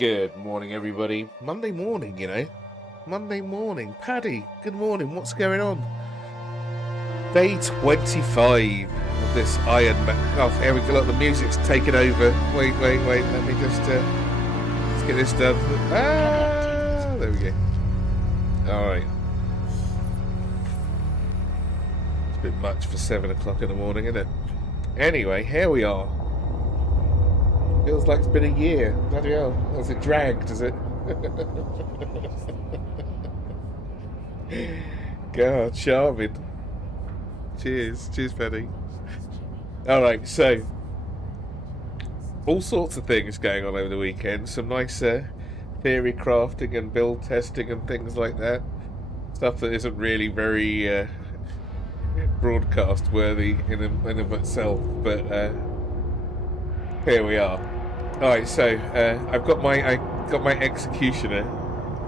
Good morning, everybody. Monday morning, Monday morning. Paddy, good morning. What's going on? Day 25 of this Ironman. Oh, here we go. Look, the music's taken over. Wait. Let me just let's get this done. There we go. All right. It's a bit much for 7 o'clock in the morning, isn't it? Anyway, here we are. Feels like it's been a year. Bloody hell. Has it dragged, is it? God, charming. Cheers, Paddy. Alright, so all sorts of things going on over the weekend. Some nice theory crafting and build testing and things like that. Stuff that isn't really very broadcast worthy in of itself, but here we are. Alright, so I got my executioner.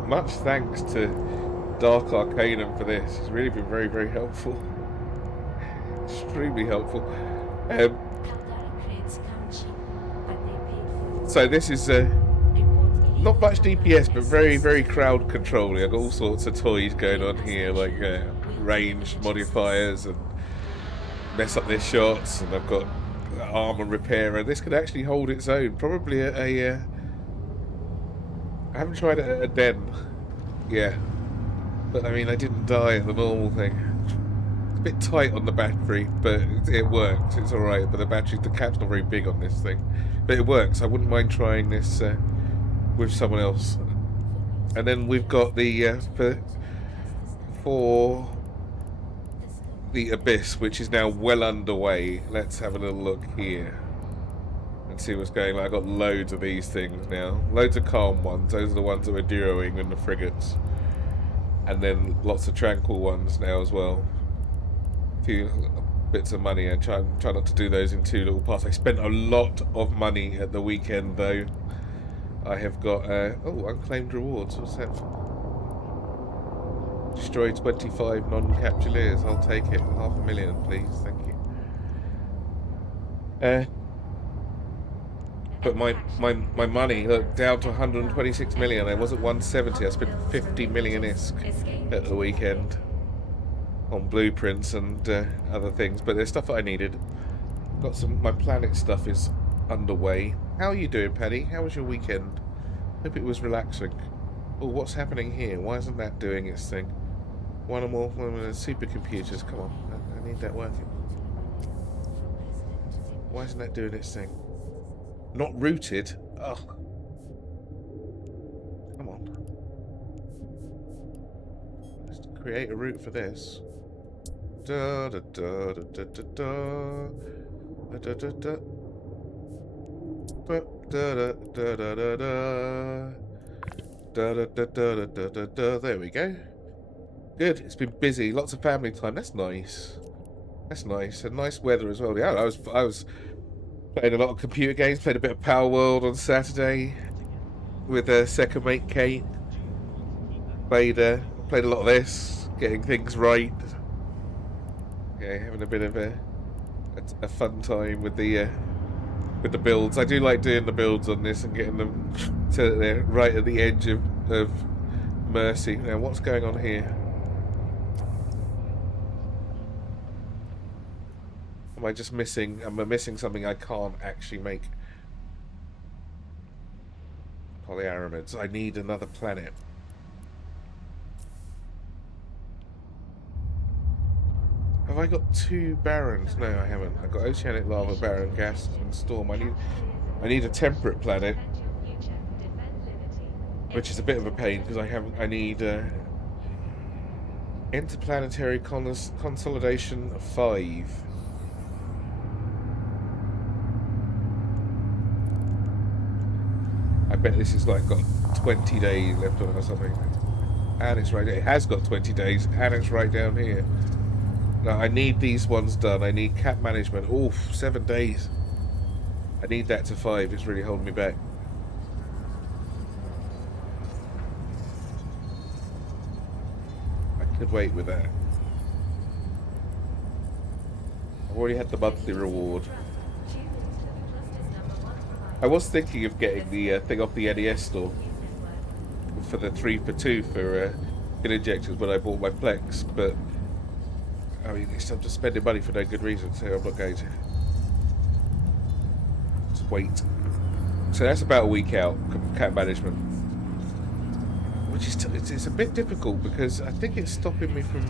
Much thanks to Dark Arcanum for this. It's really been very, very helpful. Extremely helpful. So this is not much DPS, but very, very crowd controlling. I've got all sorts of toys going on here, like range modifiers and mess up their shots, and I've got armor repairer. This could actually hold its own. Probably I haven't tried it at a den yet, but I mean I didn't die at the normal thing. It's a bit tight on the battery, but it works. It's alright, but the cap's not very big on this thing, but it works. I wouldn't mind trying this with someone else. And then we've got the for the Abyss, which is now well underway. Let's have a little look here and see what's going on. I've got loads of these things now. Loads of calm ones. Those are the ones that we're duoing and the frigates. And then lots of tranquil ones now as well. A few bits of money. I try not to do those in two little parts. I spent a lot of money at the weekend though. I have got unclaimed rewards. What's that for? Destroy 25 non-capsuleers. I'll take it. 500,000, please. Thank you. But my money, look, down to 126 million. I was at 170. I spent 50 million ISK at the weekend on blueprints and other things. But there's stuff that I needed. Got some. My planet stuff is underway. How are you doing, Paddy? How was your weekend? Hope it was relaxing. Oh, what's happening here? Why isn't that doing its thing? One or more supercomputers. Come on, I need that working. Why isn't that doing its thing? Not rooted. Ugh. Come on. Let's create a route for this. Da da da da da da da da da da. There we go. Good. It's been busy. Lots of family time. That's nice. That's nice. And nice weather as well. Yeah, I was playing a lot of computer games. Played a bit of Power World on Saturday with second mate Kate. Played a lot of this, getting things right. Yeah, having a bit of a fun time with the builds. I do like doing the builds on this and getting them to they're right at the edge of mercy. Now, what's going on here? Am I just missing? Am I missing something I can't actually make? Polyaramids. I need another planet. Have I got 2 barons? No, I haven't. I've got oceanic lava, barren, gas, and storm. I need a temperate planet, which is a bit of a pain because I need interplanetary consolidation 5. I bet this is like got 20 days left on it or something. And it's right there. It has got 20 days, and it's right down here. Now, I need these ones done. I need cap management. Oof, 7 days. I need that to 5. It's really holding me back. I could wait with that. I've already had the monthly reward. I was thinking of getting the thing off the NES store for the 3 for 2 for skin injectors when I bought my Plex, but I mean, I'm just spending money for no good reason, so I'm not going to. Just wait. So that's about a week out, cat management. Which is, it's a bit difficult because I think it's stopping me from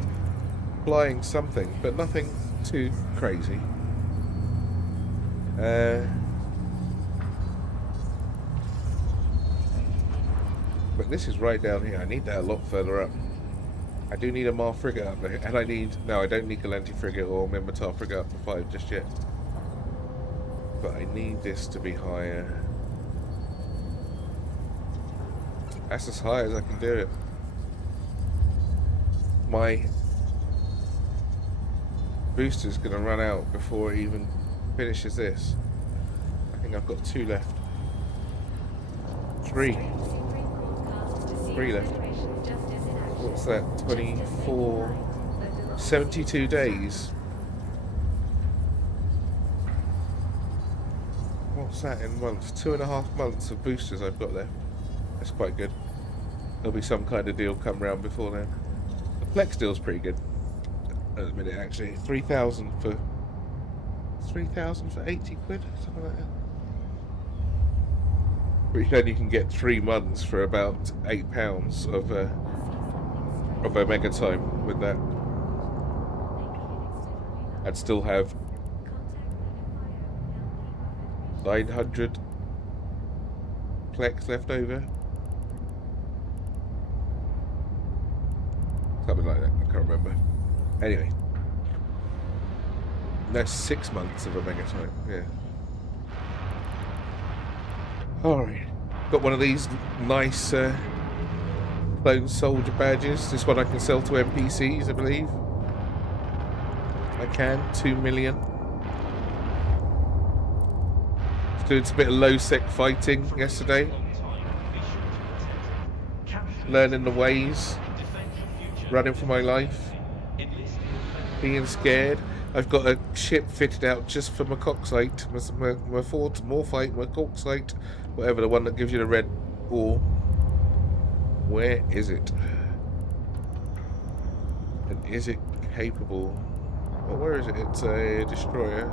flying something, but nothing too crazy. But this is right down here. I need that a lot further up. I do need a Mar frigate up there, and I need... No, I don't need Galanti frigate or Minmatar frigate up to 5 just yet. But I need this to be higher. That's as high as I can do it. My booster's going to run out before it even finishes this. I think I've got 2 left. 3 left. What's that? 24... 72 days. What's that in months? 2.5 months of boosters I've got left. That's quite good. There'll be some kind of deal come round before then. The Plex deal's pretty good. At the minute, actually. 3,000 for 80 quid? Something like that. Which then you can get 3 months for about £8 of Omega time with that. I'd still have 900 Plex left over. Something like that, I can't remember. Anyway. That's 6 months of Omega time, yeah. Alright. Got one of these nice clone soldier badges. This one I can sell to NPCs, I believe. I can. 2 million. Was doing a bit of low-sec fighting yesterday. Learning the ways. Running for my life. Being scared. I've got a ship fitted out just for my coxite, my Ford, Morphite, my coxite, whatever, the one that gives you the red ore. Where is it? And is it capable? Well, where is it? It's a destroyer.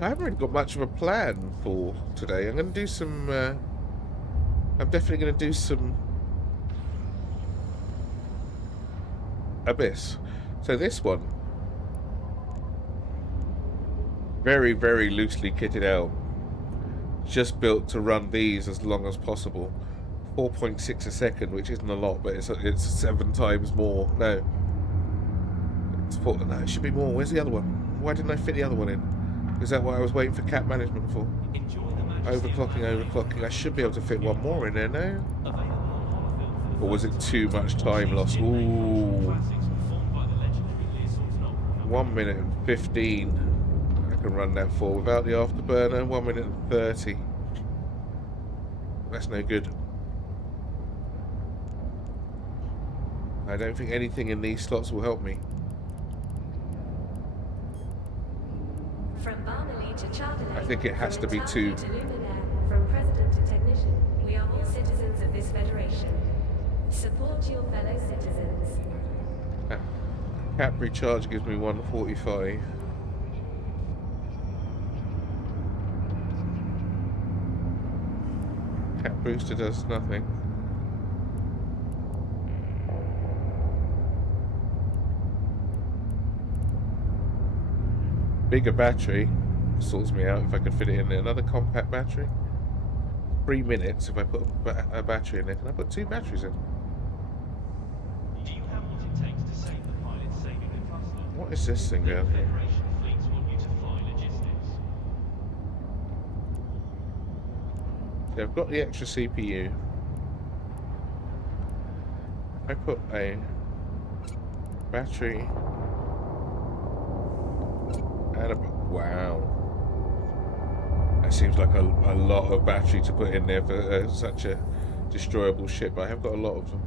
I haven't really got much of a plan for today. I'm going to do some... I'm definitely going to do some... Abyss. So this one, very, very loosely kitted out, just built to run these as long as possible. 4.6 a second, which isn't a lot, but it's 7 times more. No, it's 4. No, it should be more. Where's the other one? Why didn't I fit the other one in? Is that what I was waiting for cap management for? Overclocking. I should be able to fit one more in there now. Or was it too much time lost? Ooh. 1 minute and 15. I can run that for without the afterburner. 1 minute and 30. That's no good. I don't think anything in these slots will help me. I think it has to be 2. From president to technician, we are all citizens of this federation. Support your fellow citizens. Cap recharge gives me 145. Cap booster does nothing. Bigger battery sorts me out if I can fit it in there. Another compact battery. 3 minutes if I put a battery in there. Can I put 2 batteries in? What is this thing down here? Okay, I've got the extra CPU. I put a battery and a... Wow. That seems like a lot of battery to put in there for such a destroyable ship, but I have got a lot of them.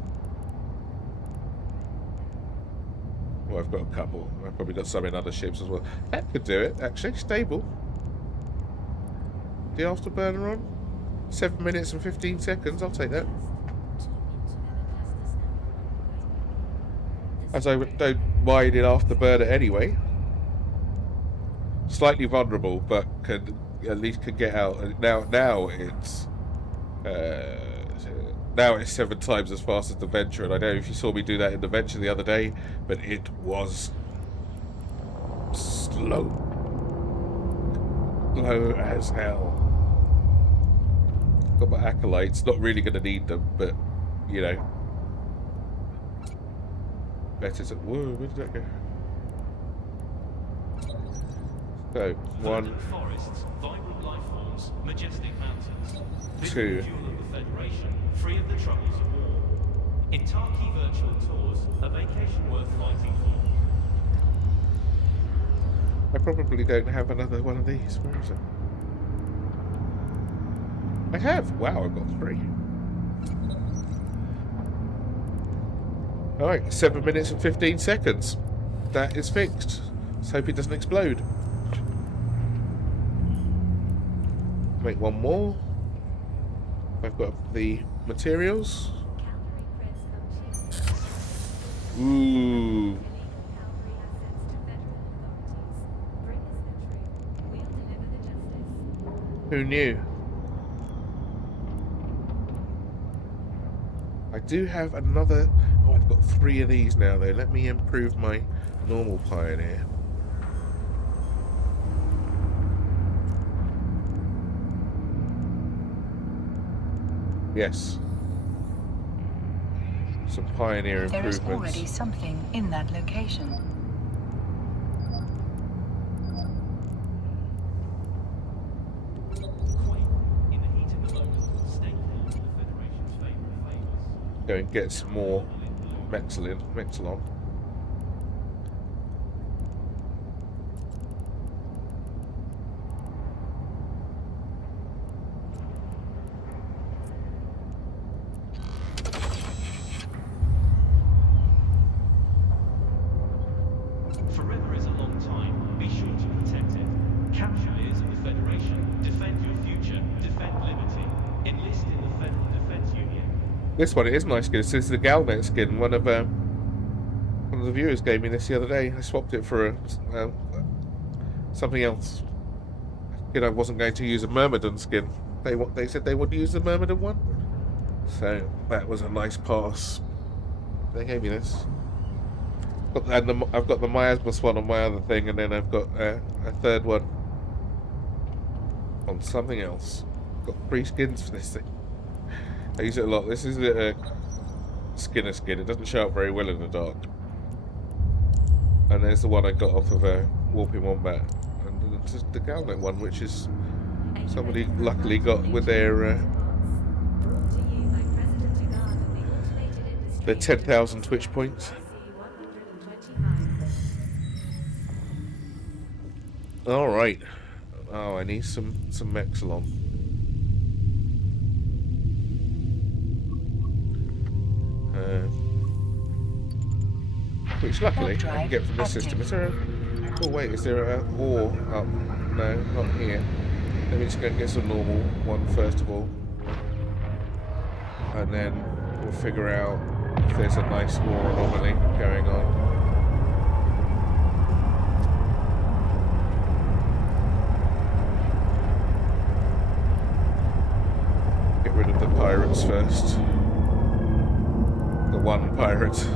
Well, I've got a couple. I've probably got some in other ships as well. That could do it, actually. Stable. The afterburner on? 7 minutes and 15 seconds. I'll take that. As I don't mind it afterburner anyway. Slightly vulnerable, but can at least can get out. Now it's now it's 7 times as fast as the Venture, and I don't know if you saw me do that in the Venture the other day, but it was slow as hell. Got my acolytes. Not really going to need them, but you know, better to. Whoa, where did that go? So, 1, forests, vibrant life forms, majestic mountains. 2. Fuel of the Federation, free of the troubles of war. In Tarki virtual tours, a vacation worth fighting for. I probably don't have another one of these. Where is it? I have. Wow, I've got 3. Alright, 7 minutes and 15 seconds. That is fixed. Let's hope it doesn't explode. Make one more. I've got the materials. Ooh. Who knew? I do have another. Oh, I've got 3 of these now, though. Let me improve my normal Pioneer. Yes. Some Pioneer improvements. There is already something in that location. Go and get some more Mexilon. Forever is a long time. Be sure to protect it. Capture layers of the Federation. Defend your future. Defend liberty. Enlist in the Federal Defense Union. This one, it is nice skin. This is the Galnet skin. One of the viewers gave me this the other day. I swapped it for something else. I wasn't going to use a Myrmidon skin. They said they would use the Myrmidon one. So that was a nice pass. They gave me this. And I've got the Miasmus one on my other thing, and then I've got a third one on something else. Got 3 skins for this thing. I use it a lot. This is a Skinner skin. It doesn't show up very well in the dark. And there's the one I got off of a Warping Wombat. And there's the Galnet one, which is somebody luckily got with their 10,000 Twitch points. Alright. Oh, I need some Mexilon. Which luckily I can get from this system. Is there a... Oh wait, is there a ore up? No, not here. Let me just go and get some normal one first of all. And then we'll figure out if there's a nice ore anomaly going on. Get rid of the pirates first. The one pirate.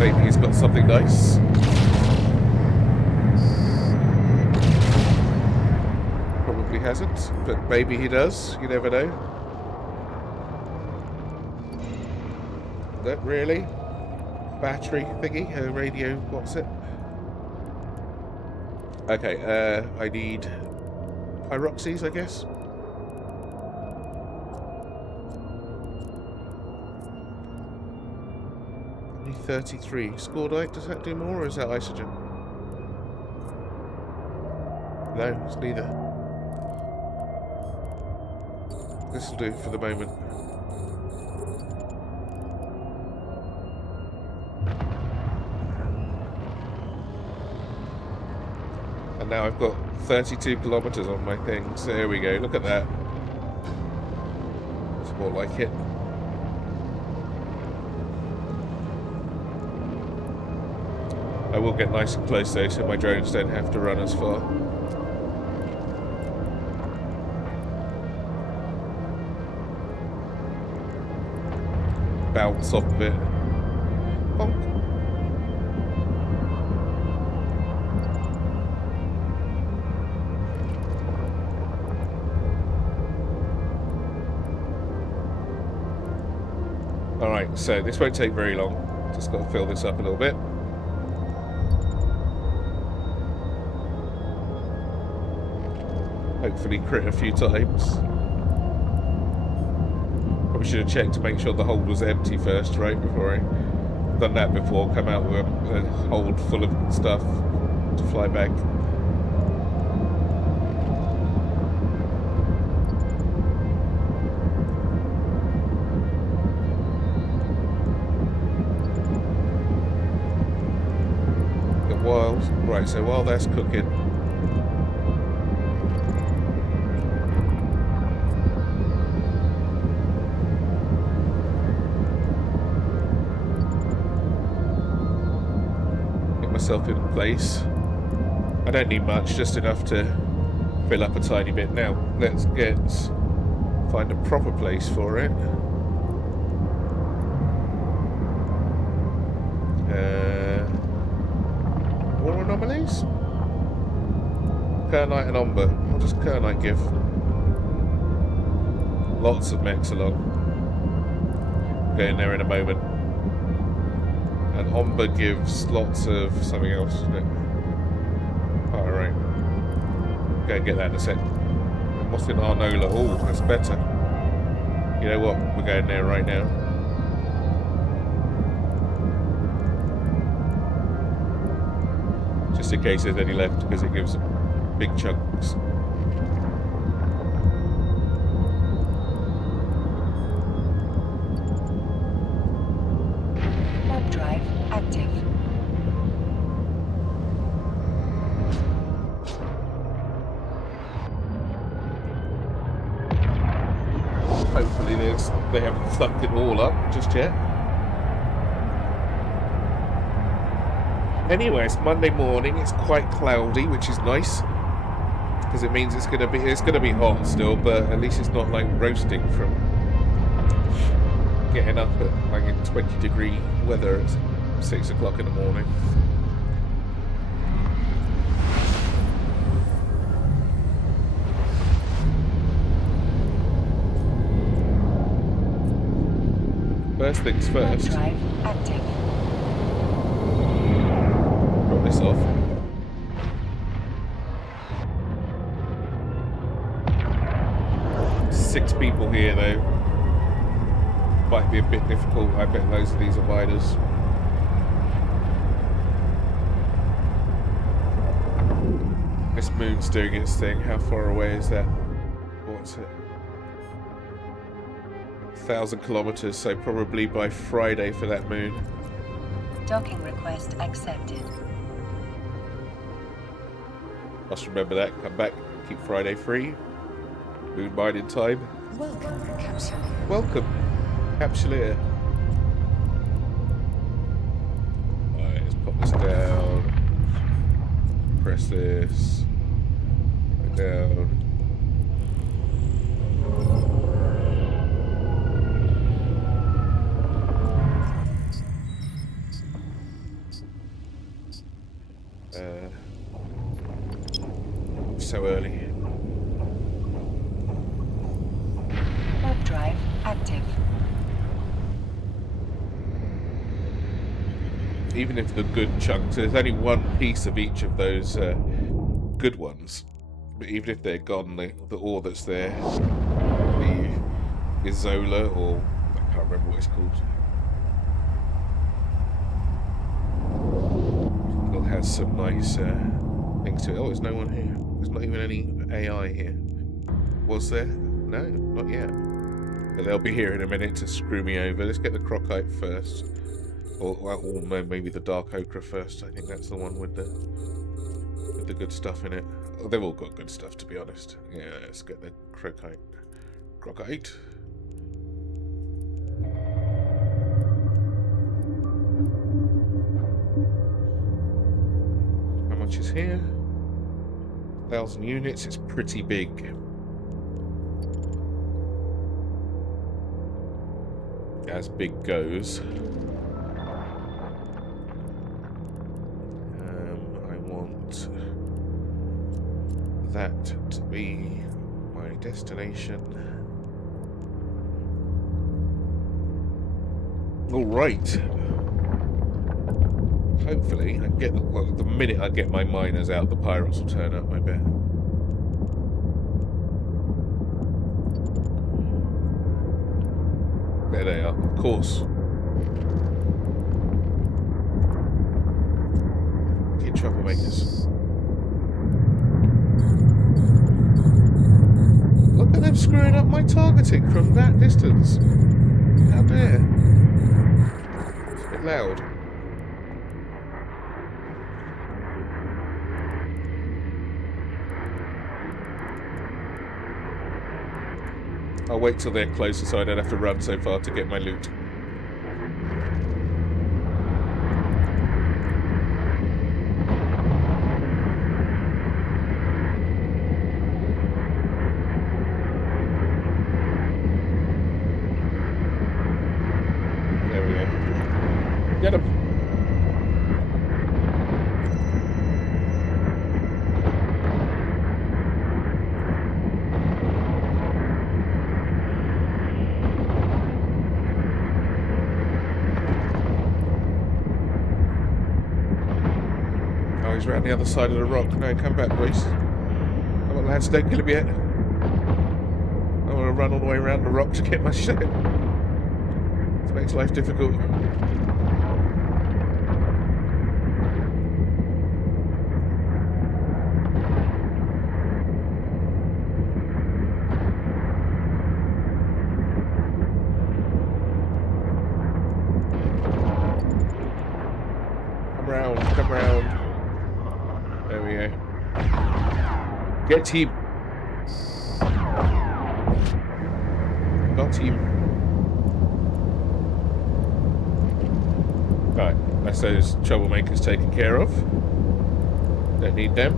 Maybe he's got something nice. Probably hasn't, but maybe he does. You never know. That really? Battery thingy? Radio, what's it? Okay, I need pyroxes, I guess. 33. Scordite, does that do more or is that isogen? No, it's neither. This will do for the moment. And now I've got 32 kilometers on my thing, so there we go, look at that. It's more like it. I will get nice and close though, so my drones don't have to run as far. Bounce off a bit. Bonk. Alright, so this won't take very long. Just got to fill this up a little bit. Hopefully crit a few times. Probably should have checked to make sure the hold was empty first, right? Before I done that before, come out with a hold full of stuff to fly back. Right, so while that's cooking, get myself in place. I don't need much, just enough to fill up a tiny bit. Now, let's find a proper place for it. More anomalies? Kernite and Omber. What does Kernite give? Lots of Mexalon. Going there in a moment. And Omber gives lots of something else, doesn't it? Alright. Go and get that in a sec. What's in Arnola? Oh, that's better. You know what? We're going there right now. Just in case there's any left, because it gives big chunks. Warp drive active. Hopefully they haven't sucked it all up just yet. Anyway, it's Monday morning. It's quite cloudy, which is nice because it means it's gonna be hot still, but at least it's not like roasting from getting up at like in 20-degree weather at 6 o'clock in the morning. First things first. Warp drive active. Drop this off. Six people here though. Might be a bit difficult. I bet most of these are miners. This moon's doing its thing. How far away is that? What's it? 1,000 kilometers, so probably by Friday for that moon. Docking request accepted. Must remember that. Come back. Keep Friday free. Moon mining time. Welcome, Capsuleer. Welcome, Capsuleer. Alright, let's pop this down. Press this. Put it down. So early. Warp drive active. Even if the good chunks, there's only one piece of each of those good ones. But even if they're gone, the ore that's there, the Isola, or I can't remember what it's called. has some nice things to it. Oh, there's no one here. There's not even any AI here. Was there? No, not yet. So they'll be here in a minute to screw me over. Let's get the Crocite first. Or no, maybe the Dark Ochre first. I think that's the one with the good stuff in it. Oh, they've all got good stuff, to be honest. Yeah, let's get the Crocite. How much is here? 1,000 units. It's pretty big. As big goes. I want that to be my destination. All right. Hopefully, I get the minute I get my miners out, the pirates will turn up. I bet. There they are, of course. Get troublemakers. Look at them screwing up my targeting from that distance. How dare. It's a bit loud. I'll wait till they're closer so I don't have to run so far to get my loot. There we go. Get him! He's around the other side of the rock. No, come back, boys. Come on, lads, don't kill him yet. I want to run all the way around the rock to get my shit. This makes life difficult. Come round. There we go. Get him. Got him. Right, that's those troublemakers taken care of. Don't need them.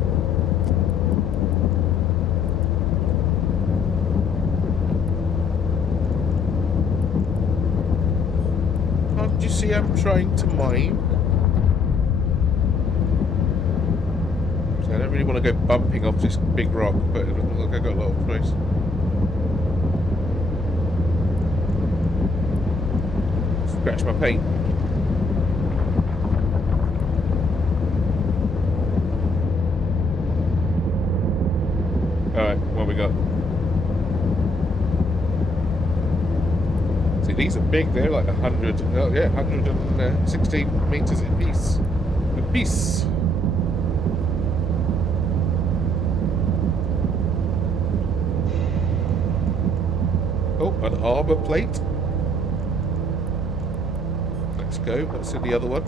Can't you see I'm trying to mine? I don't really want to go bumping off this big rock, but it looks like I got a lot of place. Scratch my paint. Alright, what we got? See, these are big, they're like 100, oh yeah, 116 meters a piece. Oh, an armor plate. Let's go. What's in the other one?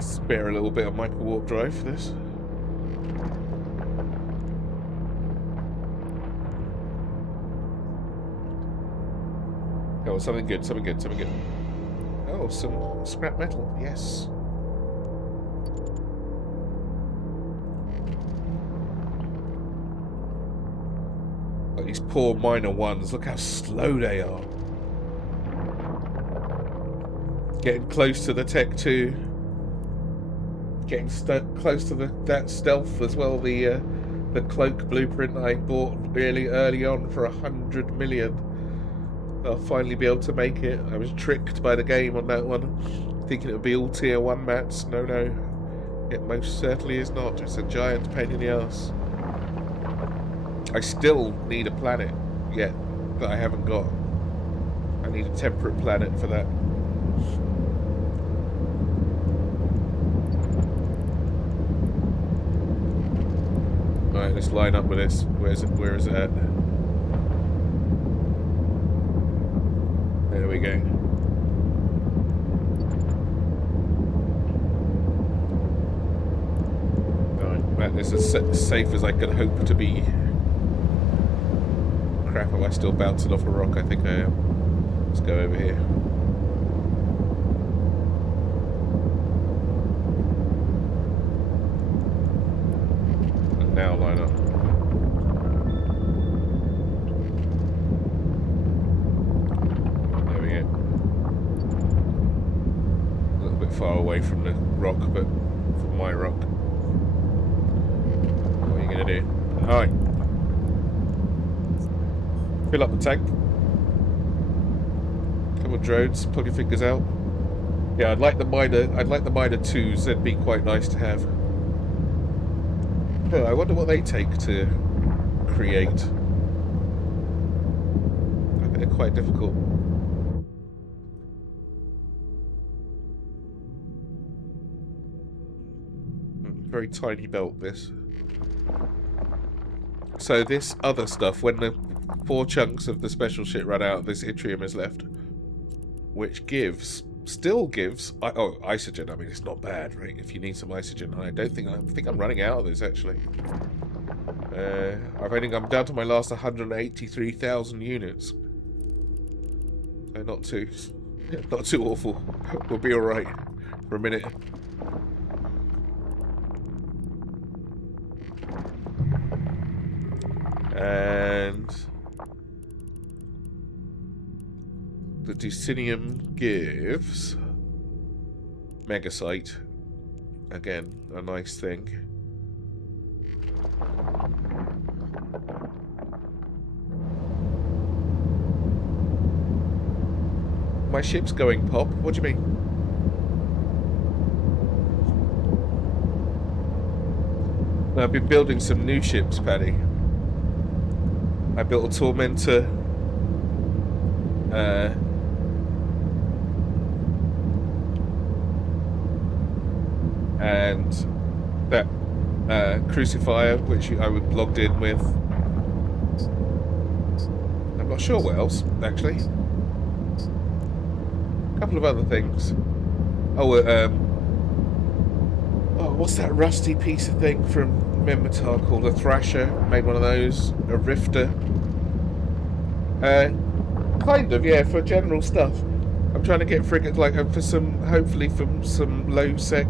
Spare a little bit of micro warp drive for this. Oh, something good. Oh, some scrap metal, yes. Like these poor minor ones, look how slow they are. Getting close to the Tech 2. Getting close to that stealth as well, the cloak blueprint I bought early on for 100 million. I'll finally be able to make it. I was tricked by the game on that one, thinking it would be all tier 1 mats. No, it most certainly is not. It's a giant pain in the ass. I still need a planet yet that I haven't got. I need a temperate planet for that. Alright, let's line up with this. Where is it at? There we go. Alright, that is as safe as I could hope to be. Crap, am I still bouncing off a rock? I think I am. Let's go over here. And now line up. There we go. A little bit far away from the rock, but from my rock. What are you going to do? Alright. Fill up the tank. Couple of drones, pull your fingers out. Yeah, I'd like the miner 2s, they'd be quite nice to have. Oh, I wonder what they take to create. I think they're quite difficult. Very tiny belt, this. So this other stuff, when the 4 chunks of the special shit run out, this yttrium is left, which still gives isogen. I mean, it's not bad, right? If you need some isogen, I think I'm running out of this actually. I'm down to my last 183,000 units. So not too awful. We'll be all right for a minute. And the Ducinium gives Megasite. Again, a nice thing. My ship's going pop. What do you mean? No, I've been building some new ships, Paddy. I built a Tormentor. And that Crucifier, which I was logged in with. I'm not sure what else, actually. A couple of other things. What's that rusty piece of thing from Minmatar called a Thrasher? Made one of those. A Rifter. Kind of, yeah, for general stuff. I'm trying to get frigates, like, for some, hopefully from some low-sec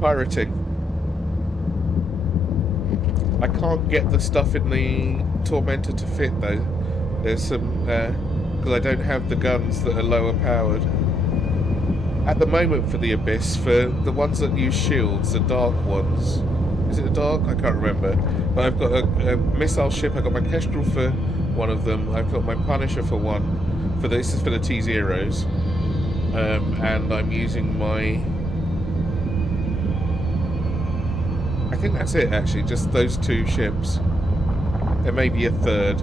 pirating. I can't get the stuff in the Tormentor to fit, though. There's some, because I don't have the guns that are lower powered. At the moment for the Abyss, for the ones that use shields, the dark ones. Is it a dark? I can't remember. But I've got a missile ship, I've got my Kestrel for one of them, I've got my Punisher for one. This is for the T-Zeros. And I'm using my... I think that's it, actually, just those 2 ships. There may be a third.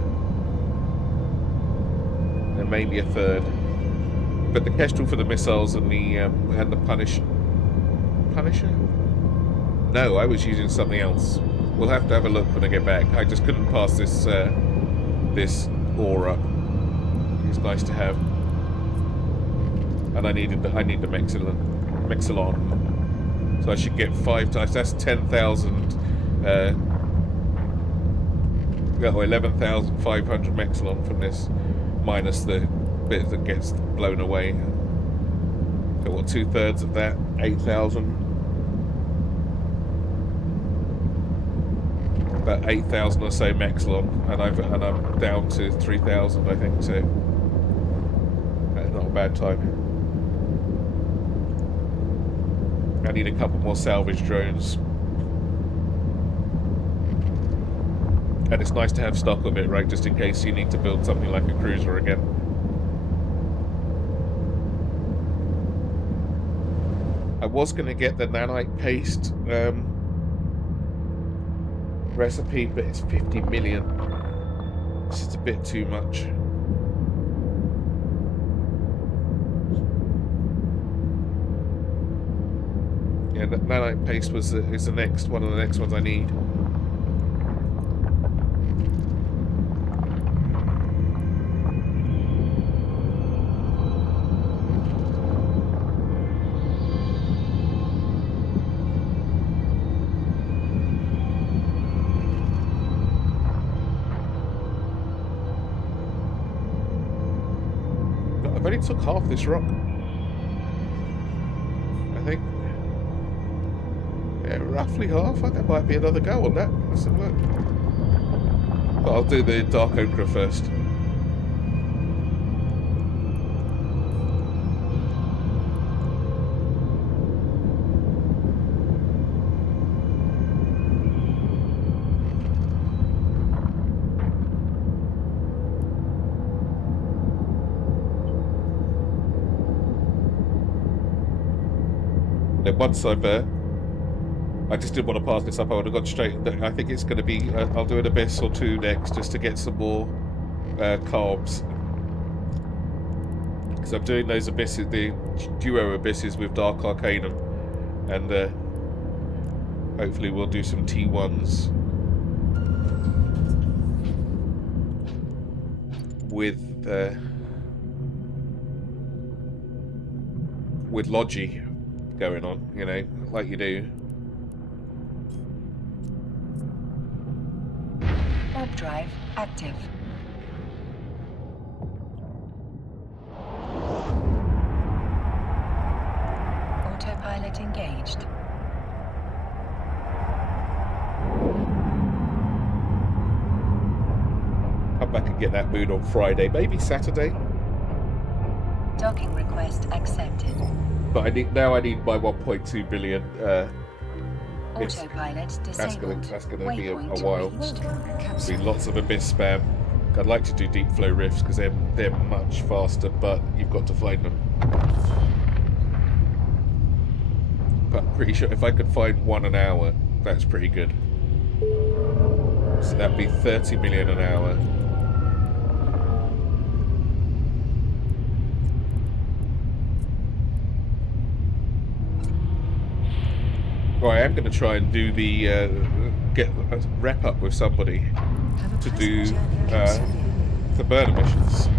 But the Kestrel for the missiles and the Punisher. No, I was using something else. We'll have to have a look when I get back. I just couldn't pass this this ore up. It's nice to have. And I need the Mexilon. So I should get 5 times. That's 10,000. 11,500 Mexilon from this, minus the bit that gets blown away. So what, 2/3 of that? 8,000. About 8,000 or so Mexilon, and I'm down to 3,000, I think. So that's not a bad time. I need a couple more salvage drones, and it's nice to have stock of it, right? Just in case you need to build something like a cruiser again. I was going to get the nanite paste recipe, but it's 50 million. It's just a bit too much. Yeah, nanite paste is the next one of the next ones I need. I've only took half this rock, I think. Yeah, roughly half. There might be another go on that. Let's have a look. But I'll do the dark ochre first. Then once I just didn't want to pass this up. I would have gone straight. I think it's going to be. I'll do an abyss or two next, just to get some more carbs. Because I'm doing those abysses, the duo abysses with Dark Arcanum, and hopefully we'll do some T1s with Logi going on. You know, like you do. Warp drive active. Autopilot engaged. Come back and get that moon on Friday, maybe Saturday. Docking request accepted. But I need my 1.2 billion. Autopilot disabled. That's gonna be a Waypoint while. reached. Be lots of abyss spam. I'd like to do deep flow rifts because they're much faster, but you've got to find them. But I'm pretty sure if I could find one an hour, that's pretty good. So that'd be 30 million an hour. Well, I am going to try and do the get a rep up with somebody to do the burner missions.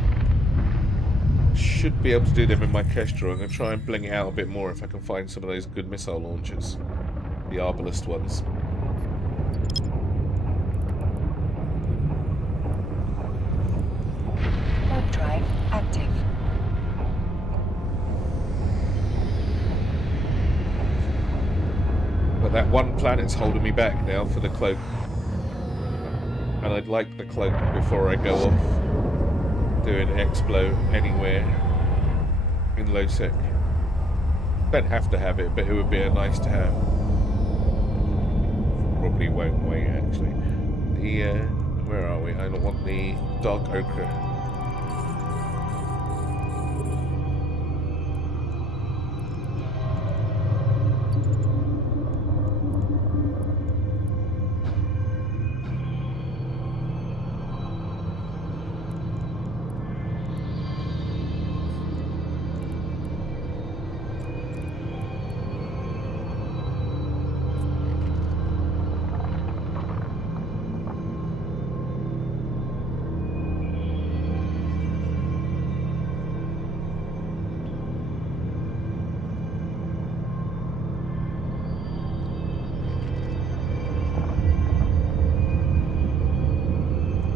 Should be able to do them in my Kestrel. I'm going to try and bling it out a bit more if I can find some of those good missile launchers, the Arbalest ones. Warp drive active. But that one planet's holding me back now for the cloak. And I'd like the cloak before I go off doing Explo anywhere in low sec. Don't have to have it, but it would be a nice to have. Probably won't wait actually. The where are we? I don't want the dark ochre.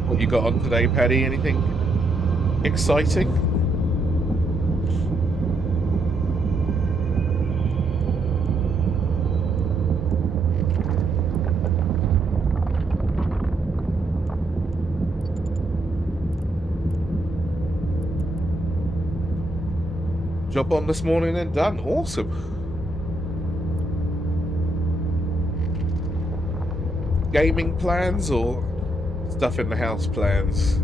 What you got on today, Paddy? Anything exciting? Job on this morning and done. Awesome. Gaming plans or stuff in the house plans?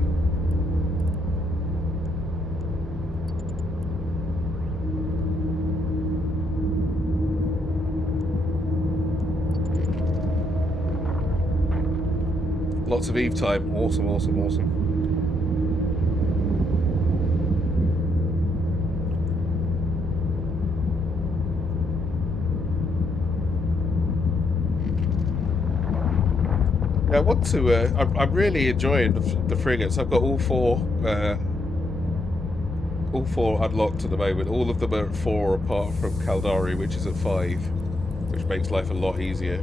Lots of Eve time. Awesome, awesome, awesome. Yeah, I want to. I'm really enjoying the frigates. I've got all four unlocked at the moment. All of them are at 4, apart from Caldari, which is at 5, which makes life a lot easier.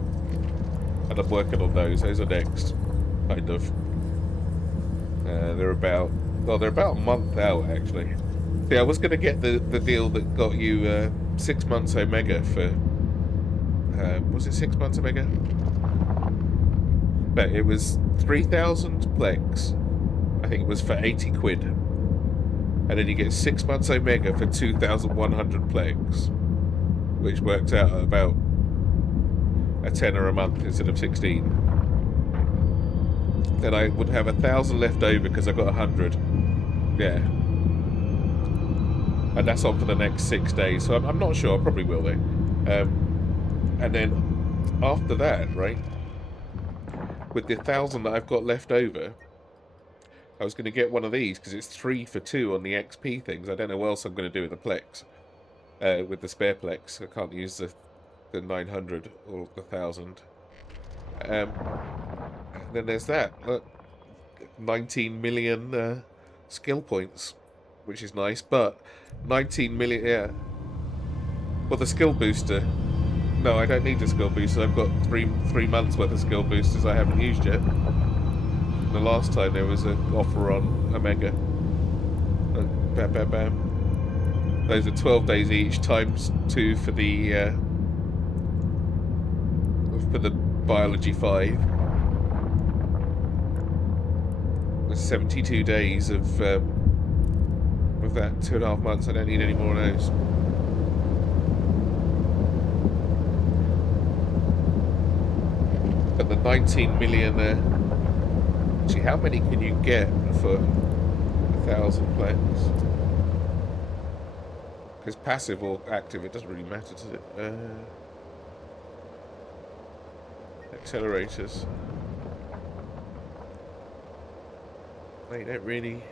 And I'm working on those. Those are next, kind of. They're about a month out actually. See, I was going to get the deal that got you 6 months Omega for. Was it 6 months Omega? But it was 3,000 plex. I think it was for 80 quid. And then you get 6 months Omega for 2,100 plex, which works out at about a tenner a month instead of 16. Then I would have 1,000 left over because I got 100. Yeah. And that's on for the next 6 days, so I'm not sure. I probably will though. And then after that, right, with the 1,000 that I've got left over, I was going to get one of these because it's 3 for 2 on the XP things. I don't know what else I'm going to do with the Plex, with the spare Plex. I can't use the 900 or the 1,000. And then there's that. Look, 19 million skill points, which is nice. But 19 million, yeah. Well, the skill booster. No, I don't need a skill booster. I've got three months worth of skill boosters I haven't used yet. The last time there was an offer on Omega. Bam, bam, bam. Those are 12 days each, times 2 for the biology 5. There's 72 days of that 2.5 months. I don't need any more of those. But the 19 million. Actually, how many can you get for 1,000 players? Because passive or active, it doesn't really matter, does it? Accelerators. They don't really.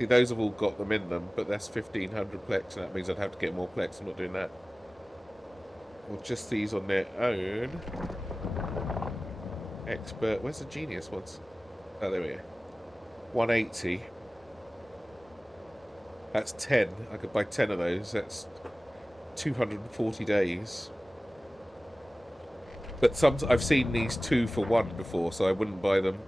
See, those have all got them in them, but that's 1,500 plex, and that means I'd have to get more plex. I'm not doing that. Or just these on their own. Expert. Where's the genius ones? Oh, there we go. 180. That's 10. I could buy 10 of those. That's 240 days. But I've seen these 2 for 1 before, so I wouldn't buy them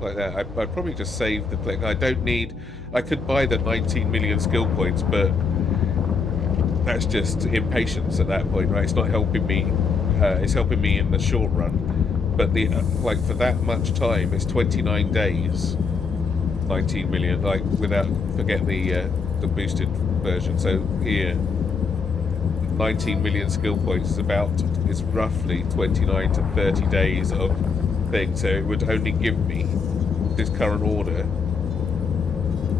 like that. I'd probably just save the click. I don't need. I could buy the 19 million skill points, but that's just impatience at that point, right? It's not helping me. It's helping me in the short run. But the like for that much time, it's 29 days. 19 million, like without forget the boosted version. So here, 19 million skill points is roughly 29 to 30 days of thing. So it would only give me this current order.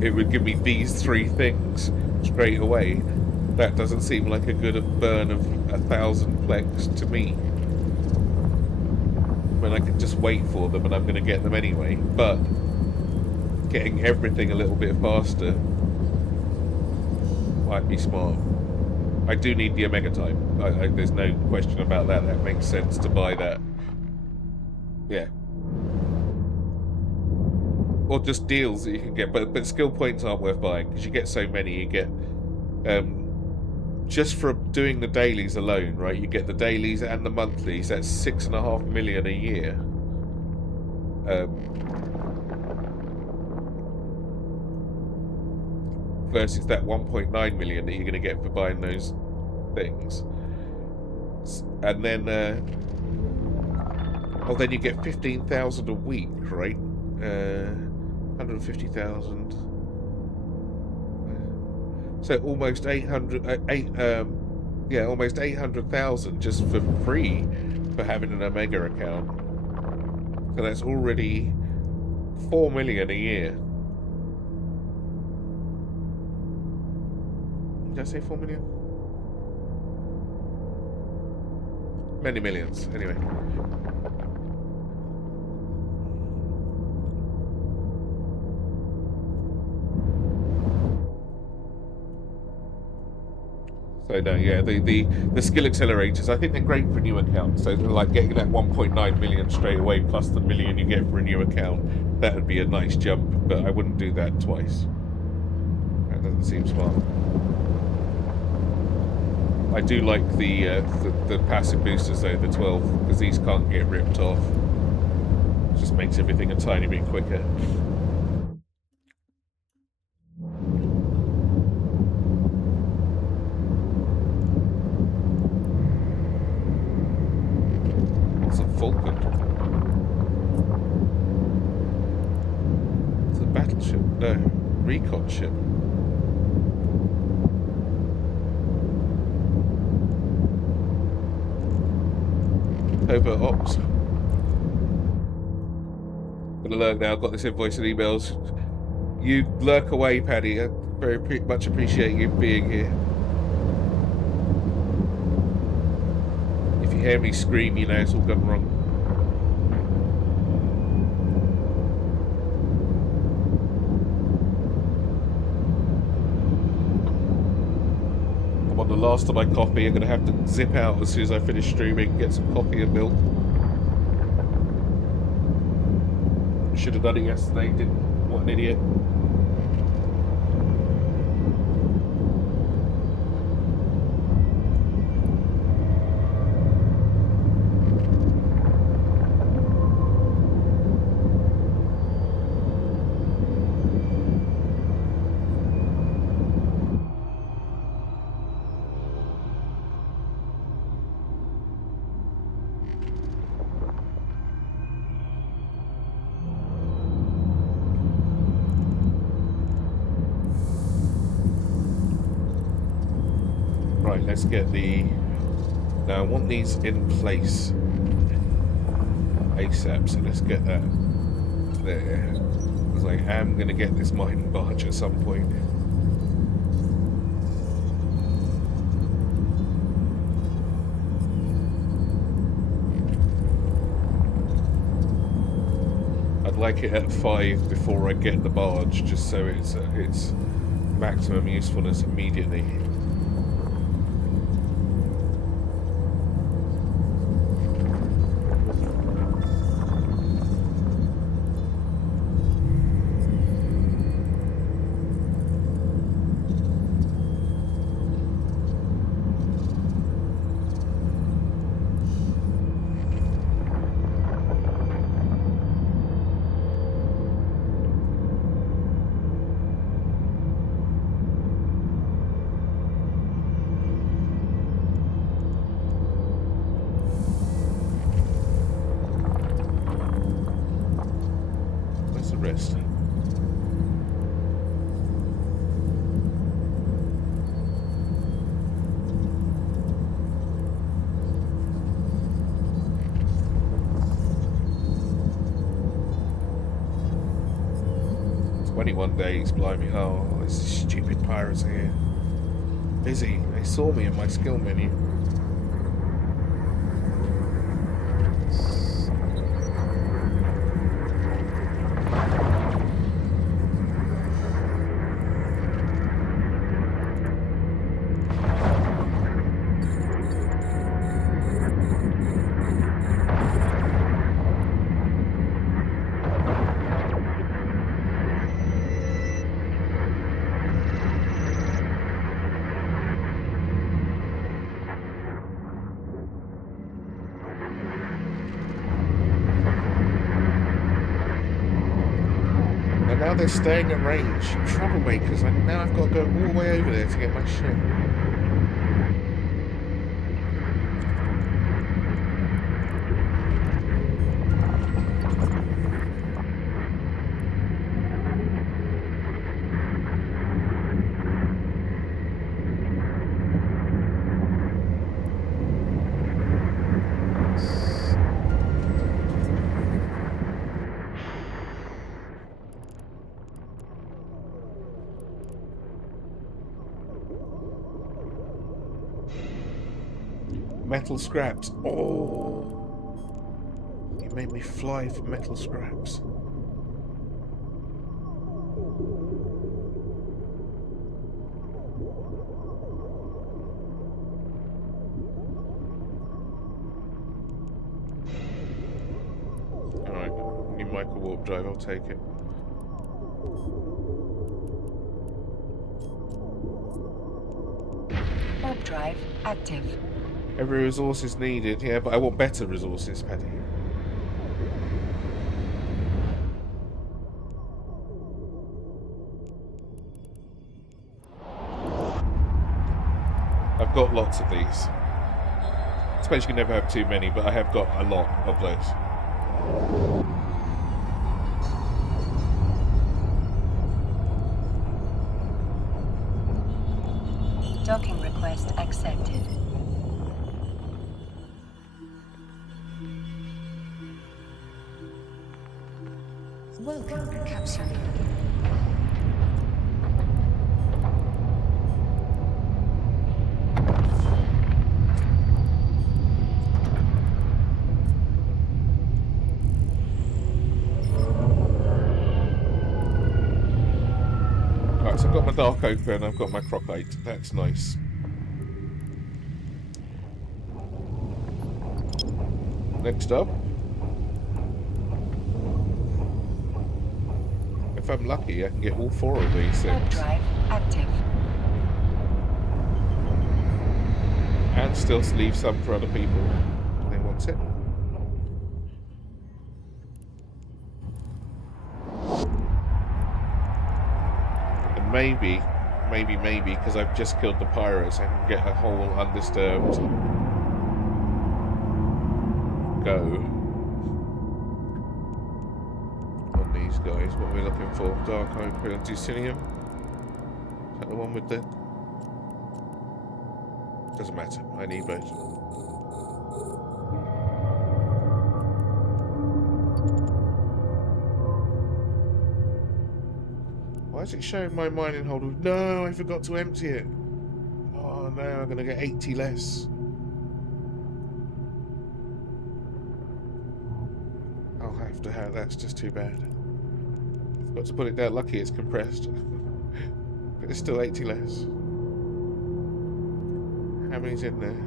It would give me these 3 things straight away. That doesn't seem like a good burn of 1,000 plex to me. When I could just wait for them and I'm going to get them anyway. But getting everything a little bit faster might be smart. I do need the Omega time. There's no question about that. That makes sense to buy that. Yeah. Or just deals that you can get. But skill points aren't worth buying because you get so many. You get just for doing the dailies alone, right? You get the dailies and the monthlies. That's 6.5 million a year. Versus that 1.9 million that you're going to get for buying those things. And then, then you get 15,000 a week, right? 150,000. So almost 800,000 just for free for having an Omega account. So that's already 4 million a year. Did I say 4 million? Many millions, anyway. So no, yeah, the skill accelerators, I think they're great for new accounts. So like getting that 1.9 million straight away plus the million you get for a new account, that would be a nice jump. But I wouldn't do that twice. That doesn't seem smart. I do like the passive boosters though, the 12, because these can't get ripped off. It just makes everything a tiny bit quicker. It's a Falcon. It's a battleship. No, recon ship. Covert ops. Gonna lurk now. I've got this invoice and emails. You lurk away, Paddy. I very much appreciate you being here. If you hear me scream, you know it's all gone wrong. I'm on the last of my coffee. I'm gonna have to zip out as soon as I finish streaming, get some coffee and milk. Should have done it yesterday, didn't. What an idiot. Right, let's get the... Now, I want these in place ASAP, so let's get that there. Because I am going to get this mining barge at some point. I'd like it at 5 before I get the barge, just so it's maximum usefulness immediately. Rest. "21 days, blimey." Oh, these stupid pirates here. Busy. They saw me in my skill menu. Now they're staying at range. Troublemakers. Now I've got to go all the way over there to get my ship. Metal scraps. Oh, you made me fly for metal scraps. warp drive, I'll take it. Warp drive active. Every resource is needed, yeah, but I want better resources, Paddy. I've got lots of these. I suppose you can never have too many, but I have got a lot of those. Docking request accepted. Welcome, capsule. Right, so I've got my Dark Ochre and I've got my Crocite. That's nice. Next up, if I'm lucky, I can get all 4 of these Warp things. drive active. And still leave some for other people if they want it. And maybe, because I've just killed the pirates, I can get a whole undisturbed go on these guys. What are we looking for? Dark Ochre and Deucinium? Is that the one with the... Doesn't matter, I need both. Why is it showing my mining hold? No, I forgot to empty it. Oh no, I'm going to get 80 less. I'll have to have, that's just too bad. Got to put it down, lucky it's compressed. But it's still 80 less. How many's in there?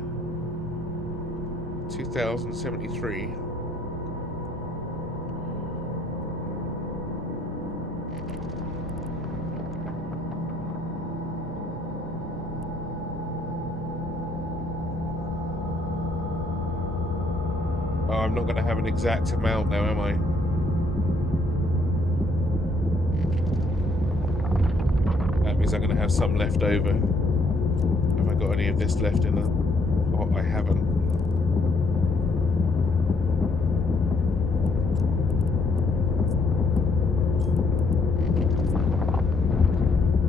2073. Oh, I'm not going to have an exact amount now, am I? That means I'm going to have some left over. Have I got any of this left in them? Oh, I haven't.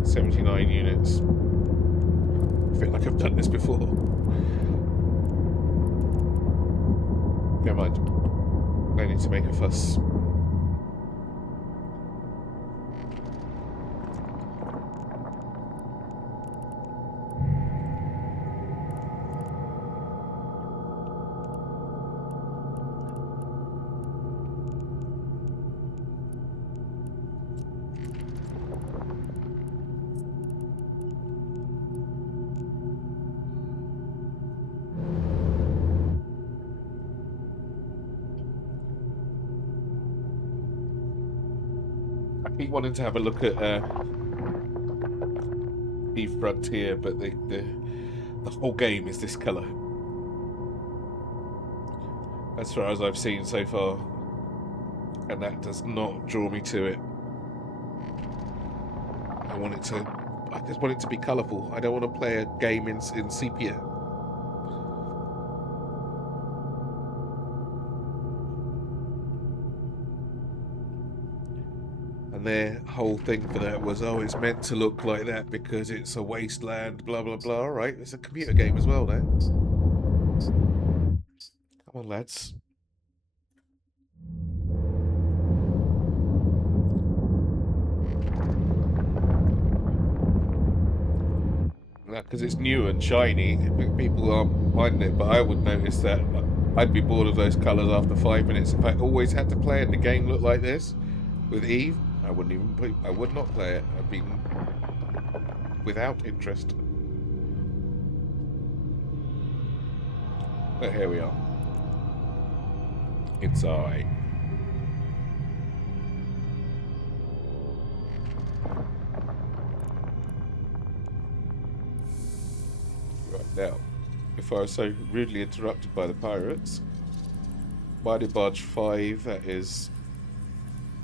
$79 units. I feel like I've done this before. Never mind. No need to make a fuss. I keep wanting to have a look at Eve Frontier, but the whole game is this colour. As far as I've seen so far, and that does not draw me to it. I just want it to be colourful. I don't want to play a game in sepia. And their whole thing for that was, oh, it's meant to look like that because it's a wasteland, blah, blah, blah. All right, it's a computer game as well, now. Come on, lads. Because it's new and shiny, people aren't minding it, but I would notice that I'd be bored of those colours after 5 minutes. If I always had to play it and the game looked like this with Eve, I would not play it. I'd be without interest. But here we are. Inside. Now, before I was so rudely interrupted by the pirates, Mighty Barge 5, that is...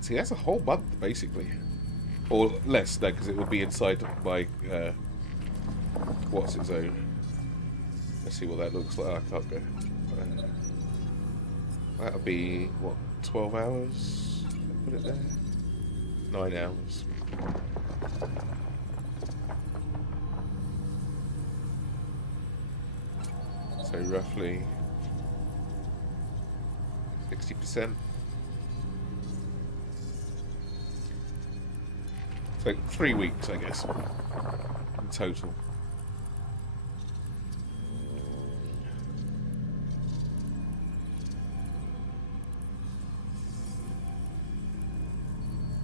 See, that's a whole month, basically. Or less, no, because it will be inside my... what's its own? Let's see what that looks like. I can't go. That'll be, what, 12 hours? Put it there. 9 hours. So roughly 60%. So 3 weeks, I guess, in total.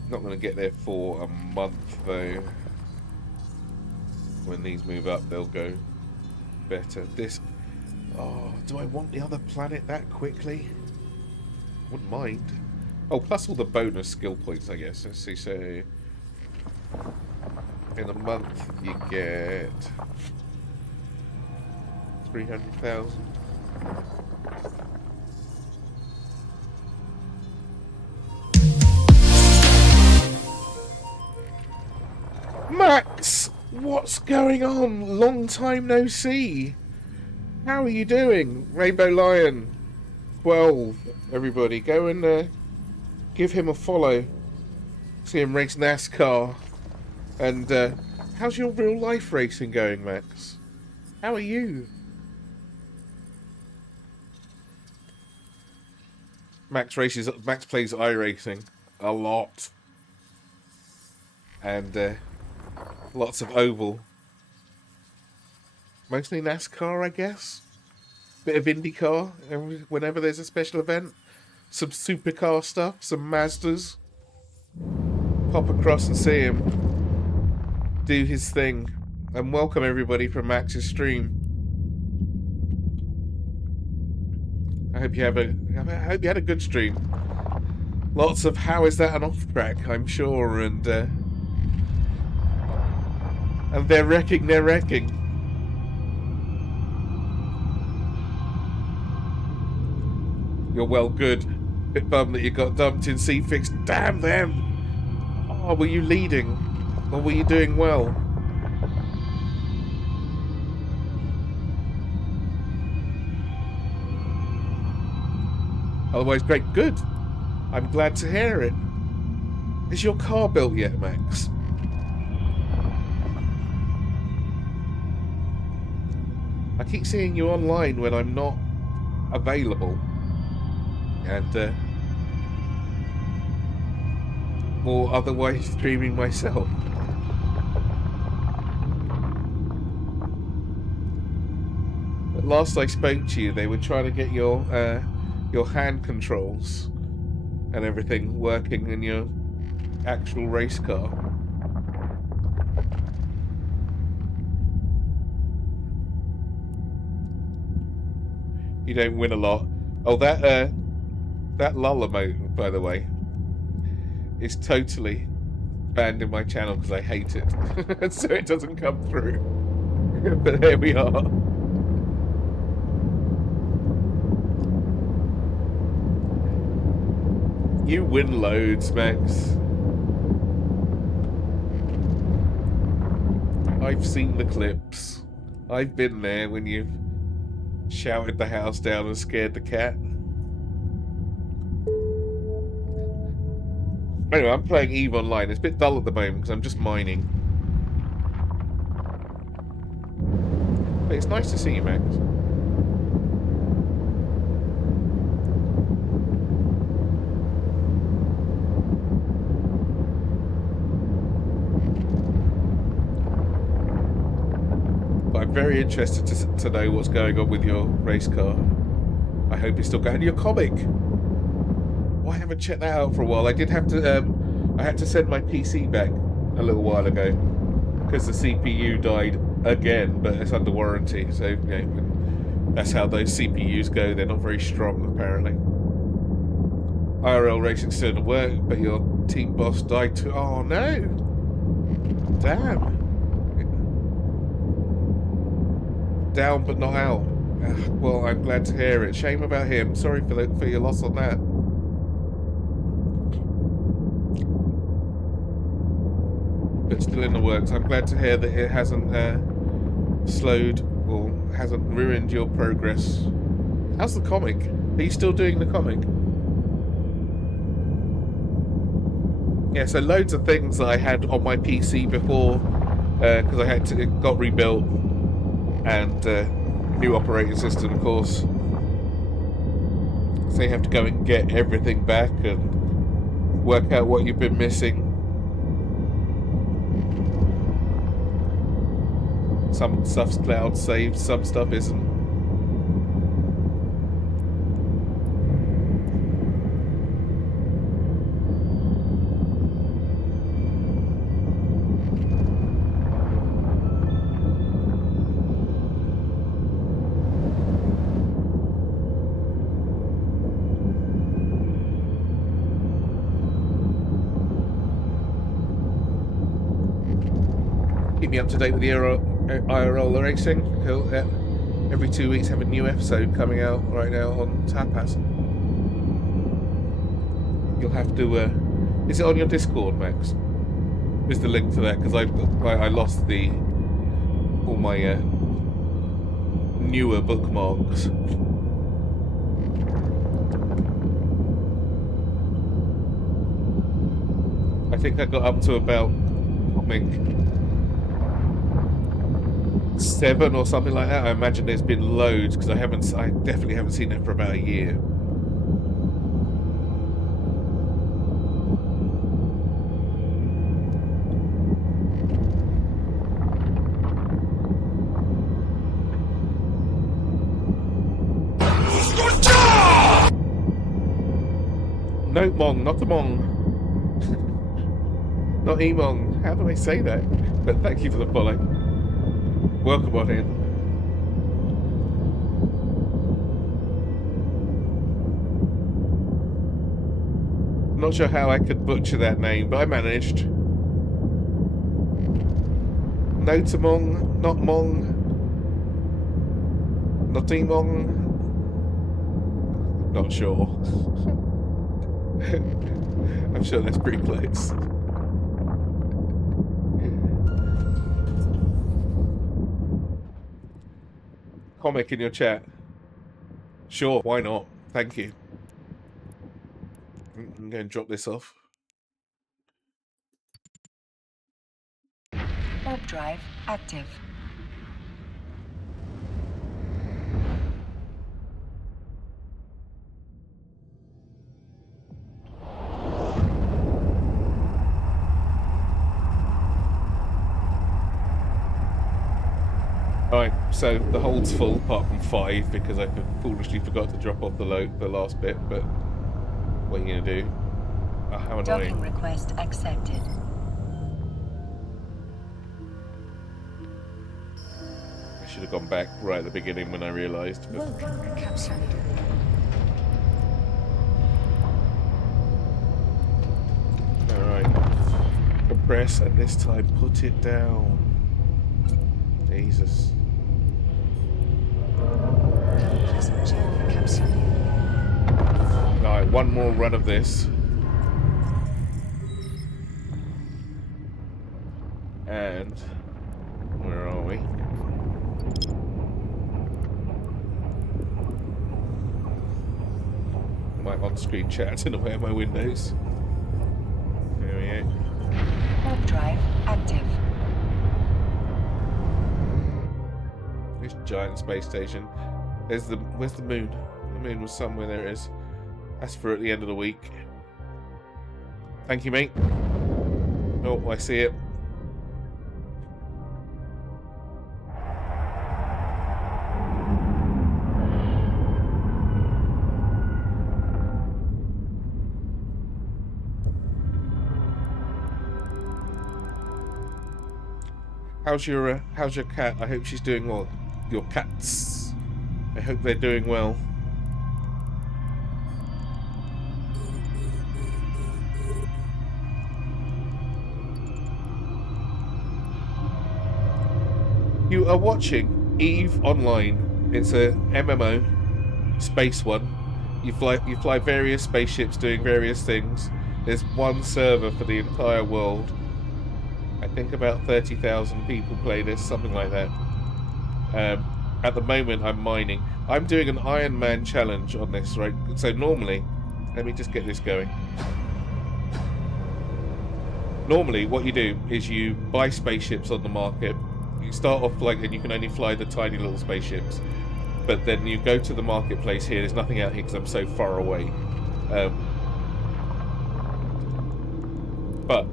Not going to get there for a month, though. When these move up, they'll go better. This... Oh, do I want the other planet that quickly? Wouldn't mind. Oh, plus all the bonus skill points, I guess. Let's see, so... In a month, you get... 300,000. Max! What's going on? Long time no see. How are you doing? Rainbow Lion 12, everybody. Go and give him a follow. See him race NASCAR. And how's your real life racing going, Max? How are you? Max plays iRacing a lot. And lots of oval. Mostly NASCAR, I guess. Bit of IndyCar whenever there's a special event. Some supercar stuff, some Mazdas. Pop across and see him do his thing. And welcome everybody from Max's stream. I hope you had a good stream. Lots of how is that an off track, I'm sure, and they're wrecking. You're well good. Bit bummed that you got dumped in C-Fix. Damn them! Oh, were you leading? Or were you doing well? Otherwise, great. Good. I'm glad to hear it. Is your car built yet, Max? I keep seeing you online when I'm not available. And, or otherwise streaming myself. But last I spoke to you, they were trying to get your hand controls and everything working in your actual race car. You don't win a lot. Oh, that lull emote, by the way, is totally banned in my channel because I hate it. So it doesn't come through. But here we are. You win loads, Max. I've seen the clips. I've been there when you've shouted the house down and scared the cat. Anyway, I'm playing EVE Online. It's a bit dull at the moment because I'm just mining. But it's nice to see you, Max. But I'm very interested to know what's going on with your race car. I hope it's still going. Your comic. Well, I haven't checked that out for a while. I did have to. I had to send my PC back a little while ago because the CPU died again, but it's under warranty. So you know, that's how those CPUs go. They're not very strong, apparently. IRL racing still to work, but your team boss died too. Oh no! Damn. down but not out. Well, I'm glad to hear it. Shame about him. Sorry for your loss on that. But still in the works. I'm glad to hear that it hasn't slowed or hasn't ruined your progress. How's the comic? Are you still doing the comic? Yeah, so loads of things that I had on my PC before, because it got rebuilt, and new operating system, of course. So you have to go and get everything back and work out what you've been missing. Some stuff's cloud saved, some stuff isn't. Keep me up to date with the IRL racing. Cool. Yeah. Every 2 weeks have a new episode coming out right now on Tapas. You'll have to... is it on your Discord, Max? Is the link to that? Because I lost all my newer bookmarks. I think I got up to about... I think 7 or something like that. I imagine there's been loads because I definitely haven't seen it for about a year. No Mong, not a Mong. Not Emong. How do I say that? But thank you for the follow. Welcome on in. Not sure how I could butcher that name, but I managed. No to Mong, not Mong, not Emong. Not sure. I'm sure that's pretty close. Comic in your chat. Sure, why not? Thank you. I'm going to drop this off. Warp drive active. Alright, so the hold's full apart from 5 because I foolishly forgot to drop off the last bit, but what are you going to do? Oh, how annoying. Docking request accepted. I should have gone back right at the beginning when I realised. But... Alright. Compress and this time put it down. Jesus. Alright, one more run of this. And where are we? My on-screen chat in away at my windows. There we go. Warp drive active. This giant space station. Where's the moon? The moon was somewhere. There it is. That's for at the end of the week. Thank you, mate. Oh, I see it. How's your cat? I hope she's doing well. Your cats. I hope they're doing well. You are watching Eve Online. It's a MMO, space one. You fly various spaceships doing various things. There's one server for the entire world. I think about 30,000 people play this, something like that. At the moment, I'm mining. I'm doing an Ironman challenge on this, right? So normally, let me just get this going. Normally, what you do is you buy spaceships on the market. You start off and you can only fly the tiny little spaceships. But then you go to the marketplace here. There's nothing out here because I'm so far away. But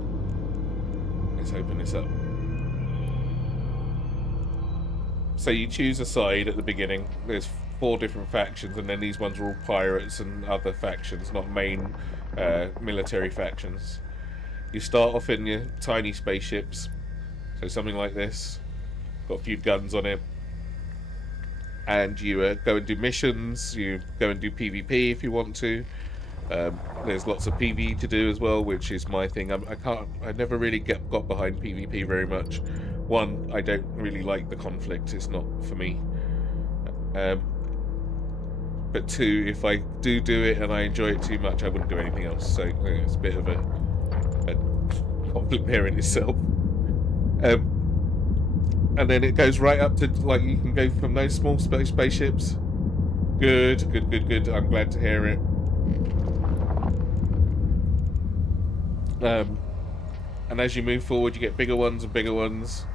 let's open this up. So you choose a side at the beginning. There's 4 different factions, and then these ones are all pirates and other factions, not main military factions. You start off in your tiny spaceships, so something like this. Got a few guns on it. And you go and do missions, you go and do PvP if you want to. There's lots of PvE to do as well, which is my thing. I never really got behind PvP very much. One, I don't really like the conflict, it's not for me. But 2, if I do it and I enjoy it too much, I wouldn't do anything else. So it's a bit of a conflict there in itself. And then it goes right up to, you can go from those small spaceships. Good. I'm glad to hear it. And as you move forward, you get bigger ones and bigger ones.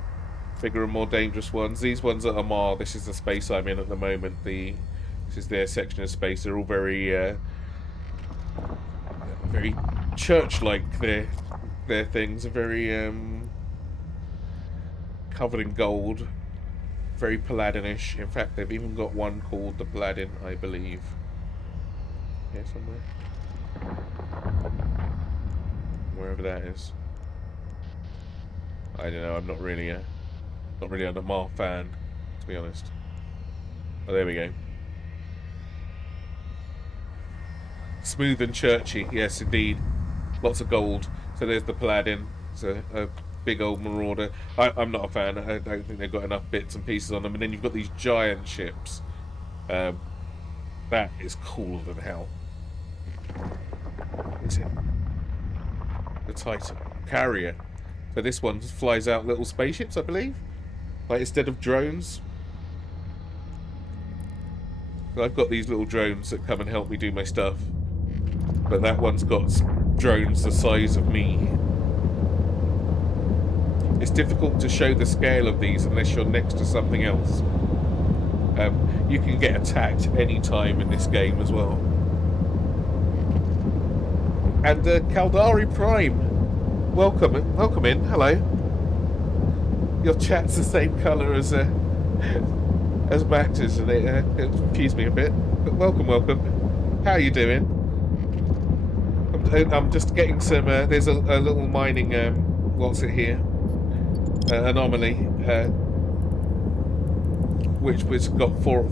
Bigger and more dangerous ones. These ones at Amar, this is the space I'm in at the moment. This is their section of space. They're all very very church-like. Their things are very covered in gold, very Paladinish. In fact, they've even got one called the Paladin, I believe. Here somewhere, wherever that is. I don't know. I'm not really a Mar fan, to be honest. Oh, there we go. Smooth and churchy, yes, indeed. Lots of gold. So there's the Paladin. It's a big old marauder. I'm not a fan. I don't think they've got enough bits and pieces on them. And then you've got these giant ships. That is cooler than hell. What is it? The Titan Carrier. So this one flies out little spaceships, I believe. Instead of drones. So I've got these little drones that come and help me do my stuff. But that one's got drones the size of me. It's difficult to show the scale of these unless you're next to something else. You can get attacked any time in this game as well. And Caldari Prime, welcome in. Hello. Your chat's the same colour as Max's, and it confused me a bit. But welcome. How are you doing? I'm just getting some. There's a little mining. What's it here? Anomaly, which was got four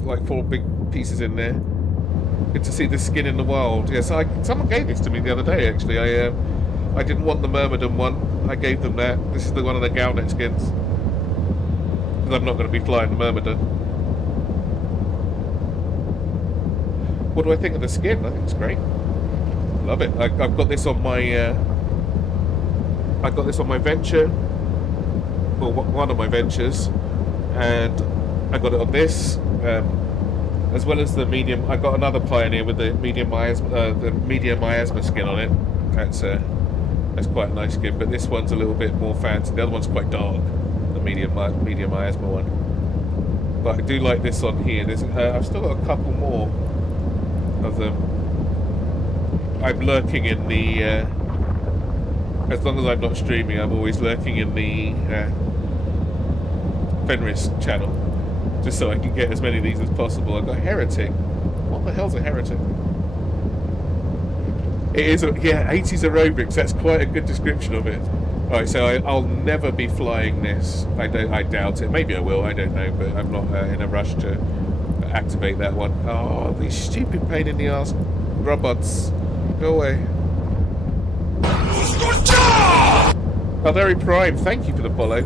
big pieces in there. Good to see the skin in the wild. Yes, someone gave this to me the other day. Actually, I didn't want the Myrmidon one. I gave them that. This is the one of the Galnet skins, because I'm not going to be flying the Myrmidon. What do I think of the skin? I think it's great. Love it. I've got this on my. I got this on my venture. Well, one of my ventures, and I got it on this, as well as the medium. I got another Pioneer with the medium miasma skin on it. That's quite a nice skin, but this one's a little bit more fancy. The other one's quite dark, the medium miasma one. But I do like this on here. I've still got a couple more of them. I'm lurking in the. As long as I'm not streaming, I'm always lurking in the Fenris channel, just so I can get as many of these as possible. I've got Heretic. What the hell's a Heretic? It is, 80s aerobics. That's quite a good description of it. Alright, so I'll never be flying this. I doubt it. Maybe I will, I don't know, but I'm not in a rush to activate that one. Oh, these stupid pain in the ass robots. Go away. Caldari Prime, thank you for the follow.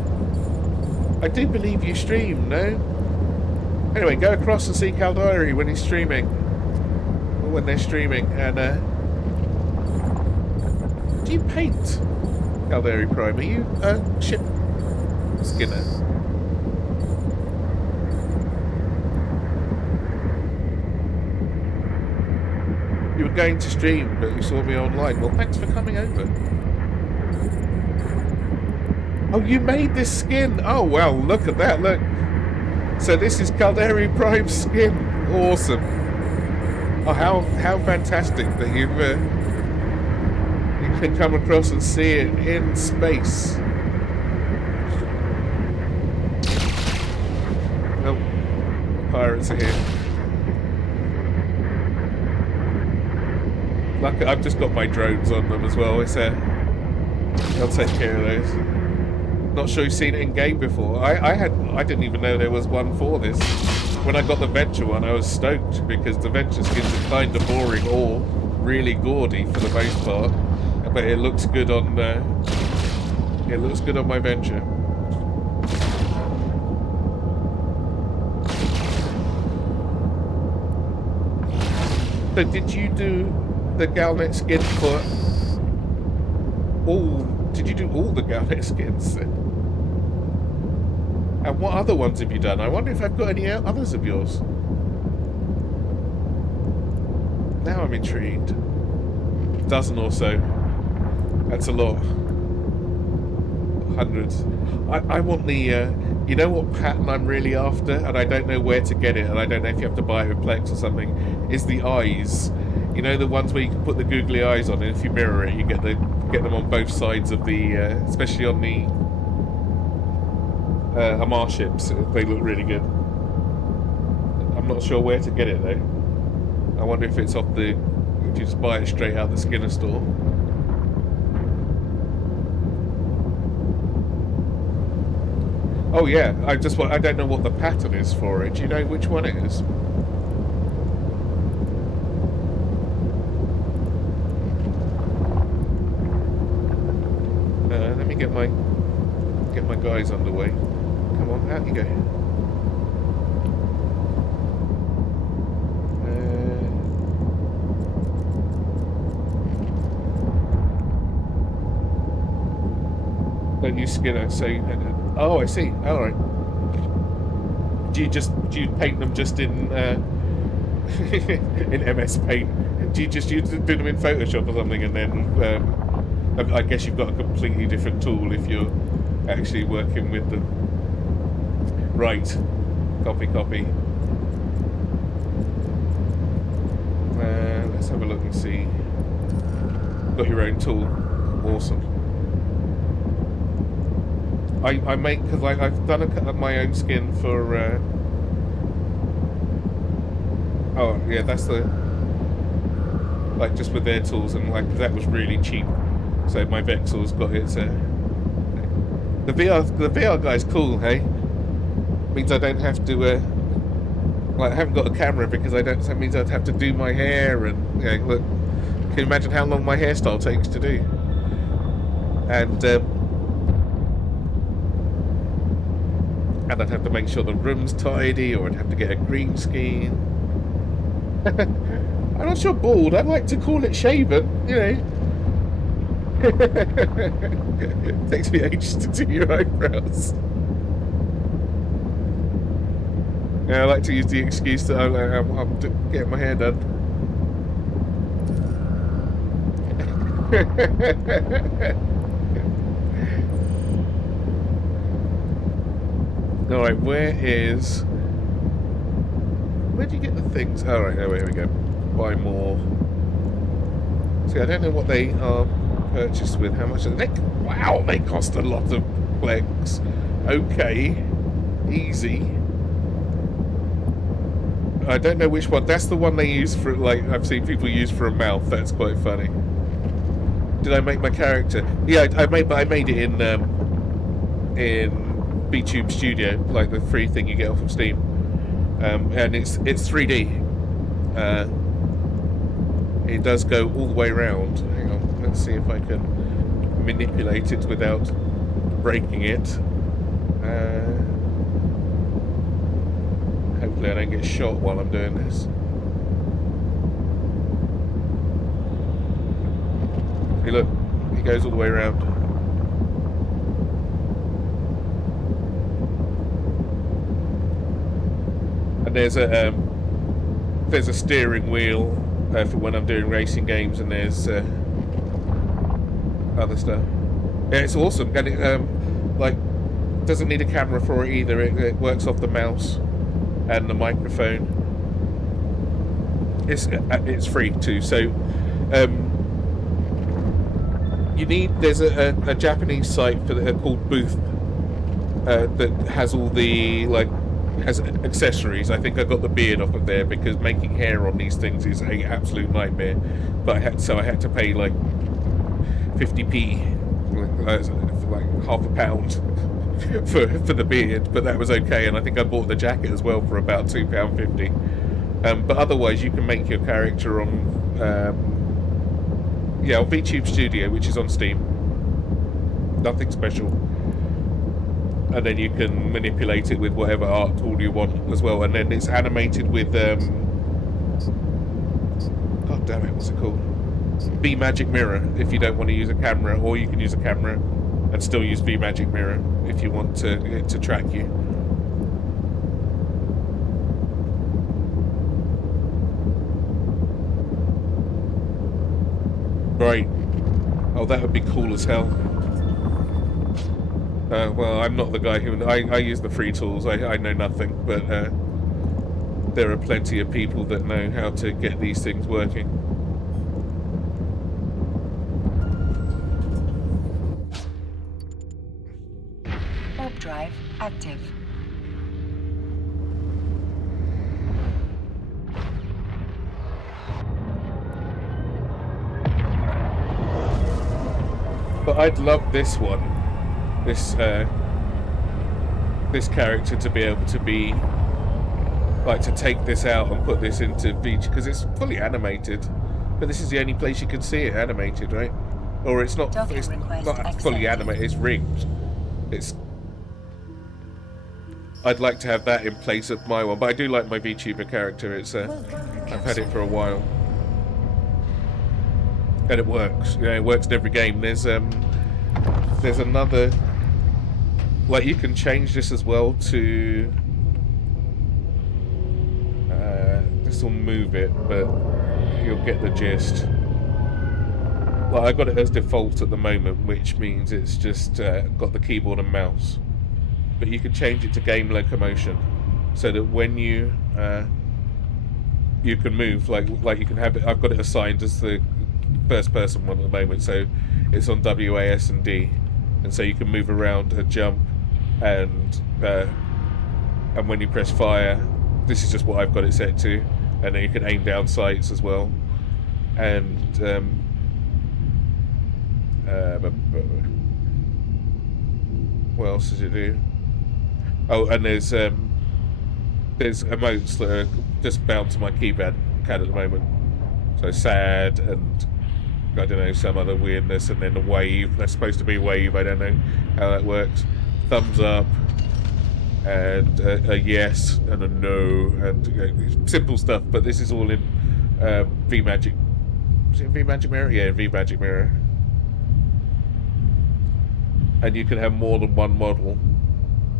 I do believe you stream, no? Anyway, go across and see Caldari when he's streaming. Or when they're streaming. And, do you paint Caldari Prime? Are you a ship skinner? You were going to stream, but you saw me online. Well, thanks for coming over. Oh, you made this skin! Oh, well, look at that, look. So this is Caldari Prime's skin. Awesome. Oh, how fantastic that you can come across and see it in space. Well, the pirates are here. Luckily, I've just got my drones on them as well. It's I'll take care of those. Not sure you've seen it in game before. I didn't even know there was one for this. When I got the Venture one, I was stoked because the Venture skins are kind of boring or really gaudy for the most part, but it looks good on. It looks good on my Venture. So did you do the Galnet skin for all? Did you do all the Galnet skins then? And what other ones have you done? I wonder if I've got any others of yours. Now I'm intrigued. Dozen or so. That's a lot. Hundreds. I want the, you know what pattern I'm really after? And I don't know where to get it, and I don't know if you have to buy it with Plex or something, is the eyes. You know, the ones where you can put the googly eyes on, and if you mirror it, you get them on both sides of the, especially on the Amar ships. They look really good. I'm not sure where to get it though. I wonder if it's if you just buy it straight out the Skinner store. Oh yeah, I don't know what the pattern is for it. Do you know which one it is? Let me get my guys underway. Come on, out you go. Don't use Skinner, so oh, I see. All right. Do you paint them just in in MS Paint? Do you do them in Photoshop or something, and then I guess you've got a completely different tool if you're actually working with them. Right. Copy. Let's have a look and see. Got your own tool. Awesome. I make, because I've done my own skin for oh yeah, that's the, like, just with their tools, and like that was really cheap, so my Vexel's got its the VR guy's cool, hey? Means I don't have to like, I haven't got a camera because I don't, so it means I'd have to do my hair, and you know, look, can you imagine how long my hairstyle takes to do? And I'd have to make sure the room's tidy, or I'd have to get a green screen. I'm not sure bald, I'd like to call it shaven, you know. It takes me ages to do your eyebrows. Yeah, I like to use the excuse that I'm getting my hair done. Alright, where do you get the things? Alright, oh, here we go. Buy more. See, I don't know what they are purchased with. How much are they? Wow, they cost a lot of Plex. Okay. Easy. I don't know which one. That's the one they use for, like, I've seen people use for a mouth. That's quite funny. Did I make my character? Yeah, I made it in BTube Studio, like the free thing you get off of Steam, and it's 3D. It does go all the way around. Hang on, let's see if I can manipulate it without breaking it. Hopefully don't get shot while I'm doing this. Hey, look, he goes all the way around. And there's a steering wheel for when I'm doing racing games, and there's other stuff. Yeah, it's awesome. And it like doesn't need a camera for it either. It works off the mouse and the microphone. It's free too. So there's a Japanese site called Booth that has all the has accessories. I think I got the beard off of there because making hair on these things is an absolute nightmare. But I had to pay like 50p, like half a pound for the beard, but that was okay. And I think I bought the jacket as well for about £2.50. But otherwise, you can make your character on on VTube Studio, which is on Steam. Nothing special. And then you can manipulate it with whatever art tool you want as well. And then it's animated with God damn it, what's it called? V-Magic Mirror if you don't want to use a camera, or you can use a camera and still use V-Magic Mirror if you want it to track you. Right. Oh, that would be cool as hell. Well, I'm not the guy who... I use the free tools. I know nothing, but there are plenty of people that know how to get these things working. Warp drive active. But I'd love this one. This character to be able to be to take this out and put this into VG, because it's fully animated, but this is the only place you can see it animated, right? Or it's not. Docking it's request not fully accepted. animated. It's rigged. I'd like to have that in place of my one, but I do like my VTuber character. It's I've had it for a while, and it works. It works in every game. There's another. You can change this as well to... this will move it, but you'll get the gist. I got it as default at the moment, which means it's just got the keyboard and mouse. But you can change it to game locomotion, so that when you can move, you can have it... I've got it assigned as the first person one at the moment, so it's on WAS and D, and so you can move around and jump. And when you press fire, this is just what I've got it set to, and then you can aim down sights as well. And what else does it do? Oh, and there's emotes that are just bound to my keypad at the moment. So sad and I don't know, some other weirdness, and then a wave. That's supposed to be a wave. I don't know how that works. Thumbs up, and a yes, and a no, and simple stuff. But this is all in V-Magic. Is it V-Magic Mirror? Yeah, V-Magic Mirror. And you can have more than one model.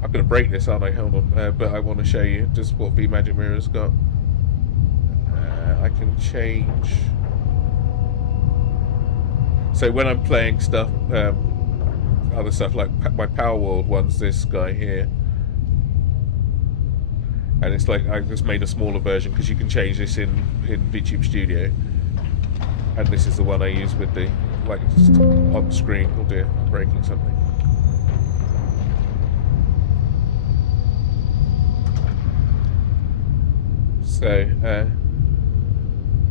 I'm going to break this, aren't I? Hold on. But I want to show you just what V-Magic Mirror's got. I can change. So when I'm playing stuff, other stuff like my Power World one's this guy here, and it's I just made a smaller version because you can change this in VTube Studio, and this is the one I use with the just on screen. Oh dear, I'm breaking something. So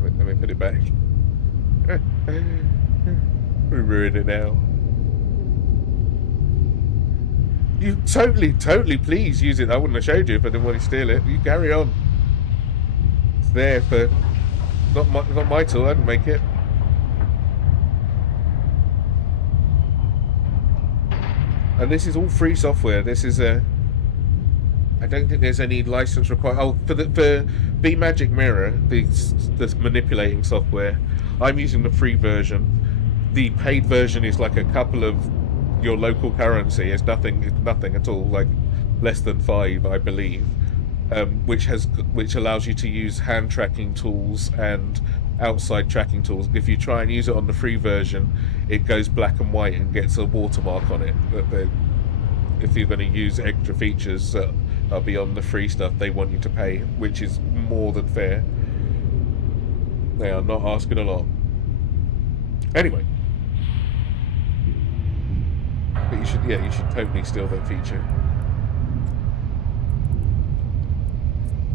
let me put it back. We ruined it now. You totally please use it. I wouldn't have showed you if I didn't want to steal it. You carry on. It's there for not my tool. I didn't make it. And this is all free software. This is I don't think there's any license required. Oh, for the Magic Mirror, the manipulating software, I'm using the free version. The paid version is like a couple of your local currency. It's nothing at all, like less than 5, I believe. Which allows you to use hand tracking tools and outside tracking tools. If you try and use it on the free version, it goes black and white and gets a watermark on it. If you're going to use extra features that are beyond the free stuff, they want you to pay, which is more than fair. They are not asking a lot. Anyway. But you should totally steal that feature.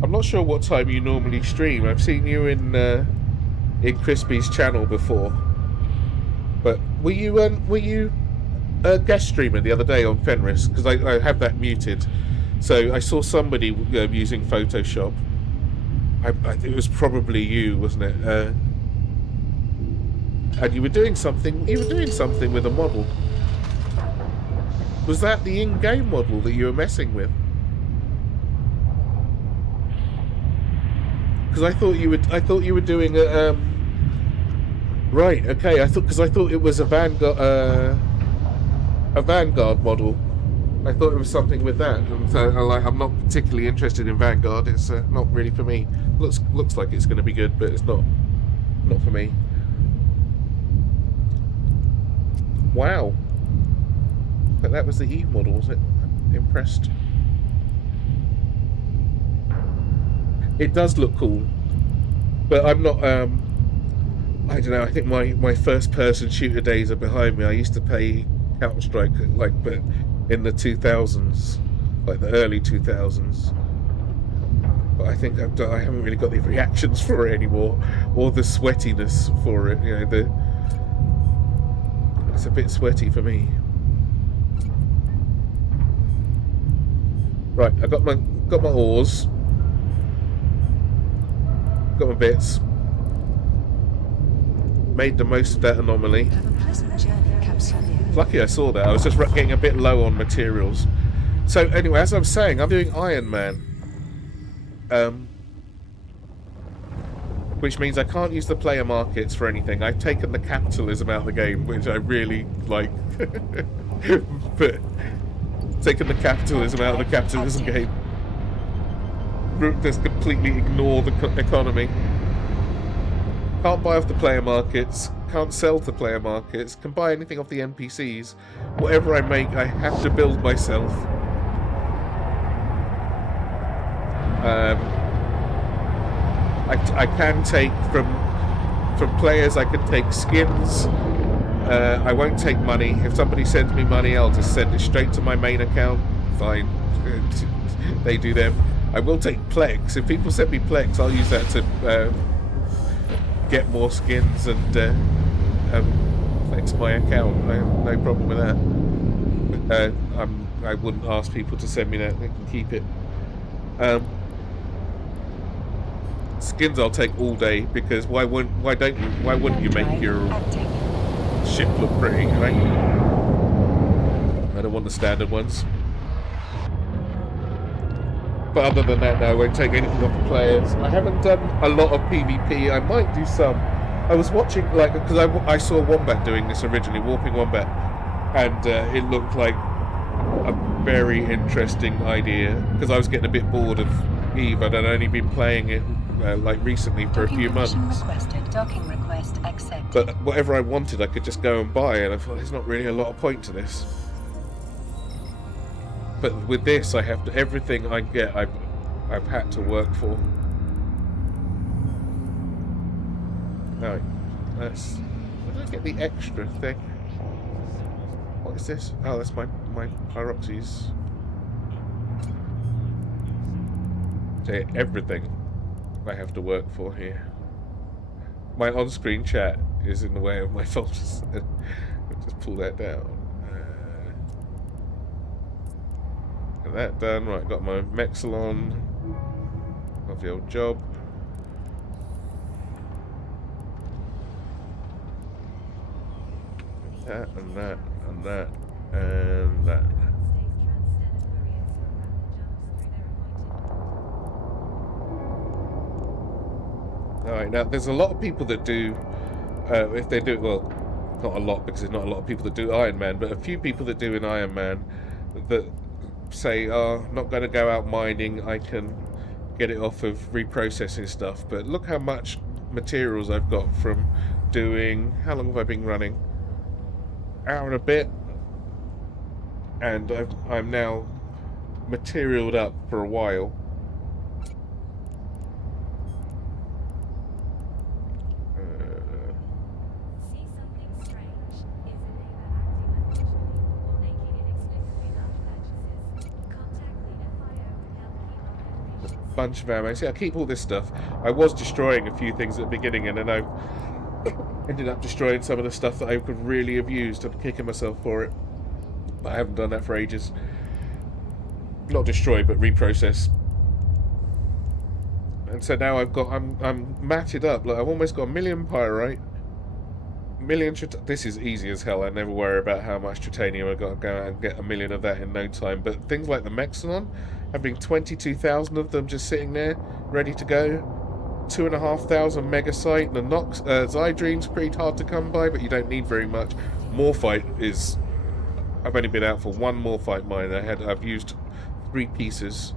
I'm not sure what time you normally stream. I've seen you in Crispy's channel before. But were you a guest streamer the other day on Fenris? Because I have that muted. So I saw somebody using Photoshop. It was probably you, wasn't it? And you were doing something. You were doing something with a model. Was that the in-game model that you were messing with? Because I thought you were doing a. Right. Okay. I thought it was a Vanguard model. I thought it was something with that. And so, I'm not particularly interested in Vanguard. It's not really for me. Looks like it's going to be good, but it's not for me. Wow. But that was the Eve model, was it? Impressed. It does look cool, but I'm not. I don't know. I think my first-person shooter days are behind me. I used to play Counter-Strike but in the 2000s, like the early 2000s. But I think I haven't really got the reactions for it anymore, or the sweatiness for it. You know, it's a bit sweaty for me. Right, I got my oars. Got my bits. Made the most of that anomaly. Have a pleasant journey, Capsuleer. Lucky I saw that. I was just getting a bit low on materials. So anyway, as I was saying, I'm doing Ironman. Which means I can't use the player markets for anything. I've taken the capitalism out of the game, which I really like. But taking the capitalism out of the capitalism game. Just completely ignore the economy. Can't buy off the player markets. Can't sell to player markets. Can buy anything off the NPCs. Whatever I make, I have to build myself. I can take from players. I can take skins. I won't take money. If somebody sends me money, I'll just send it straight to my main account. Fine. They do them. I will take Plex. If people send me Plex, I'll use that to get more skins and flex my account. I have no problem with that. I wouldn't ask people to send me that. They can keep it. Skins I'll take all day, because why wouldn't you make your ship look pretty, right? I don't want the standard ones. But other than that, no, I won't take anything off the players. I haven't done a lot of PvP. I might do some. I was watching, because I saw Wombat doing this originally, Warping Wombat, and it looked like a very interesting idea, because I was getting a bit bored of Eve, and I'd only been playing it recently for a few months. Docking request accepted. But whatever I wanted, I could just go and buy, and I thought there's not really a lot of point to this. But with this, I have to, everything I get, I've had to work for. No, that's. Where did I get the extra thing? What is this? Oh, that's my pyroxes. So everything I have to work for here. My on-screen chat is in the way of my folders. Just pull that down. Get that done. Right, got my Mexalon. Got the old job. That and that and that and that. Alright, now there's a lot of people that do, if they do, well, not a lot because there's not a lot of people that do Ironman, but a few people that do an Ironman that say, oh, I'm not going to go out mining, I can get it off of reprocessing stuff. But look how much materials I've got from doing, how long have I been running? Hour and a bit. And I'm now materialed up for a while. See something strange? Is a neighbor acting unusually or making inexplicably large purchases? Contact the FIO and help keep our Federation Bunch of ammo. See, I keep all this stuff. I was destroying a few things at the beginning, and then I ended up destroying some of the stuff that I could really have used. I'm kicking myself for it. But I haven't done that for ages. Not destroy, but reprocess. And so now I'm matted up. Like, I've almost got 1 million pyrite. This is easy as hell. I never worry about how much titanium I've got to go out and get 1 million of that in no time. But things like the Mexanon, having 22,000 of them just sitting there, ready to go. 2,500 megasite. The Nox, Zydrene's pretty hard to come by, but you don't need very much. Morphite is... I've only been out for one Morphite mine. I've used 3 pieces.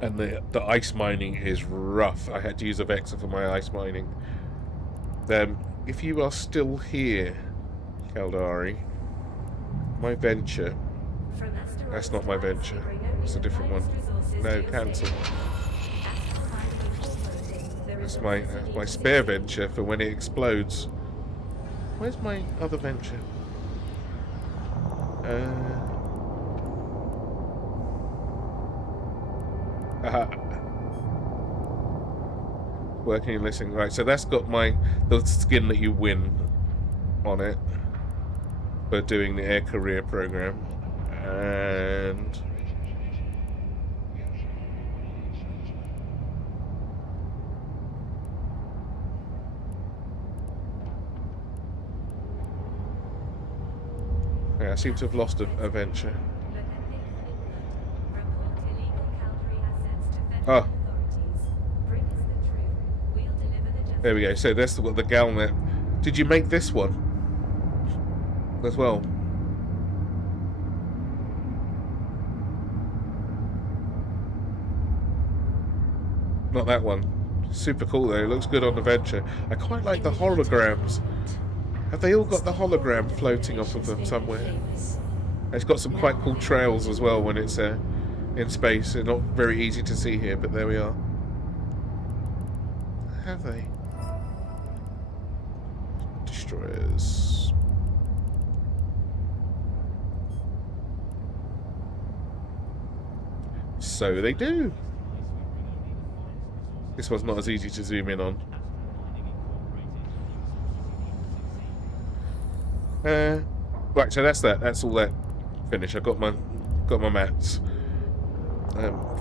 And the ice mining is rough. I had to use a Vexor for my ice mining. If you are still here, Kaldari, my venture... That's not my venture. It's a different one. No, cancel. That's my spare venture for when it explodes. Where's my other venture? Working and listening. Right, so that's got the skin that you win on it for doing the air career program. And yeah, I seem to have lost a venture. Oh, there we go. So that's the Galnet. Did you make this one as well? Not that one. Super cool though. It looks good on the venture. I quite like the holograms. Have they all got the hologram floating off of them somewhere? It's got some quite cool trails as well when it's in space. They're not very easy to see here, but there we are. Have they? Destroyers. So they do. This one's not as easy to zoom in on. Right, so that's that. That's all that finished. I got my mats.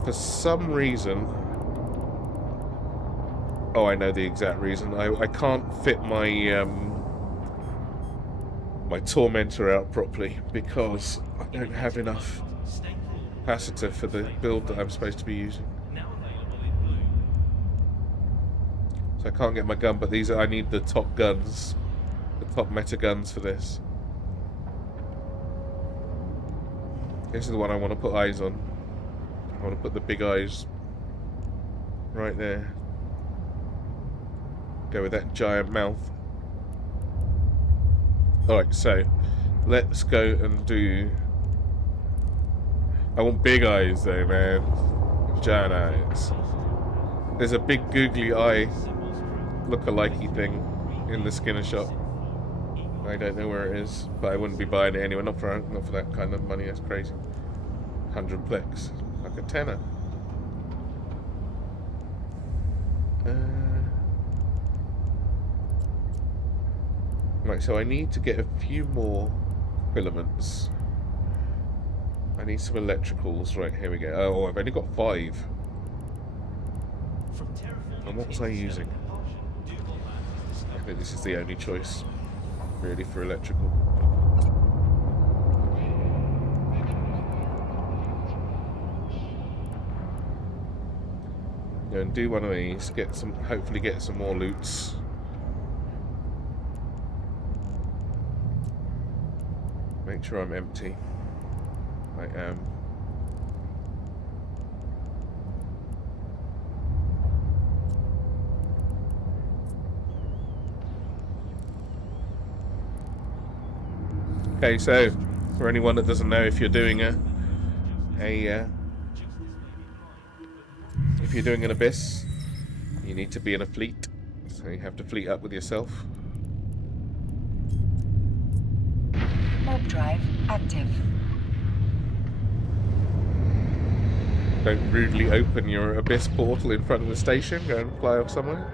For some reason, oh, I know the exact reason. I can't fit my my tormentor out properly because I don't have enough capacitor for the build that I'm supposed to be using. So I can't get my gun, but I need the top guns, the top meta guns for this. This is the one I want to put eyes on. I want to put the big eyes right there. Go with that giant mouth. Alright, so let's go and do... I want big eyes though, man. Giant eyes. There's a big googly eye look-alikey thing in the Skinner shop. I don't know where it is, but I wouldn't be buying it anyway. Not for that kind of money. That's crazy. 100 plex, like a tenner. Right, so I need to get a few more filaments. I need some electricals. Right, here we go. Oh, I've only got 5. And what was I using? I think this is the only choice, really, for electrical. Go and do one of these. Get some. Hopefully, get some more loots. Make sure I'm empty. I am. Okay, so for anyone that doesn't know, if you're doing if you're doing an abyss, you need to be in a fleet. So you have to fleet up with yourself. Warp drive active. Don't rudely open your abyss portal in front of the station. Go and fly off somewhere.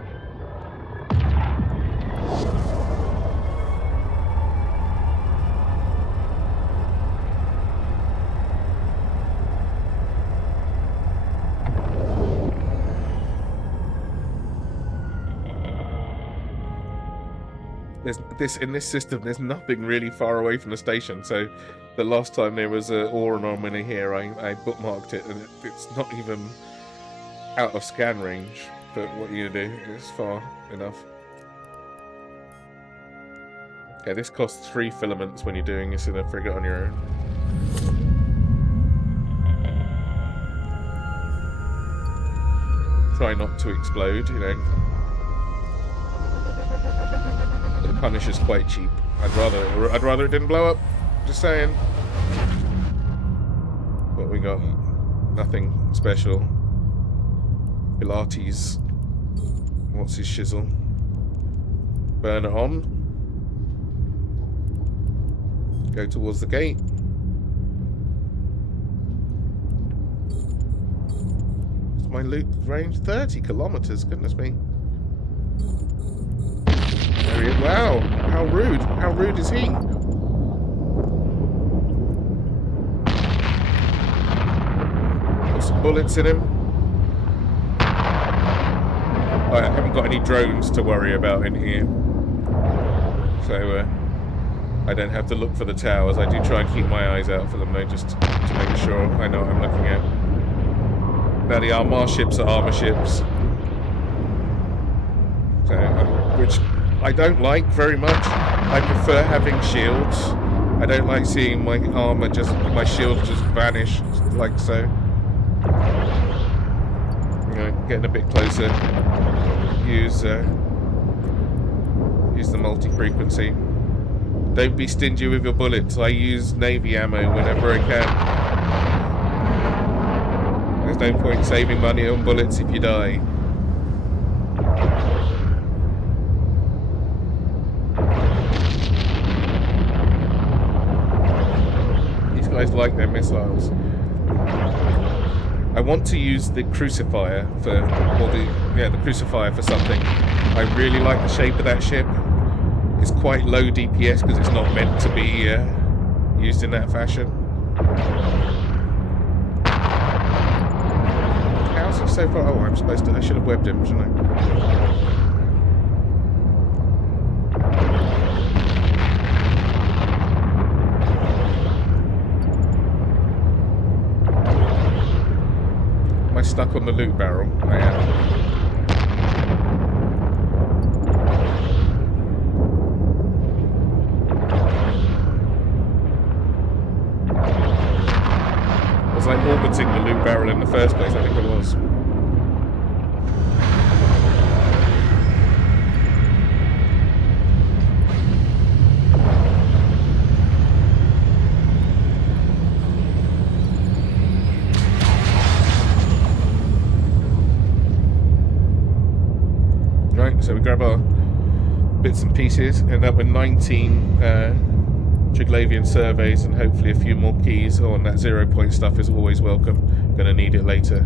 In this system, there's nothing really far away from the station. So, the last time there was an ore anomaly here, I bookmarked it, and it's not even out of scan range. But what are you gonna do? It's far enough. Okay, this costs 3 filaments when you're doing this in a frigate on your own. Try not to explode, you know. The Punisher's quite cheap. I'd rather it didn't blow up. Just saying. What we got? Nothing special. Pilates. What's his shizzle? Burn it on. Go towards the gate. What's my loot range? 30 kilometers. Goodness me. Wow, how rude. How rude is he? Got some bullets in him. I haven't got any drones to worry about in here. So, I don't have to look for the towers. I do try and keep my eyes out for them, though, just to make sure I know what I'm looking at. Now, the Armor ships are armor ships. So, which I don't like very much. I prefer having shields. I don't like seeing my armor my shield just vanish like so. You know, getting a bit closer. Use the multi-frequency. Don't be stingy with your bullets. I use Navy ammo whenever I can. There's no point saving money on bullets if you die. Guys like their missiles. I want to use the crucifier for, the crucifier for something. I really like the shape of that ship. It's quite low DPS because it's not meant to be used in that fashion. How's he so far? Oh, I should have webbed him, shouldn't I? Stuck on the loot barrel. I am. Was I orbiting the loot barrel in the first place? I think it was. So we grab our bits and pieces, end up with 19 Triglavian surveys and hopefully a few more keys. Oh, and that 0 point stuff is always welcome. Gonna need it later.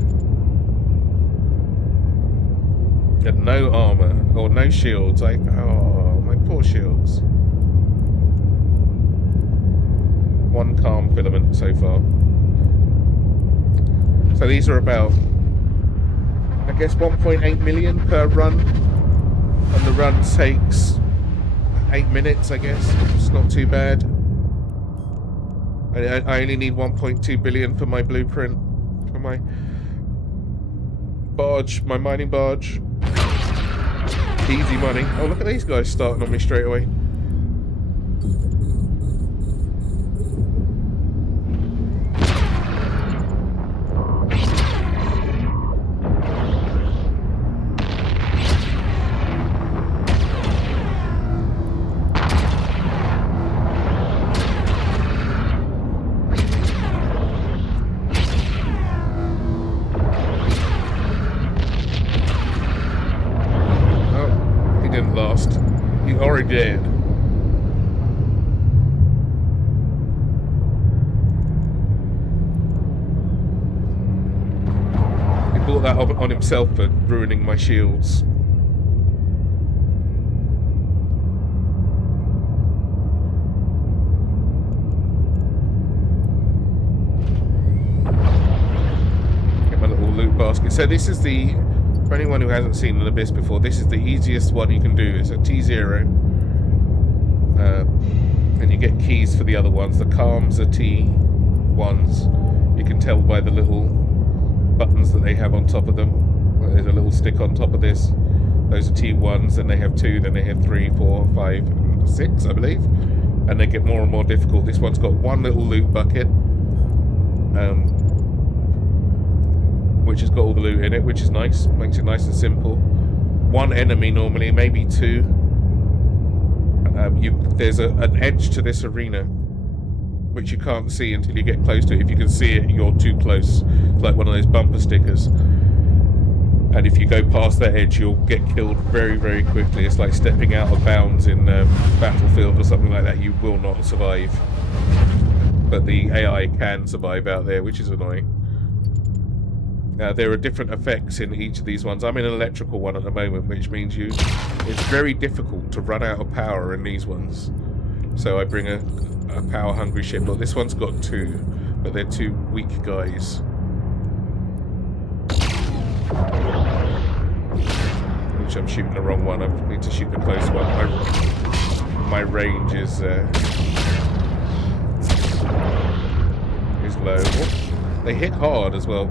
And no armor, or no shields. Oh, my poor shields. 1 calm filament so far. So these are about, I guess, 1.8 million per run. And the run takes 8 minutes, I guess. It's not too bad. I only need 1.2 billion for my blueprint. For my barge, my mining barge. Easy money. Oh, look at these guys starting on me straight away. Dead. He brought that on himself for ruining my shields. Get my little loot basket. So this is the, for anyone who hasn't seen an Abyss before, this is the easiest one you can do. It's a T0. And you get keys for the other ones. The calms are T1s. You can tell by the little buttons that they have on top of them. There's a little stick on top of this. Those are T1s, then they have 2, then they have 3, 4, 5, and 6, I believe. And they get more and more difficult. This one's got one little loot bucket, which has got all the loot in it, which is nice. Makes it nice and simple. One enemy normally, maybe 2. There's an edge to this arena which you can't see until you get close to it. If you can see it, you're too close. It's like one of those bumper stickers. And if you go past that edge, you'll get killed very, very quickly. It's like stepping out of bounds in Battlefield or something like that. You will not survive. But the AI can survive out there, which is annoying. There are different effects in each of these ones. I'm in an electrical one at the moment, which means it's very difficult to run out of power in these ones. So I bring a power-hungry ship. Look, this one's got 2, but they're 2 weak guys. Which I'm shooting the wrong one. I need to shoot the close one. My range is low. Oh, they hit hard as well.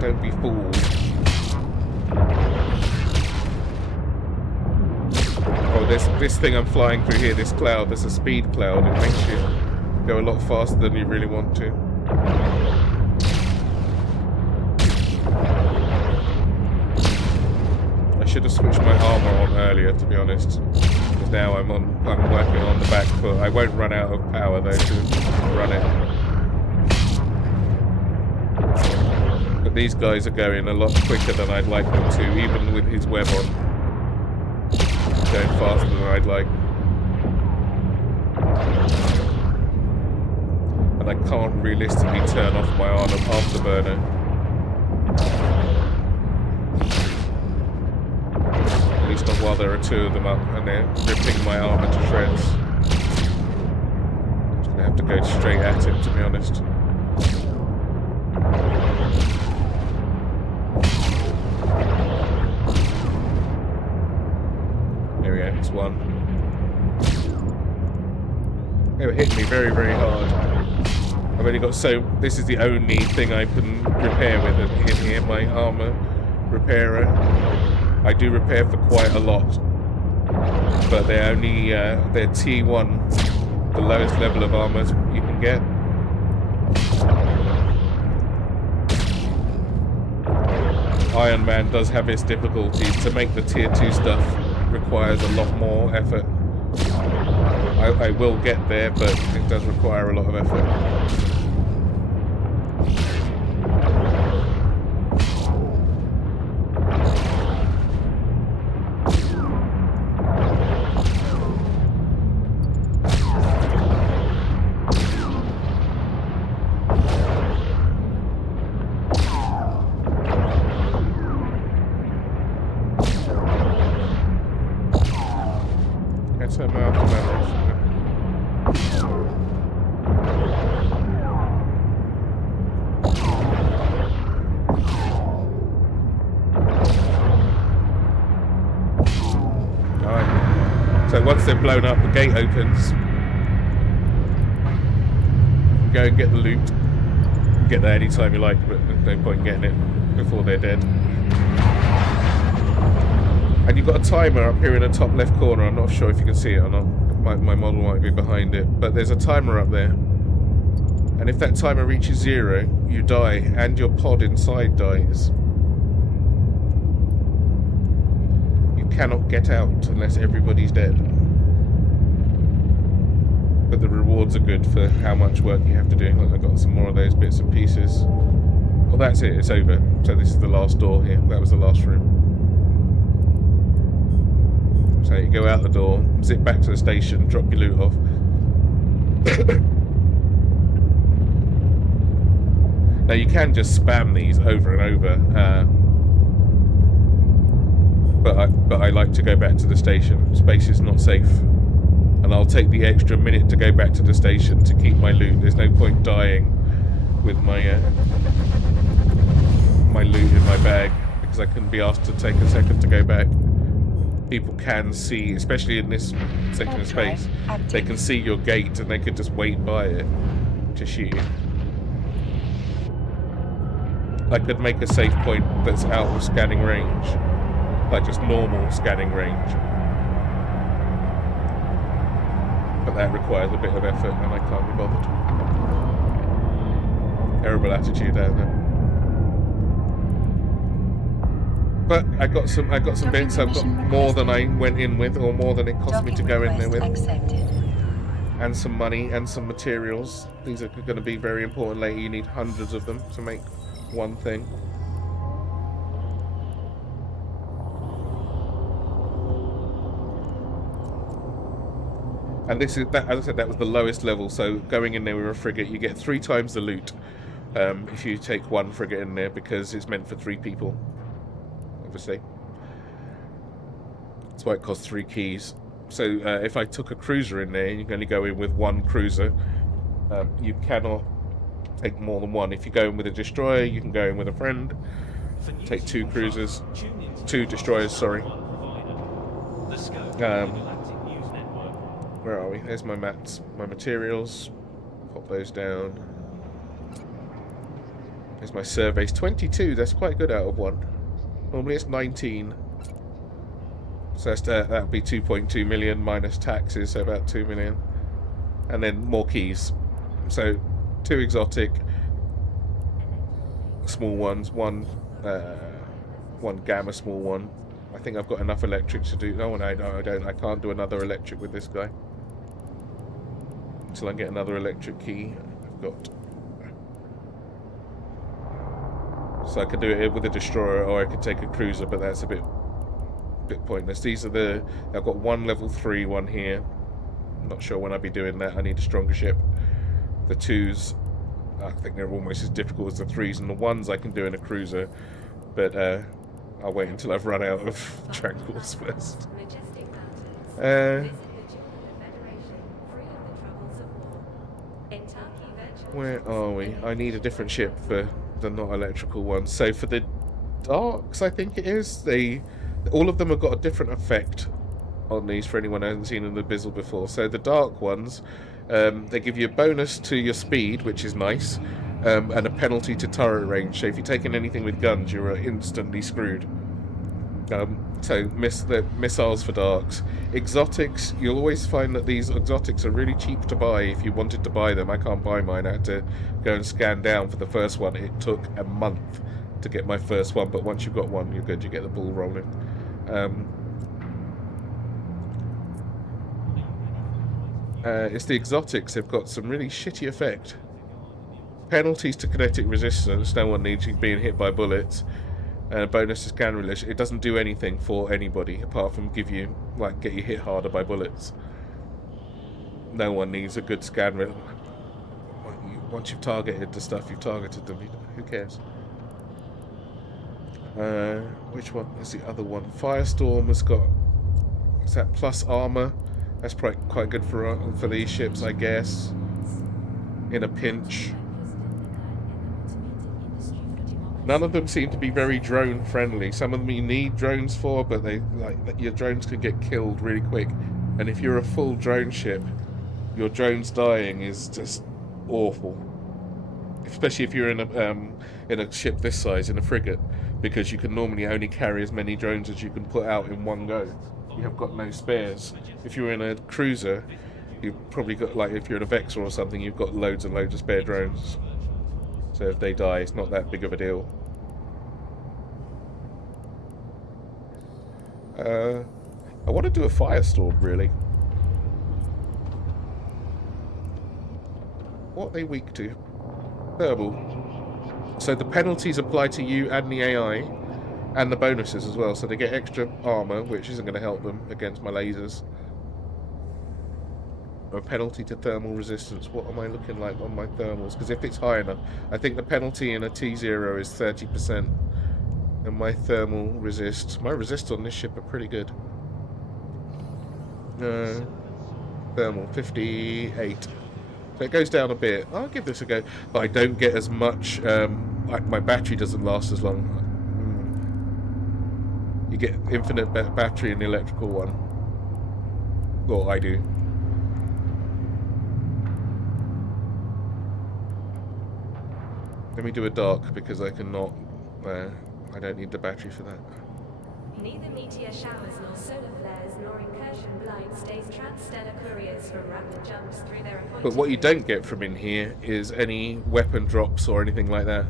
Don't be fooled. Oh, there's this thing I'm flying through here, this cloud, there's a speed cloud. It makes you go a lot faster than you really want to. I should have switched my armor on earlier, to be honest. Because now I'm working on the back foot. I won't run out of power though to run it. But these guys are going a lot quicker than I'd like them to, even with his web on. Going faster than I'd like. And I can't realistically turn off my afterburner. At least not while there are 2 of them up and they're ripping my armor to shreds. I'm just gonna have to go straight at him, to be honest. It's one. They were hitting me very, very hard. I've only got this is the only thing I can repair with in here, my armor repairer. I do repair for quite a lot, but they're only they're T1, the lowest level of armor you can get. Ironman does have its difficulties. To make the tier 2 stuff requires a lot more effort. I will get there, but it does require a lot of effort. Once they're blown up, the gate opens. Go and get the loot. Get that anytime you like, but there's no point getting it before they're dead. And you've got a timer up here in the top left corner. I'm not sure if you can see it or not. My model might be behind it, but there's a timer up there. And if that timer reaches 0, you die, and your pod inside dies. You cannot get out unless everybody's dead. But the rewards are good for how much work you have to do. I've got some more of those bits and pieces. Well, that's it. It's over. So this is the last door here. That was the last room. So you go out the door, zip back to the station, drop your loot off. Now you can just spam these over and over, but I like to go back to the station. Space is not safe, and I'll take the extra minute to go back to the station to keep my loot. There's no point dying with my my loot in my bag because I couldn't be asked to take a second to go back. People can see, especially in this section of space, they can see your gate and they could just wait by it to shoot you. I could make a safe point that's out of scanning range, like just normal scanning range. But that requires a bit of effort and I can't be bothered. Terrible attitude down there. But I got some bits. I've got more than I went in with, or more than it cost me to go in there with. And some money and some materials. These are going to be very important later. You need hundreds of them to make one thing. And this is that, as I said, that was the lowest level. So going in there with a frigate, you get 3 times the loot if you take one frigate in there, because it's meant for 3 people. Obviously, that's why it costs 3 keys. So if I took a cruiser in there, you can only go in with 1 cruiser. You cannot take more than 1. If you go in with a destroyer, you can go in with a friend. Take 2 cruisers, 2 destroyers. Sorry. Where are we? There's my mats, my materials. Pop those down. There's my surveys. 22. That's quite good out of 1. Normally it's 19. So that would be 2.2 million minus taxes, so about 2 million. And then more keys. So 2 exotic, small ones, one gamma small one. I think I've got enough electric to do. No, I don't. I can't do another electric with this guy until I get another electric key. I've got. So I could do it with a destroyer, or I could take a cruiser, but that's a bit pointless. These are I've got 1 level 3 one here. I'm not sure when I'll be doing that. I need a stronger ship. The 2s, I think they're almost as difficult as the 3s, and the 1s I can do in a cruiser, but I'll wait until I've run out of tranquils first. Where are we? I need a different ship for the not electrical ones. So for the darks, I think it is, all of them have got a different effect on these for anyone who hasn't seen an Abyssal before. So the dark ones, they give you a bonus to your speed, which is nice, and a penalty to turret range. So if you're taking anything with guns, you're instantly screwed. So the missiles for darks. Exotics, you'll always find that these exotics are really cheap to buy if you wanted to buy them. I can't buy mine. I had to go and scan down for the first one. It took a month to get my first one, but once you've got one, you're good. You get the ball rolling. It's the exotics. They've got some really shitty effect. Penalties to kinetic resistance. No one needs you being hit by bullets. Bonus to scan relish. It doesn't do anything for anybody apart from get you hit harder by bullets. No one needs a good scan relish. Once you've targeted the stuff, you've targeted them. Who cares? Which one is the other one? Firestorm has got, is that plus armor? That's probably quite good for these ships, I guess. In a pinch. None of them seem to be very drone friendly. Some of them you need drones for, but your drones could get killed really quick. And if you're a full drone ship, your drones dying is just awful. especially if you're in a ship this size, in a frigate, because you can normally only carry as many drones as you can put out in one go. You have got no spares. If you're in a cruiser, you've probably got, like, if you're in a Vexor or something, you've got loads and loads of spare drones. So if they die, it's not that big of a deal. I want to do a firestorm, really. What are they weak to? Thermal. So the penalties apply to you and the AI, and the bonuses as well. So they get extra armor, which isn't going to help them against my lasers. A penalty to thermal resistance. What am I looking like on my thermals? Because if it's high enough, I think the penalty in a T0 is 30%. And my thermal resist. My resist on this ship are pretty good. Thermal 58. So it goes down a bit. I'll give this a go. But I don't get as much. My battery doesn't last as long. You get infinite battery in the electrical one. Well, I do. Let me do a dark because I cannot. I don't need the battery for that. Neither meteor showers nor solar flares nor incursion blind stays transstellar couriers from rapid jumps through their appointed. But what you don't get from in here is any weapon drops or anything like that.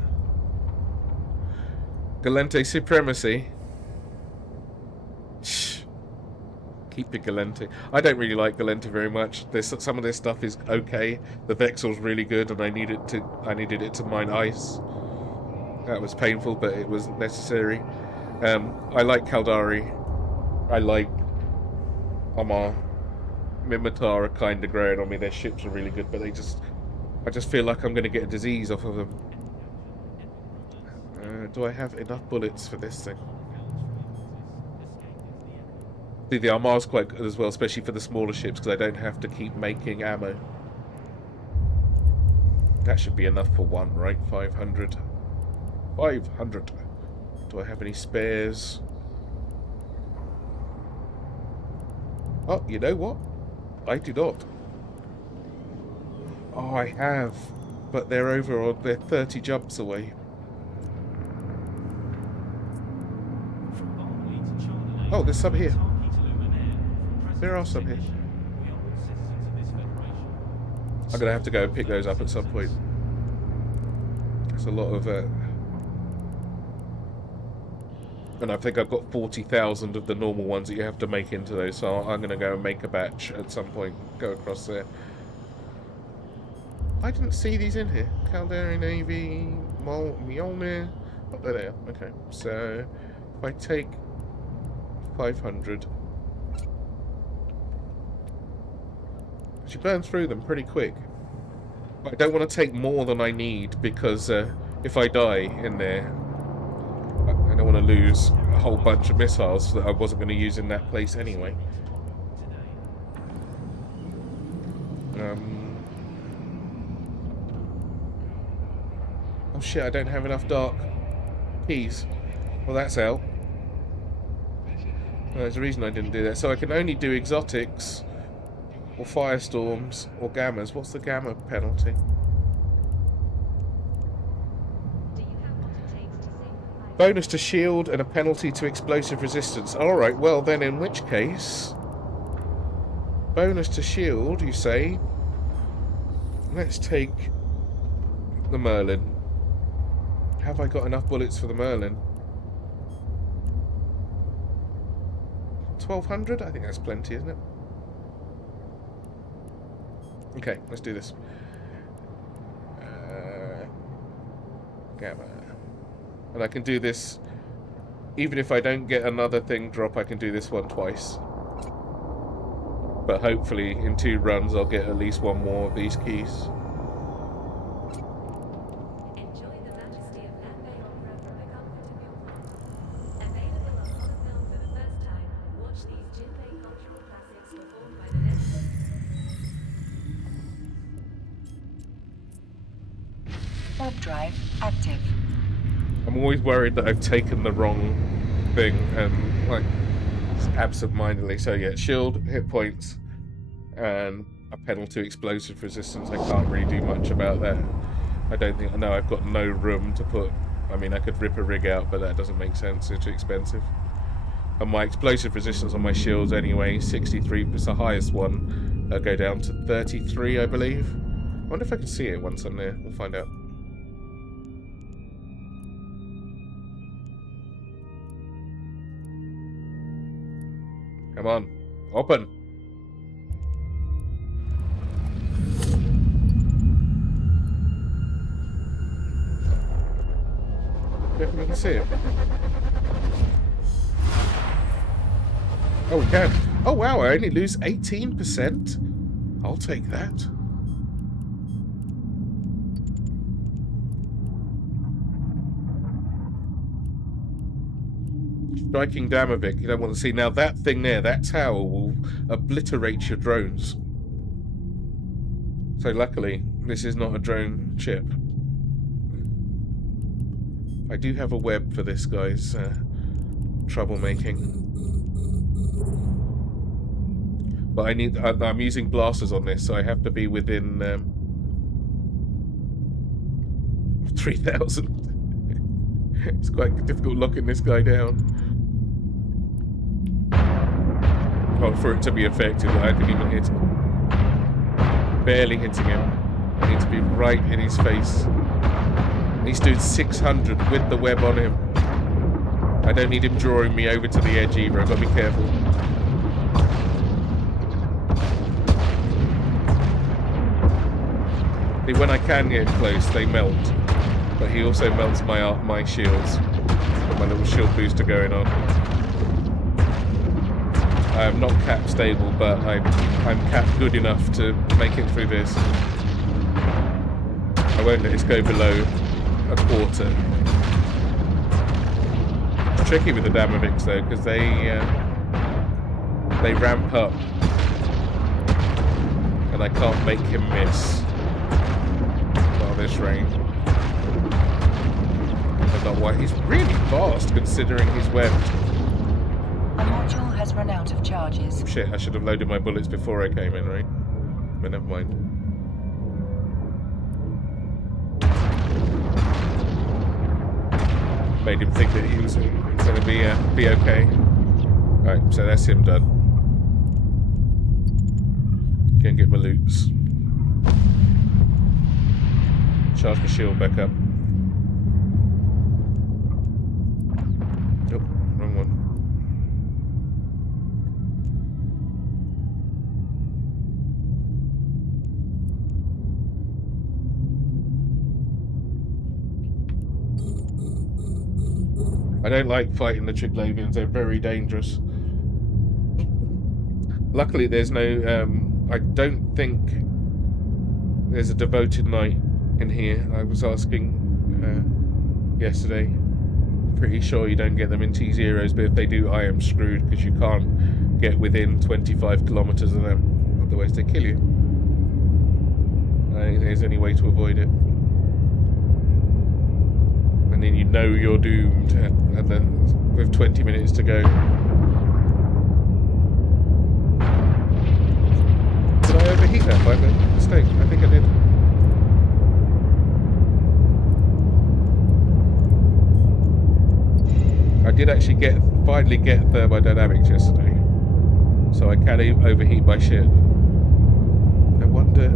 Galente supremacy. Shh. Keep your Galente. I don't really like Galente very much. Some of this stuff is okay. The Vexor's really good, and I needed it to mine ice. That was painful, but it was necessary. I like Caldari. I like Amar. Mimitar are kind of growing on me. Their ships are really good, but I just feel like I'm going to get a disease off of them. Do I have enough bullets for this thing? See, the Amar's quite good as well, especially for the smaller ships, because I don't have to keep making ammo. That should be enough for one, right? 500. 500. Do I have any spares? Oh, you know what? I do not. Oh, I have. But they're they're 30 jumps away. Oh, there's some here. There are some here. I'm going to have to go and pick those up at some point. There's a lot of... And I think I've got 40,000 of the normal ones that you have to make into those, so I'm going to go and make a batch at some point, go across there. I didn't see these in here. Caldari Navy, Mjolnir. Oh, there they are. Okay, so if I take 500... She burns through them pretty quick. But I don't want to take more than I need, because if I die in there, I don't want to lose a whole bunch of missiles that I wasn't going to use in that place anyway. Oh shit, I don't have enough dark keys. Well, that's out. There's a reason I didn't do that. So I can only do exotics, or firestorms, or gammas. What's the gamma penalty? Bonus to shield and a penalty to explosive resistance. Alright, well then in which case... Bonus to shield, you say? Let's take the Merlin. Have I got enough bullets for the Merlin? 1200? I think that's plenty, isn't it? Okay, let's do this. Gamma. And I can do this, even if I don't get another thing drop, I can do this one twice. But hopefully in 2 runs I'll get at least one more of these keys. Enjoy the majesty of Lambay Opera from the comfort of your home. Available on film for the first time. Watch these Jinbei cultural classics performed by the Netflix. Warp drive active. I'm always worried that I've taken the wrong thing and, like, absent-mindedly. So yeah, shield, hit points, and a penalty to explosive resistance. I can't really do much about that. I don't think... No, I've got no room to put... I mean, I could rip a rig out, but that doesn't make sense. It's too expensive. And my explosive resistance on my shields anyway, 63 is the highest one. That'll go down to 33, I believe. I wonder if I can see it once I'm there. We'll find out. Come on. Open. Definitely can see it. Oh, we can. Oh, wow. I only lose 18%. I'll take that. Striking Damovic, you don't want to see. Now that thing there, that tower will obliterate your drones. So luckily, this is not a drone chip. I do have a web for this guy's troublemaking. But I need, I'm using blasters on this, so I have to be within 3,000. It's quite difficult locking this guy down. Well, for it to be effective, I didn't even hit him. Barely hitting him. I need to be right in his face. He's doing 600 with the web on him. I don't need him drawing me over to the edge either. I've got to be careful. See, when I can get close, they melt. But he also melts my shields. Got my little shield booster going on. I'm not cap stable, but I'm cap good enough to make it through this. I won't let this go below a quarter. It's tricky with the Damovics though, because they ramp up, and I can't make him miss. Not on this range. And not why he's really fast considering he's webbed. A module has run out of charges. Shit, I should have loaded my bullets before I came in, right? But never mind. Made him think that he was going to be okay. Alright, so that's him done. Go and get my loots. Charge my shield back up. Nope, wrong one. I don't like fighting the Triglavians, they're very dangerous. Luckily there's no, I don't think there's a devoted knight in here. I was asking yesterday. Pretty sure you don't get them in T0s, but if they do, I am screwed, because you can't get within 25 kilometers of them, otherwise they kill you. I don't think there's any way to avoid it. And then you know you're doomed, and then with 20 minutes to go. Did I overheat that by mistake? I think I did. I did actually finally get thermodynamics yesterday, so I can overheat my shit. I wonder.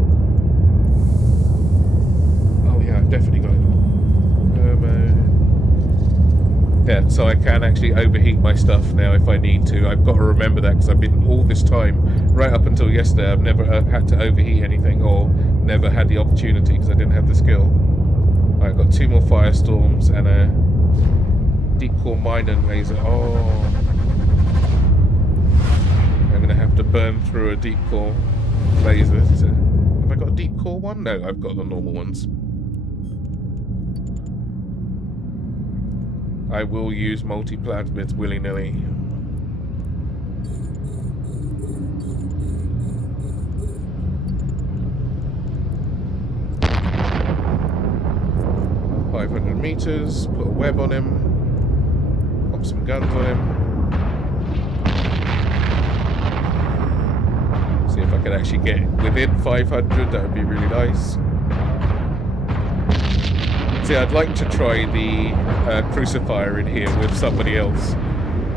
Oh yeah, I've definitely got it. Yeah, so I can actually overheat my stuff now if I need to. I've got to remember that, because I've been all this time, right up until yesterday, I've never had to overheat anything, or never had the opportunity because I didn't have the skill. Right, I've got 2 more firestorms and a deep core mine and laser. Oh, I'm gonna have to burn through a deep core laser. Have I got a deep core one? No, I've got the normal ones. I will use multi-plasmids willy-nilly. $500 put a web on him. Pop some guns on him. See if I can actually get within 500, that would be really nice. See, I'd like to try the crucifier in here with somebody else,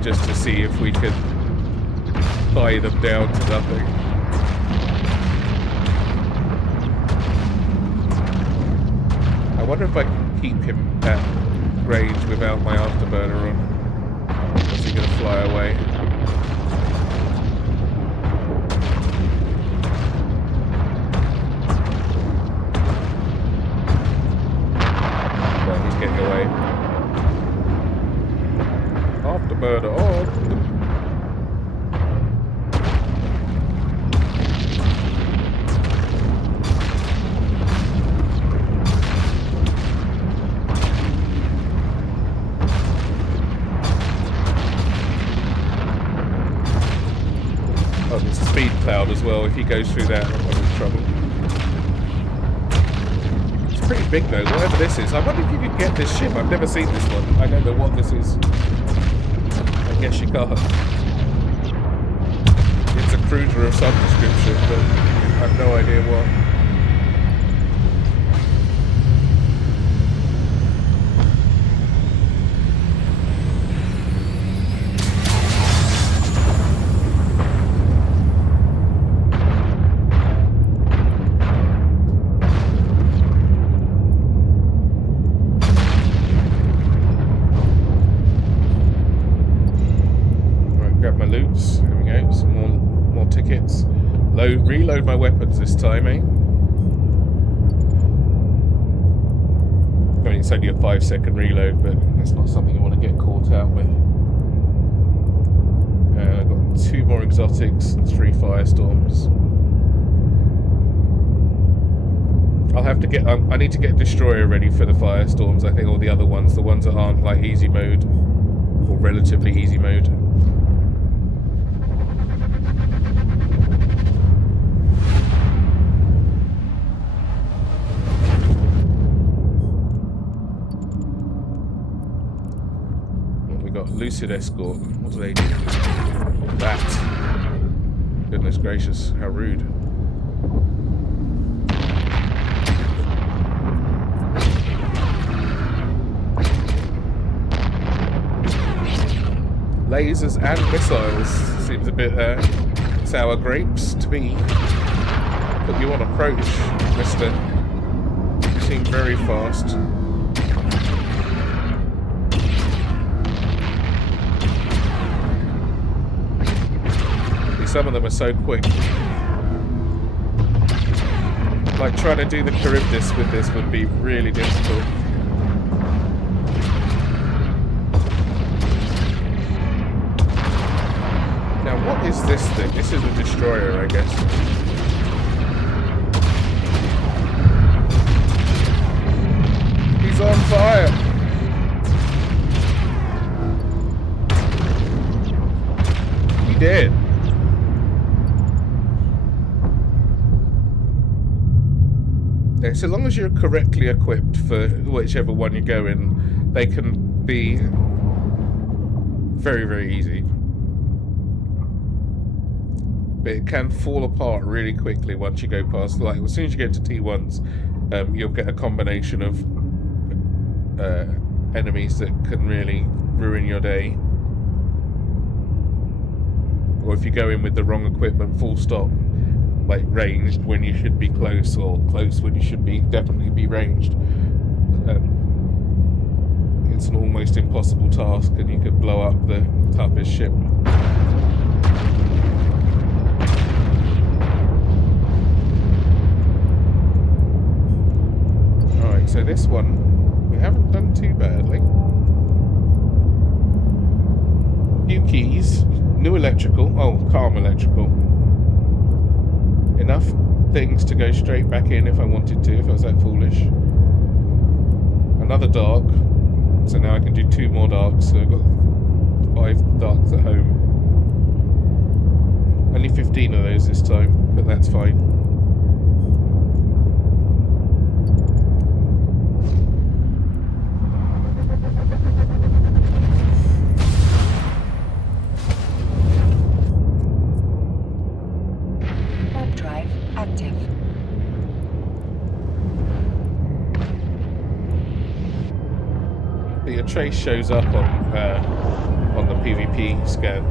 just to see if we could tie them down to nothing. I wonder if I can keep him at range without my afterburner on. Or is he going to fly away? Well, he's getting away. Afterburner on! Oh, there's a speed cloud as well. If he goes through that, I'm in trouble. It's pretty big though, whatever this is. I wonder if you could get this ship. I've never seen this one. I don't know what this is. I guess you can't. It's a cruiser of some description, but I have no idea what. Loots. Here we go. Some more tickets. Reload my weapons this time, eh? I mean, it's only a 5-second reload, but that's not something you want to get caught out with. I've got 2 more exotics and 3 firestorms. I'll have to get. I need to get a destroyer ready for the firestorms. I think all the other ones, the ones that aren't like easy mode or relatively easy mode. Lucid escort. What do they do? That. Goodness gracious, how rude. Lasers and missiles. Seems a bit sour grapes to me. Put you on approach, mister. You seem very fast. Some of them are so quick. Like trying to do the Charybdis with this would be really difficult. Now what is this thing? This is a destroyer, I guess. He's on fire! He did. Yeah, so long as you're correctly equipped for whichever one you go in, they can be very, very easy. But it can fall apart really quickly once you go past, like as soon as you get to T1s, you'll get a combination of enemies that can really ruin your day. Or if you go in with the wrong equipment, full stop. Like ranged when you should be close, or close when you should be definitely be ranged. It's an almost impossible task, and you could blow up the toughest ship. Alright, so this one we haven't done too badly. Few keys, new electrical, calm electrical. Enough things to go straight back in if I wanted to, if I was that foolish. Another dark, so now I can do 2 more darks, so I've got 5 darks at home. Only 15 of those this time, but that's fine. trace shows up on the PvP scan,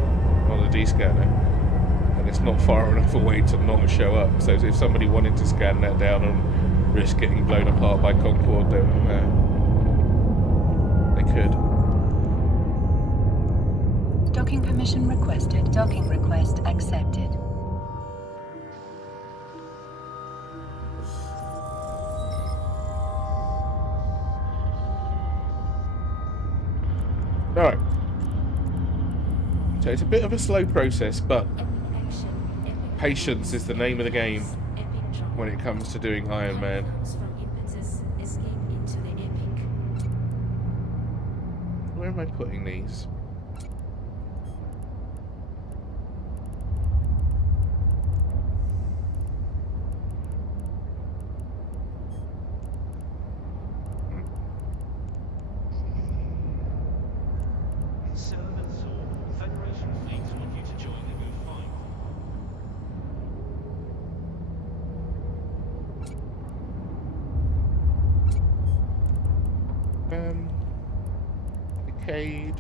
on the D scanner, and it's not far enough away to not show up. So if somebody wanted to scan that down and risk getting blown apart by Concord, then they could. Docking permission requested. Docking request accepted. Alright. So it's a bit of a slow process, but patience is the name of the game when it comes to doing Ironman. Where am I putting these? Federation fleets want you to join the new fight. Decade.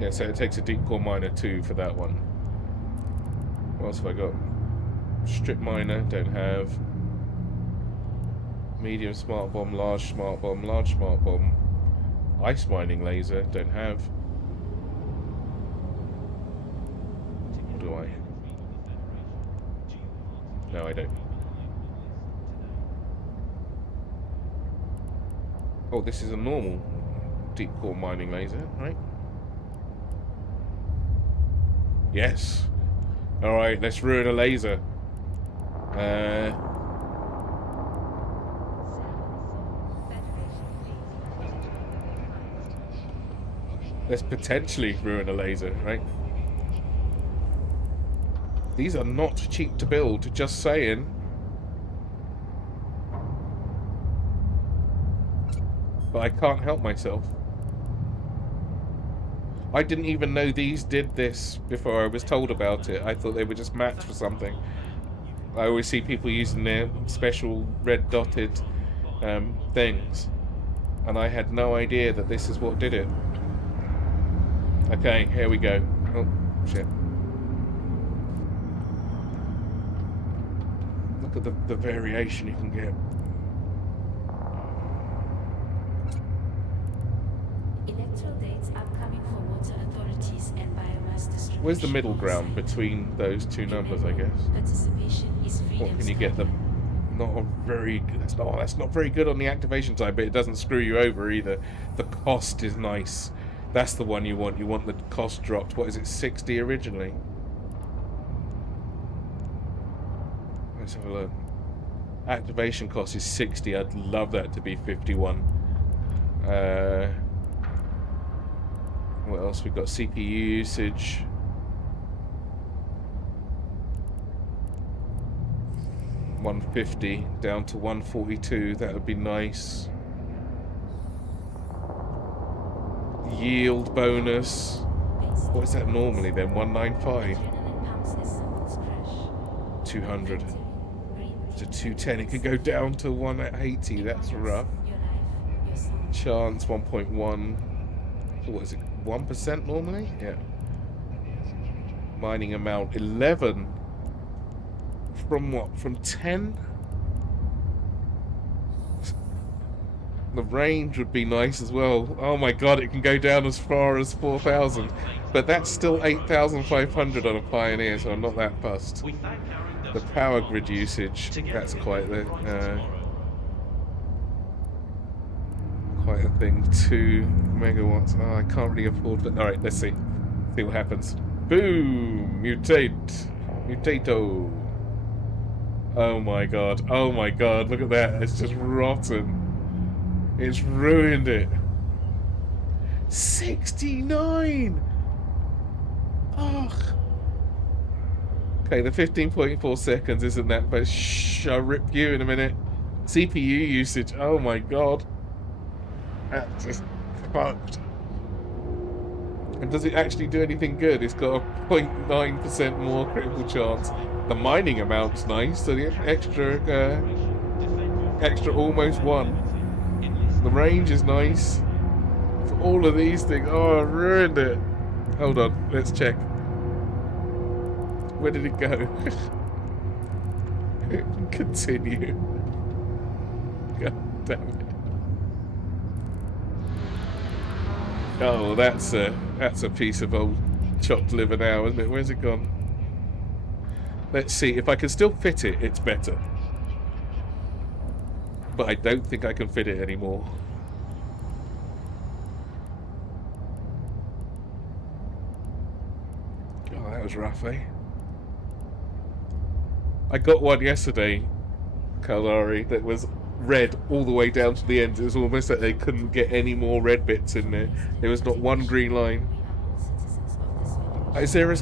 Yeah, so it takes a deep core miner 2 for that one. What else have I got? Strip miner, don't have. Medium smart bomb, large smart bomb, large smart bomb. Ice mining laser, don't have. Or do I? No, I don't. Oh, this is a normal deep core mining laser, right? Yes. Alright, let's ruin a laser. Let's potentially ruin a laser, right? These are not cheap to build, just saying. But I can't help myself. I didn't even know these did this before I was told about it. I thought they were just mapped for something. I always see people using their special red dotted things. And I had no idea that this is what did it. Okay, here we go. Oh, shit. Look at the variation you can get. Electoral dates upcoming for water authorities and biomass distribution. Where's the middle ground between those two numbers, I guess? Participation is What can you get them? Not a very good. That's not very good on the activation side, but it doesn't screw you over either. The cost is nice. That's the one you want. You want the cost dropped. What is it, 60 originally? Let's have a look. Activation cost is 60. I'd love that to be 51. What else? We've got CPU usage. $150 down to $142. That would be nice. Yield bonus. What is that normally then? 195. 200 to 210. It could go down to 180. That's rough. Chance 1.1. What is it? 1% normally? Yeah. Mining amount 11. From what? From 10? The range would be nice as well. Oh my god, it can go down as far as 4,000. But that's still 8,500 on a Pioneer, so I'm not that fussed. The power grid usage, that's quite the quite a thing. 2 megawatts. Oh, I can't really afford that. Alright, let's see. See what happens. Boom! Mutate! Mutato! Oh my god. Oh my god. Look at that. It's just rotten. It's ruined it. 69! Ugh. Okay, the 15.4 seconds isn't that, but I'll rip you in a minute. CPU usage. Oh my god. That's just fucked. And does it actually do anything good? It's got a 0.9% more critical chance The mining amount's nice, so the extra almost one. The range is nice. For all of these things, oh, I ruined it. Hold on, let's check. Where did it go? Continue. God damn it. Oh, that's a piece of old chopped liver now, isn't it? Where's it gone? Let's see. If I can still fit it, it's better. But I don't think I can fit it anymore. Oh, that was rough, eh? I got one yesterday, Kaldari, that was red all the way down to the end. It was almost like they couldn't get any more red bits in there. There was not one green line. Is there a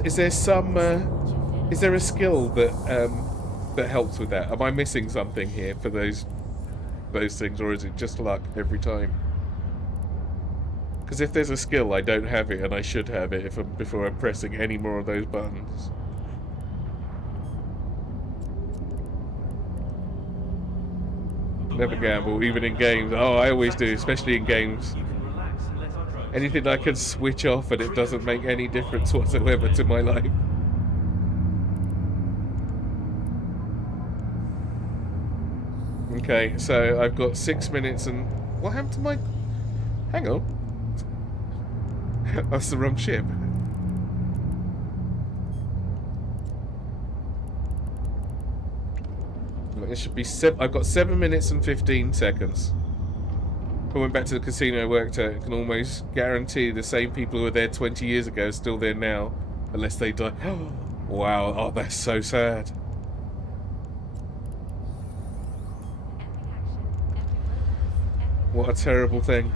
skill that helps with that? Am I missing something here for those things, or is it just luck every time? Because if there's a skill, I don't have it, and I should have it before I'm pressing any more of those buttons. Never gamble, even in games. Oh, I always do, especially in games. Anything I can switch off and it doesn't make any difference whatsoever to my life. Okay, so I've got 6 minutes and... What happened to my... Hang on. That's the wrong ship. It should be I've got 7 minutes and 15 seconds. If I went back to the casino I worked at, I can almost guarantee the same people who were there 20 years ago are still there now, unless they die. Wow, oh, that's so sad. What a terrible thing.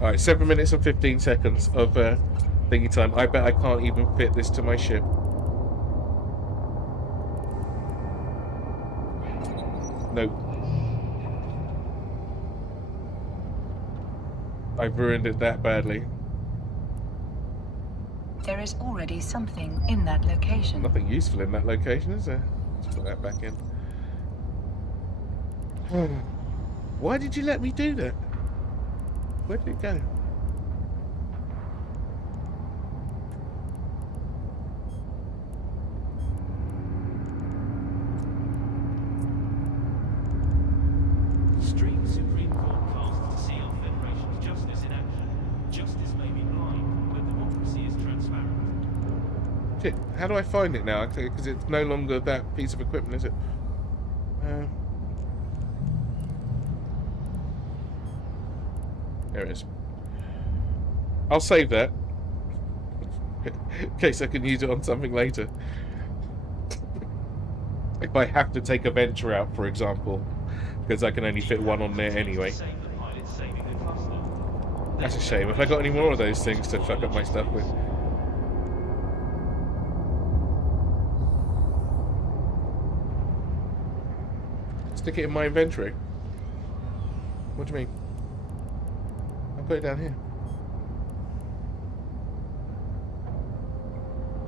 Alright, 7 minutes and 15 seconds of thingy time. I bet I can't even fit this to my ship. Nope. I've ruined it that badly. There is already something in that location. Nothing useful in that location, is there? Let's put that back in. Why did you let me do that? Where did it go? Stream Supreme Court casts to see our Federation's justice in action. Justice may be blind, but democracy is transparent. Shit, how do I find it now? Because it's no longer that piece of equipment, is it? There it is. I'll save that. In case I can use it on something later. If I have to take a venture out, for example. Because I can only fit one on there anyway. That's a shame. Have I got any more of those things to fuck up my stuff with? Stick it in my inventory. What do you mean? I'll put it down here.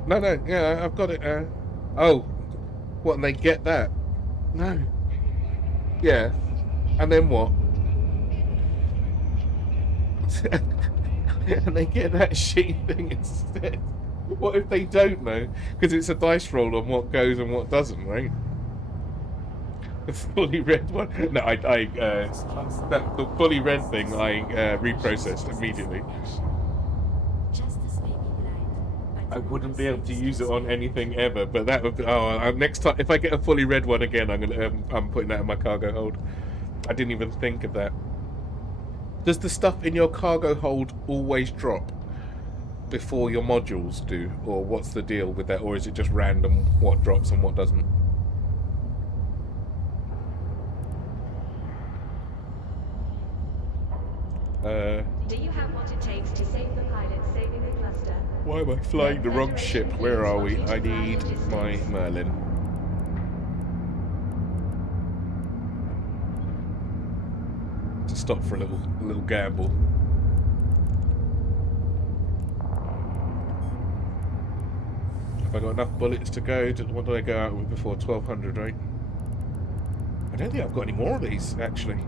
No, yeah, I've got it. Oh, what? And they get that? No. Yeah, and then what? And they get that shitty thing instead. What if they don't know? Because it's a dice roll on what goes and what doesn't, right? The fully red one. No, the fully red thing I reprocessed immediately. I wouldn't be able to use it on anything ever, but that would be, next time if I get a fully red one again, I'm putting that in my cargo hold. I didn't even think of that. Does the stuff in your cargo hold always drop before your modules do, or what's the deal with that, or is it just random what drops and what doesn't? Do you have what it takes to save the pilot saving the cluster? Why am I flying the wrong ship? Where are we? I need my Merlin. To stop for a little gamble. Have I got enough bullets to go? What did I go out with before? 1200, right? I don't think I've got any more of these, actually.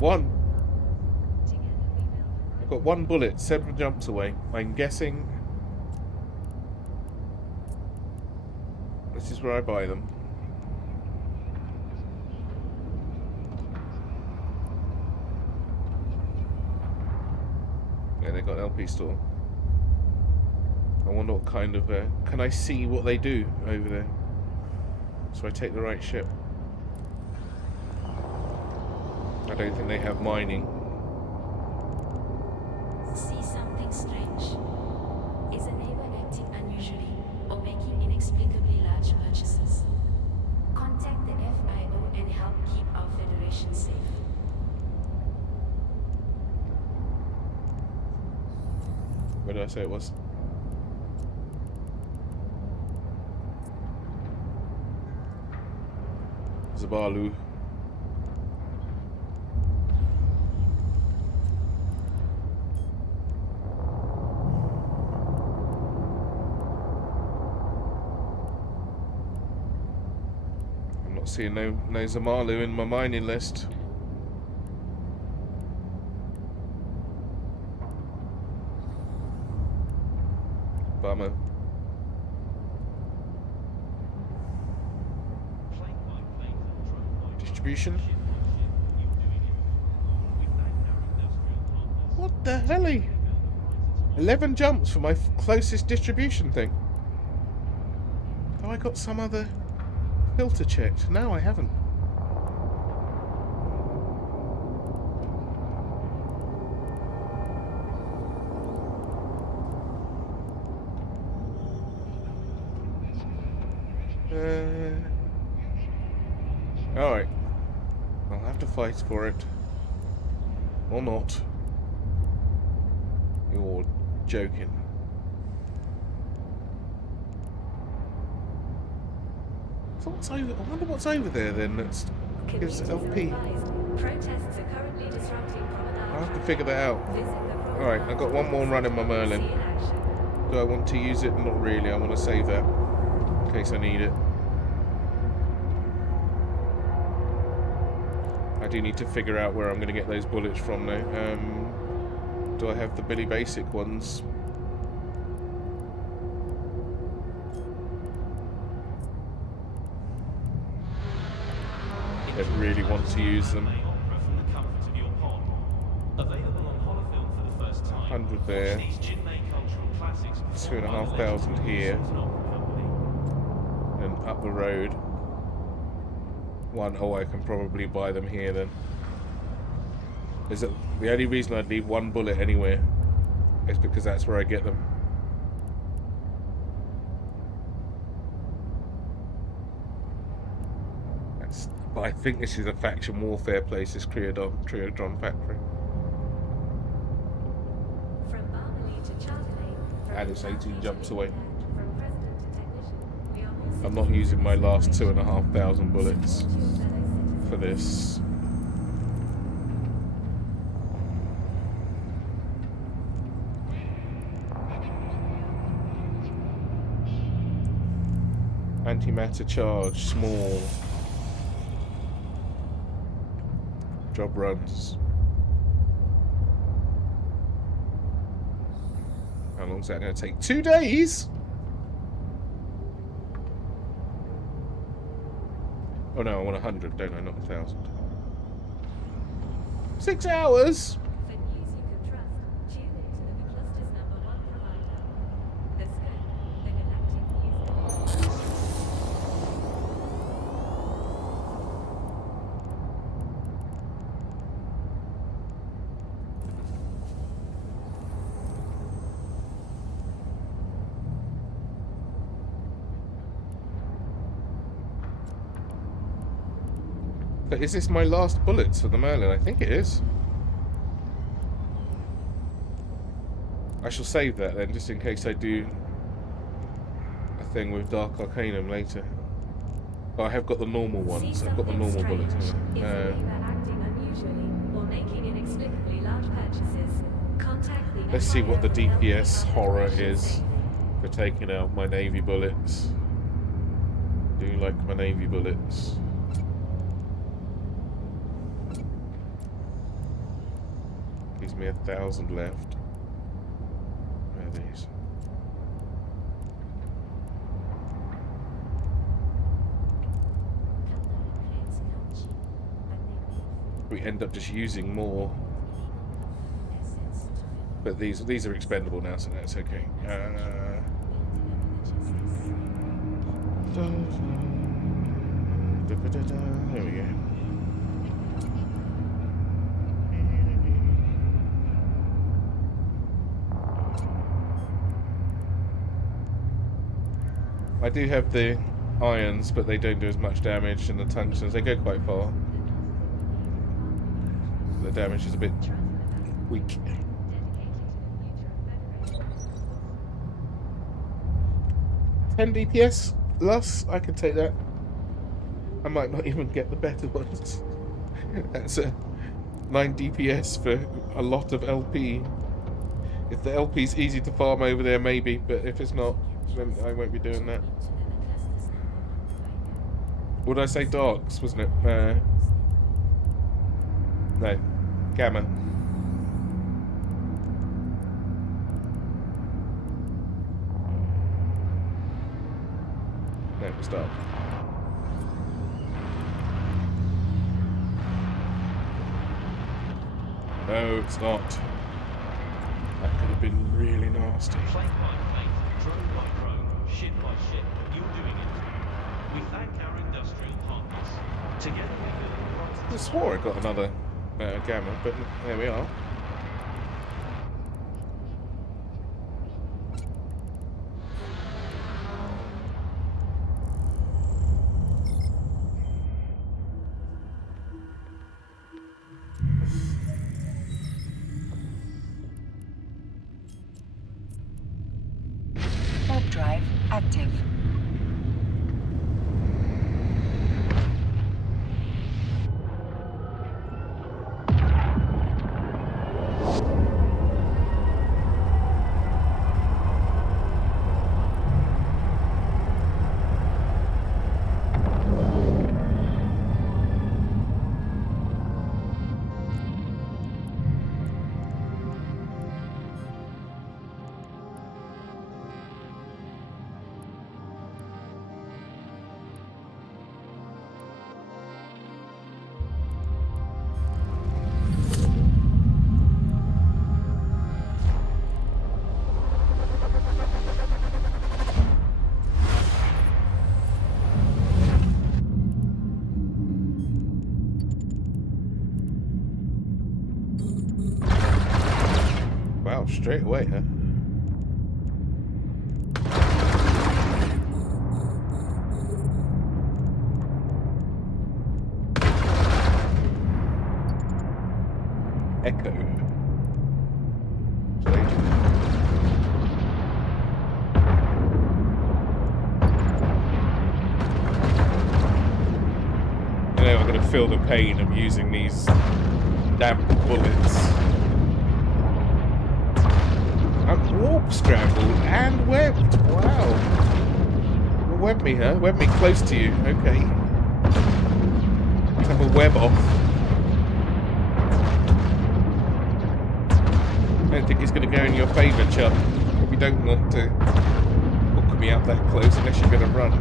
One. I've got one bullet, 7 jumps away. I'm guessing this is where I buy them. Yeah, they got an LP store. I wonder what kind of... can I see what they do over there? So I take the right ship. I don't think they have mining. See something strange? Is a neighbor acting unusually or making inexplicably large purchases? Contact the FIO and help keep our Federation safe. Where did I say it was? Zabalu. I'm not seeing no Zamalu in my mining list. Bummer. Distribution? What the helly? 11 jumps for my closest distribution thing. Have I got some other filter checked? No, I haven't. Alright. I'll have to fight for it. Or not. You're joking. So what's over? I wonder what's over there then. That's gives LP. Protests are currently disrupting promenade. I'll have to figure that out. Visit the Alright, I've got one more run in my Merlin. See in action. Do I want to use it? Not really. I want to save that in case I need it. I do need to figure out where I'm going to get those bullets from now. Do I have the Billy Basic ones? I don't really want to use them. 100 there. 2,500 here. And up the road. Oh, I can probably buy them here then. Is it the only reason I'd leave one bullet anywhere is because that's where I get them. But I think this is a faction warfare place, this Triodon factory. From Barnley to Charley, And it's 18 jumps away. from president to technician, we are all I'm not using my last 2,500 bullets to your fellow citizens. for this. Antimatter charge, small. Job runs. How long is that going to take? 2 days? Oh no, I want 100, don't I? Not 1,000. 6 hours? For news you can trust, tune in to the cluster's #1 provider. The Scope, the Galactic News. But is this my last bullets for the Merlin? I think it is. I shall save that then, just in case I do a thing with Dark Arcanum later. Oh, I have got the normal ones. I've got the normal bullets. Is a haven't I? neighbor acting unusually or making inexplicably large purchases, contact the Let's see what the FIO and help DPS keep our horror federation is safe. for taking out my navy bullets. Do you like my navy bullets? Gives me 1,000 left. Where are these? We end up just using more. But these are expendable now, so that's okay. There we go. I do have the irons, but they don't do as much damage, and the tungstens, they go quite far. The damage is a bit weak. 10 DPS plus, I can take that. I might not even get the better ones. That's a 9 DPS for a lot of LP. If the LP's easy to farm over there, maybe, but if it's not, then I won't be doing that. What did I say? Darks, wasn't it? No. Gamma. No, it was dark. No, it's not. That could have been really nasty. Plate by plate, drone by drone, ship by ship, you're doing it. We thank our industrial partners. Together we build a brighter I swore I got another gamma, but there we are. Warp drive active. Wow, straight away, huh? Echo. I know I'm going to feel the pain of using these damp bullets. I'm warp scrambled and webbed. Wow. Well, web me, huh? Web me close to you. Okay. Have a web off. I don't think it's going to go in your favour, chum. We don't want to hook me up that close unless you're going to run.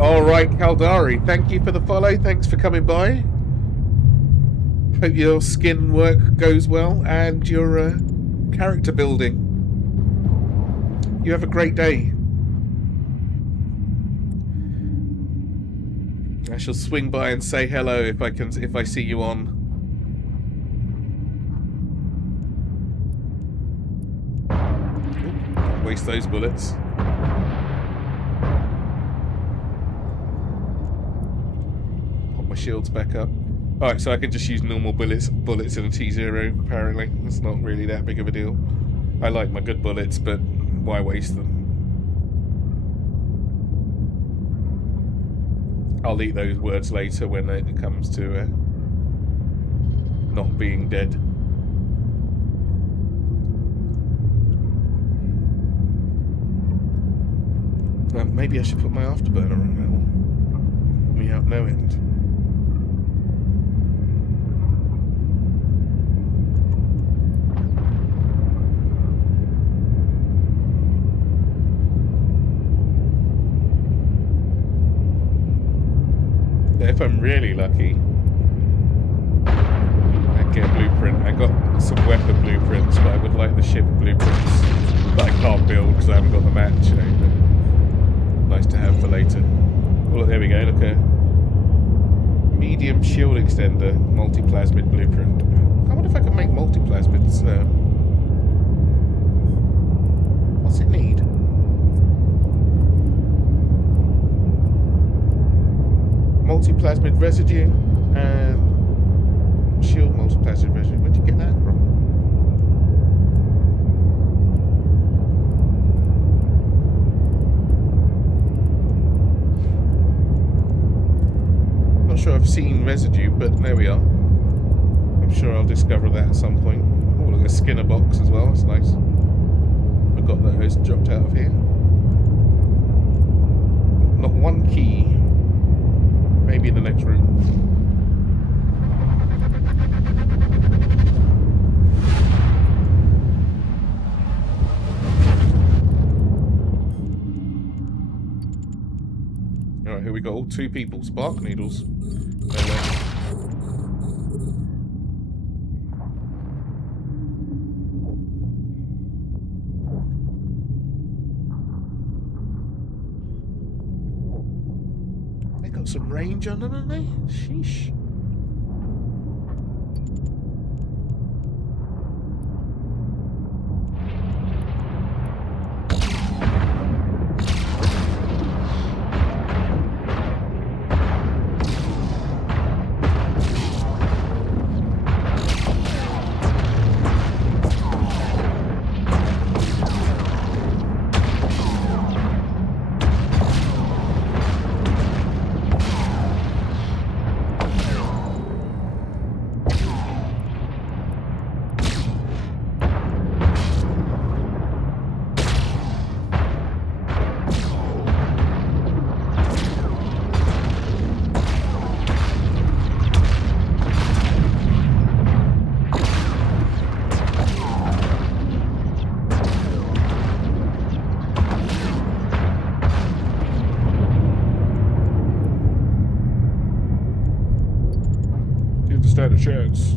Alright, Kaldari, thank you for the follow. Thanks for coming by. Hope your skin work goes well and your character building. You have a great day. I shall swing by and say hello if I see you on. Ooh, waste those bullets. Pop my shields back up. Alright, so I can just use normal bullets in a T0, apparently. It's not really that big of a deal. I like my good bullets, but why waste them? I'll eat those words later when it comes to not being dead. Maybe I should put my afterburner on. That'll help me out no end. If I'm really lucky, I get a blueprint. I got some weapon blueprints, but I would like the ship blueprints that I can't build because I haven't got the match. You know, but nice to have for later. Oh, look, there we go. Look, a medium shield extender, multi-plasmid blueprint. I wonder if I can make multi-plasmids. What's it need? Multi-plasmid residue and shield multi-plasmid residue. Where'd you get that from? Not sure I've seen residue, but there we are. I'm sure I'll discover that at some point. Oh, look, a Skinner box as well. That's nice. Forgot that it's dropped out of here. Not one key. Maybe in the next room. Alright, here we go. 2 people. Spark needles. Some range on them, haven't they? Sheesh. Stand a chance.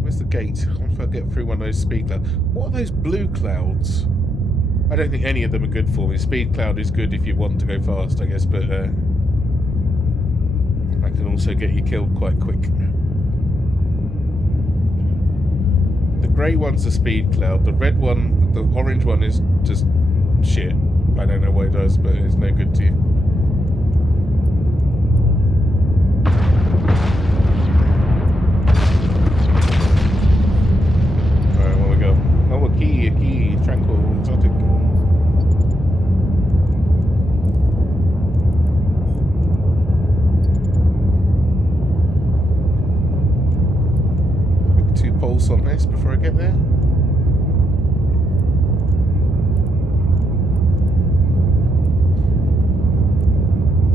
Where's the gate? I wonder if I get through one of those speed clouds. What are those blue clouds? I don't think any of them are good for me. Speed cloud is good if you want to go fast, I guess, but that can also get you killed quite quick. The grey one's a speed cloud. The red one, the orange one is just shit. I don't know what it does, but it's no good to you. Alright, where we go? Oh, a key, tranquil, exotic. Quick 2 pulse on this before I get there.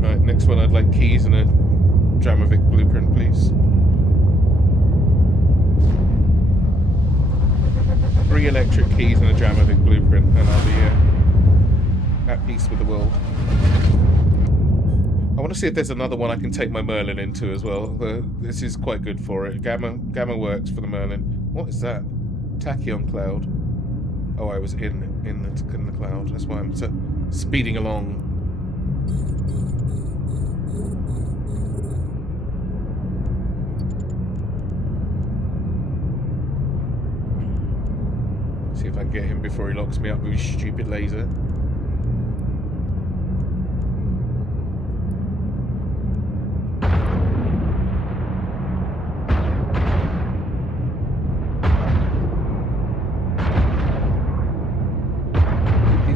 Right, next one I'd like keys and a Dramovic blueprint, please. 3 electric keys and a Dramovic blueprint, and I'll be at peace with the world. I want to see if there's another one I can take my Merlin into as well. This is quite good for it. Gamma works for the Merlin. What is that? Tachyon cloud. Oh, I was in the cloud. That's why I'm speeding along. See if I can get him before he locks me up with his stupid laser.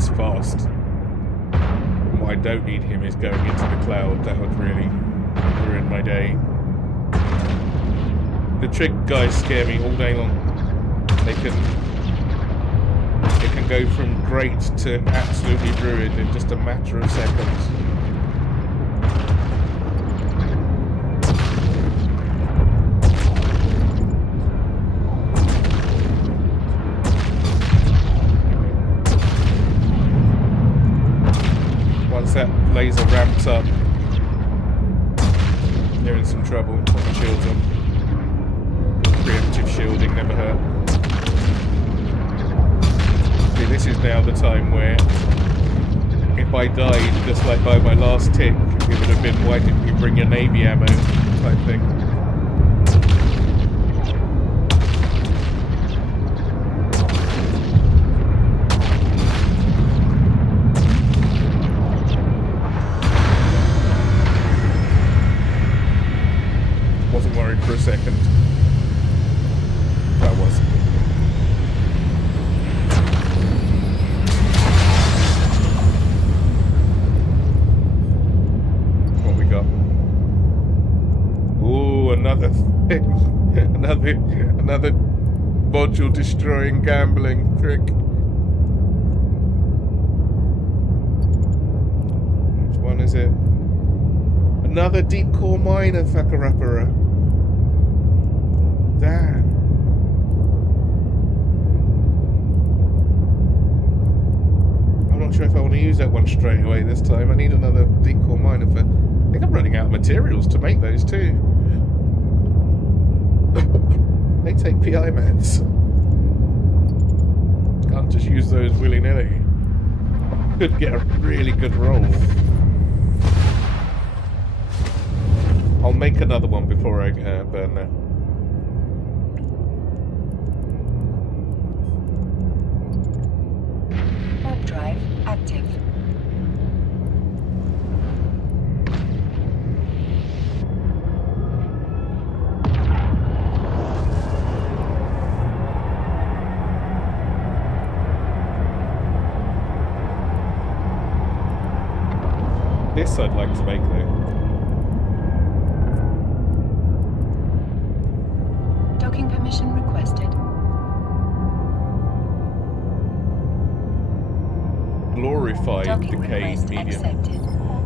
this fast. And what I don't need him is going into the cloud. That would really ruin my day. The trick guys scare me all day long. They can go from great to absolutely ruined in just a matter of seconds. Once that laser ramps up, you're in some trouble. Put the shields on. Preemptive shielding never hurt. See, this is now the time where if I died just like by my last tick, it would have been, why didn't you bring your navy ammo type thing. Wasn't worried for a second. I was. What we got? Ooh, another thing. another module destroying gambling trick. Which one is it? Another deep core miner, Thakarapara. Damn. I'm not sure if I want to use that one straight away this time. I need another deep core miner for... I think I'm running out of materials to make those too. They take PI meds. Can't just use those willy-nilly. Could get a really good roll. I'll make another one before I burn that. Warp drive active. This I'd like to make though. Docking permission requested. Glorified Docking decayed request medium. accepted.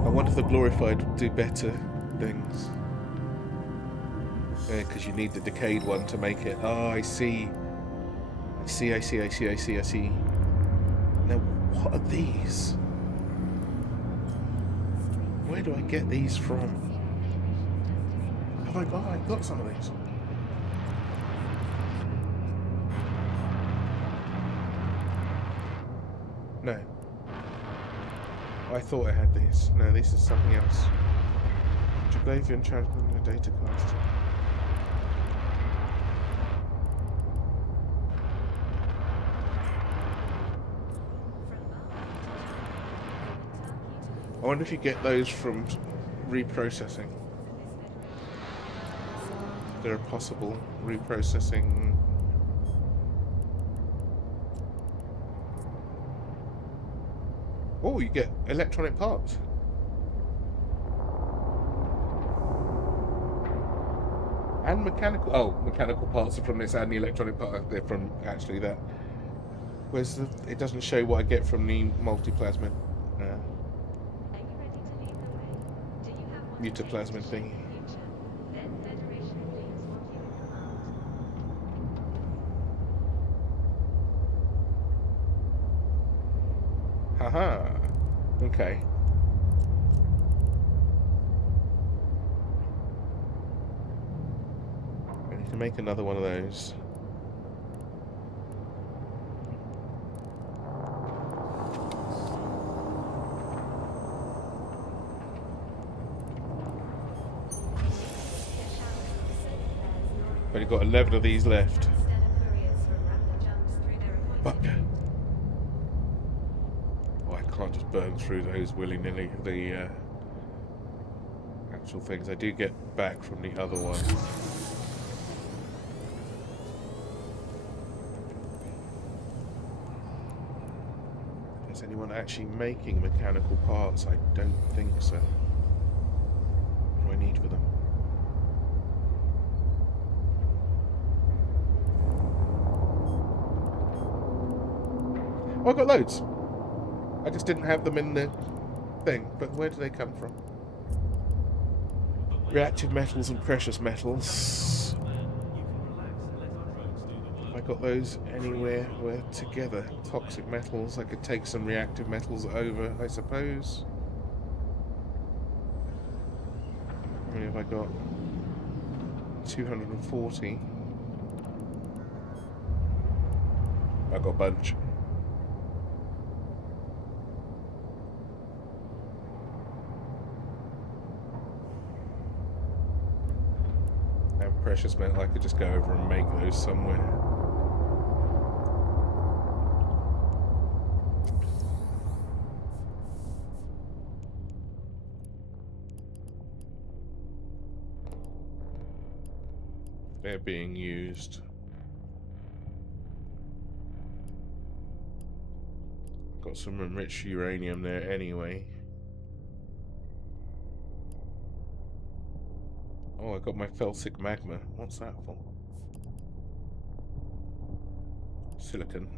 I wonder if the glorified would do better things. Yeah, because you need the decayed one to make it. Oh, I see. I see. Now, what are these? Where do I get these from? Have I got? I've got some of these. No. I thought I had these. No, this is something else. Juglavian transmitting the data cast. I wonder if you get those from reprocessing. There are possible reprocessing. Oh, you get electronic parts. And mechanical. Oh, mechanical parts are from this, and the electronic parts they're from actually that. Where's the? It doesn't show what I get from the multiplasmid. Mutaplasmid thing. Haha. Okay. I need to make another one of those. Only got 11 of these left. Fuck. Oh, I can't just burn through those willy-nilly. The actual things I do get back from the other one. Is anyone actually making mechanical parts? I don't think so. What do I need for them? Oh, I got loads. I just didn't have them in the thing. But where do they come from? Reactive metals and precious metals. Have I got those anywhere where together? Toxic metals. I could take some reactive metals over, I suppose. How many have I got? 240. I got a bunch. And precious metal, I could just go over and make those somewhere. They're being used. Got some enriched uranium there anyway. Oh, I got my felsic magma. What's that for? Silicon.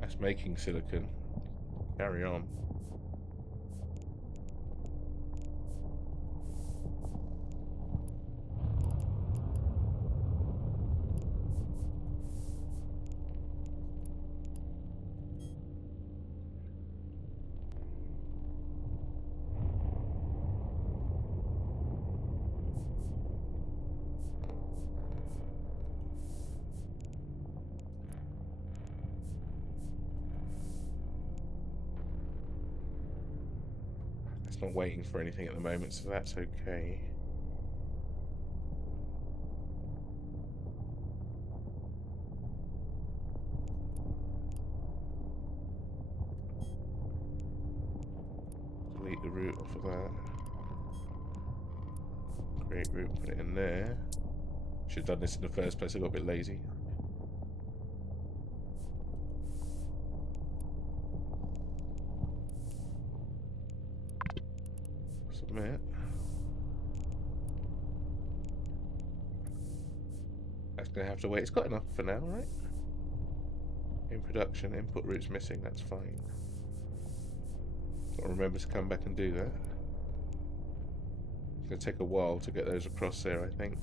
That's making silicon. Carry on. It's not waiting for anything at the moment, so that's okay. Delete the root off of that. Create root, put it in there. Should have done this in the first place, I got a bit lazy. Submit. That's going to have to wait. It's got enough for now, right? In production, input root's missing, that's fine. Got to remember to come back and do that. It's going to take a while to get those across there, I think.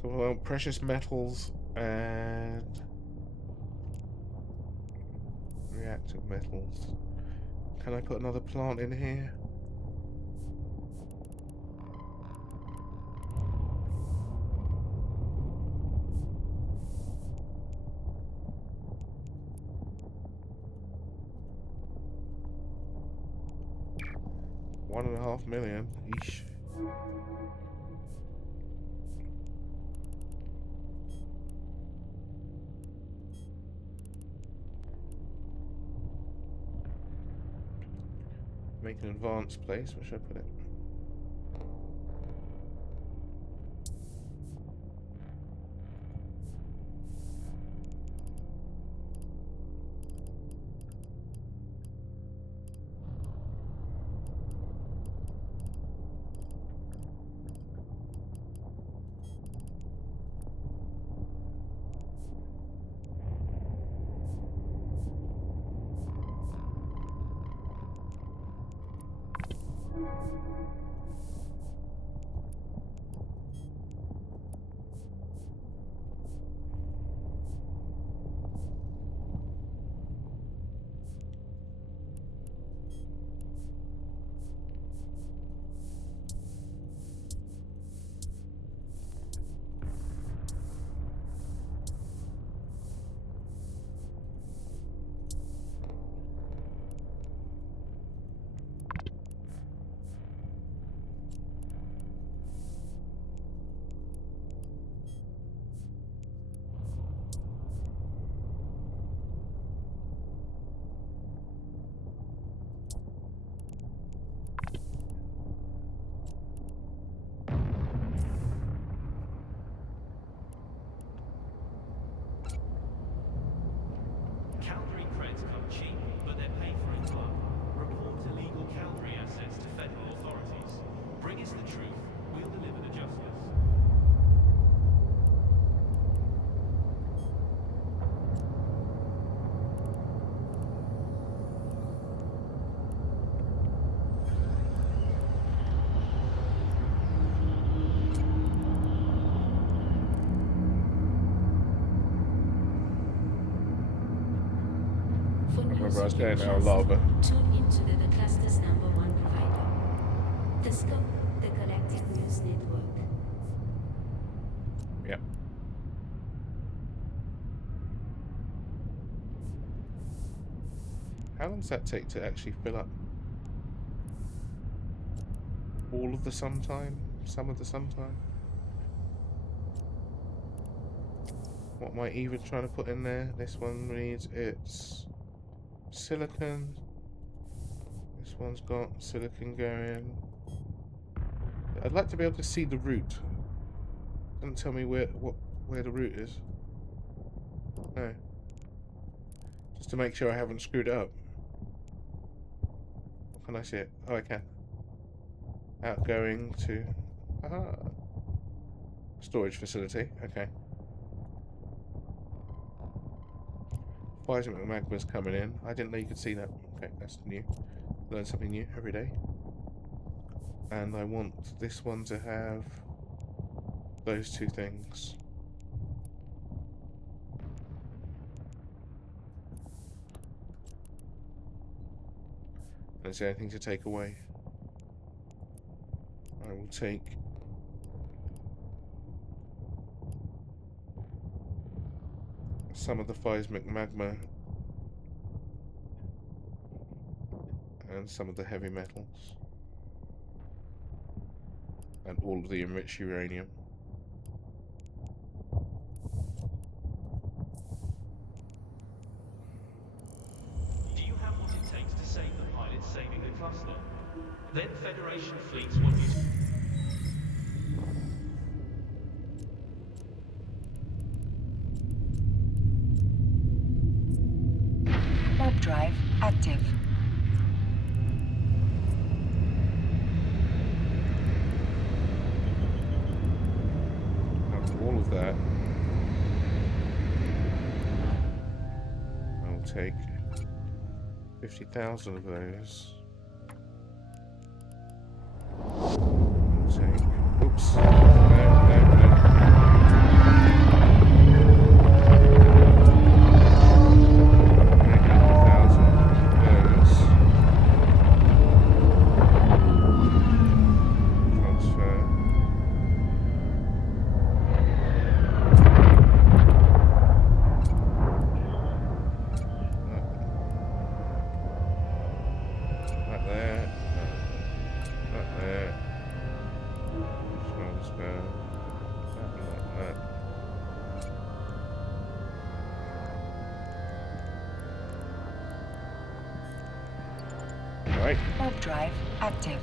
So, well, precious metals and reactive metals. Can I put another plant in here? $1.5 million. Eesh. Make an advanced place. Where should I put it? Remember, I was going nuclear out of cluster, lava. tune into the cluster's #1 provider. The scope, the Galactic News Network. Yep. How long does that take to actually fill up? All of the sometime? Some of the sometime? What am I even trying to put in there? This one reads it's silicon. This one's got silicon going. I'd like to be able to see the route. Doesn't tell me where the route is. No. Just to make sure I haven't screwed it up. Can I see it? Oh, I can. Outgoing to... Aha! Storage facility. Okay. Seismic magma's coming in. I didn't know you could see that. Okay, that's new. Learn something new every day. And I want this one to have those two things. Is there anything to take away? I will take some of the seismic magma and some of the heavy metals and all of the enriched uranium. Do you have what it takes to save the pilots saving the cluster? Then Federation fleets want you to... Warp drive active. After all of that, I will take 50,000 of those. I'll take... Oops. No, no, no. 300,000 of those. Transfer. That there. That there. Transfer. That like that. Right. Warp drive active.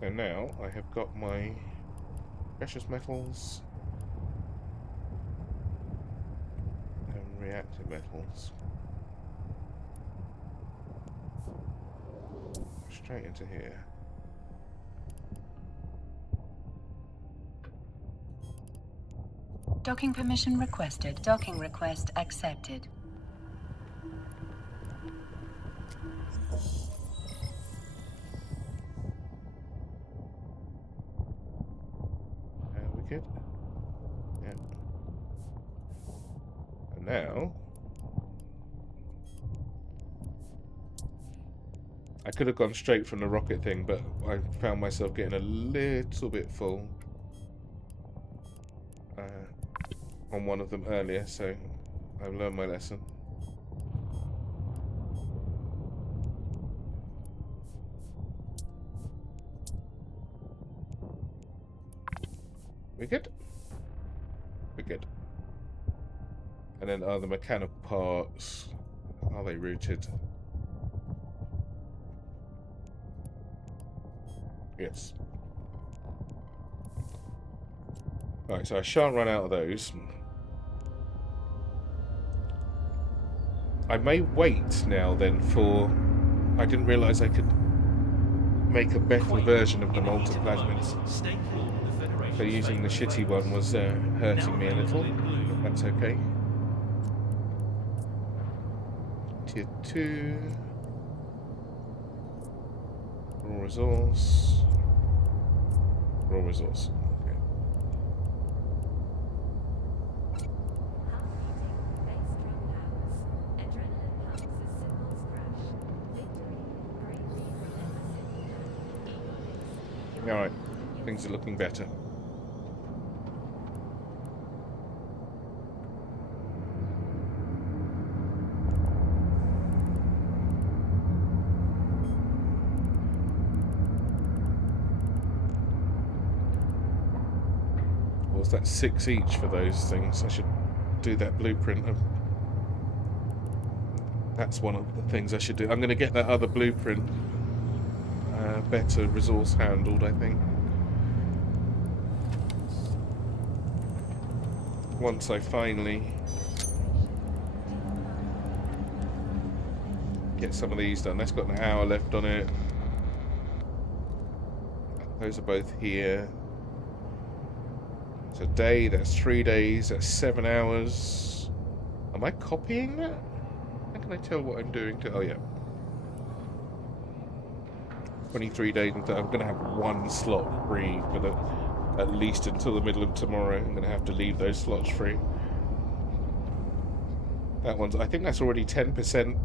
So now I have got my precious metals and reactive metals. Straight into here. Docking permission requested. Docking request accepted. We good? Yeah. And now I could have gone straight from the rocket thing, but I found myself getting a little bit full on one of them earlier, so I've learned my lesson. We good? We're good. And then are the mechanical parts, are they routed? Yes. Alright, so I shan't run out of those. I may wait now then for... I didn't realise I could make a better version of the multiplasmids. Stay cool with the Federation. So using the shitty one was hurting me a little, but that's okay. Tier 2. Raw resource. Raw resource. Okay. Heart beating, bass drum pounds, adrenaline pumps as cymbals crash. Victory, bravery, relentless in ego mix. Alright, things are looking better. Was that 6 each for those things? I should do that blueprint. That's one of the things I should do. I'm going to get that other blueprint better resource handled, I think. Once I finally get some of these done. That's got an hour left on it. Those are both here. It's a day, that's 3 days, that's 7 hours. Am I copying that? How can I tell what I'm doing to... Oh, yeah. 23 days until I'm going to have one slot free for the... At least until the middle of tomorrow. I'm going to have to leave those slots free. That one's... I think that's already 10%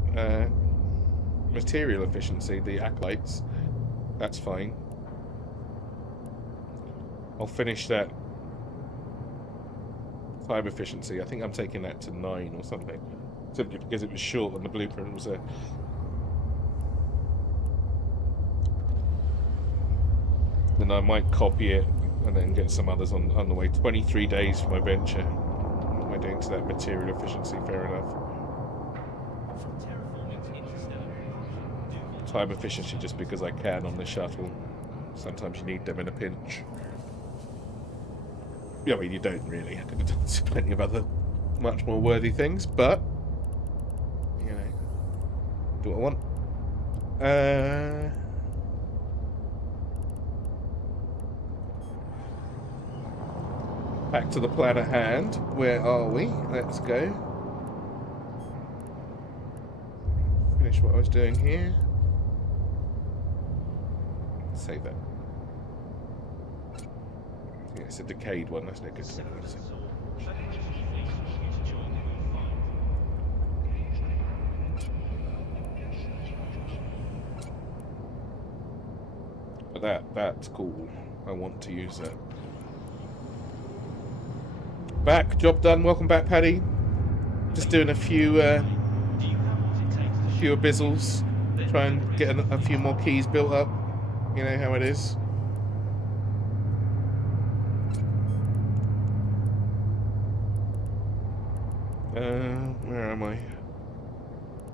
material efficiency, the acolytes. That's fine. I'll finish that time efficiency. I think I'm taking that to 9 or something. Simply because it was short and the blueprint was there. Then I might copy it and then get some others on the way. 23 days for my venture. What am I doing to that material efficiency? Fair enough. Time efficiency just because I can on the shuttle. Sometimes you need them in a pinch. Yeah, I mean, you don't really. I could have done plenty of other much more worthy things, but you know, do what I want. Back to the plan at hand. Where are we? Let's go. Finish what I was doing here. Save that. Yeah, it's a decayed one, that's no good to me. But that's cool. I want to use that. Back, job done. Welcome back, Paddy. Just doing a few abyssals. Try and get a few more keys built up. You know how it is. Where am I?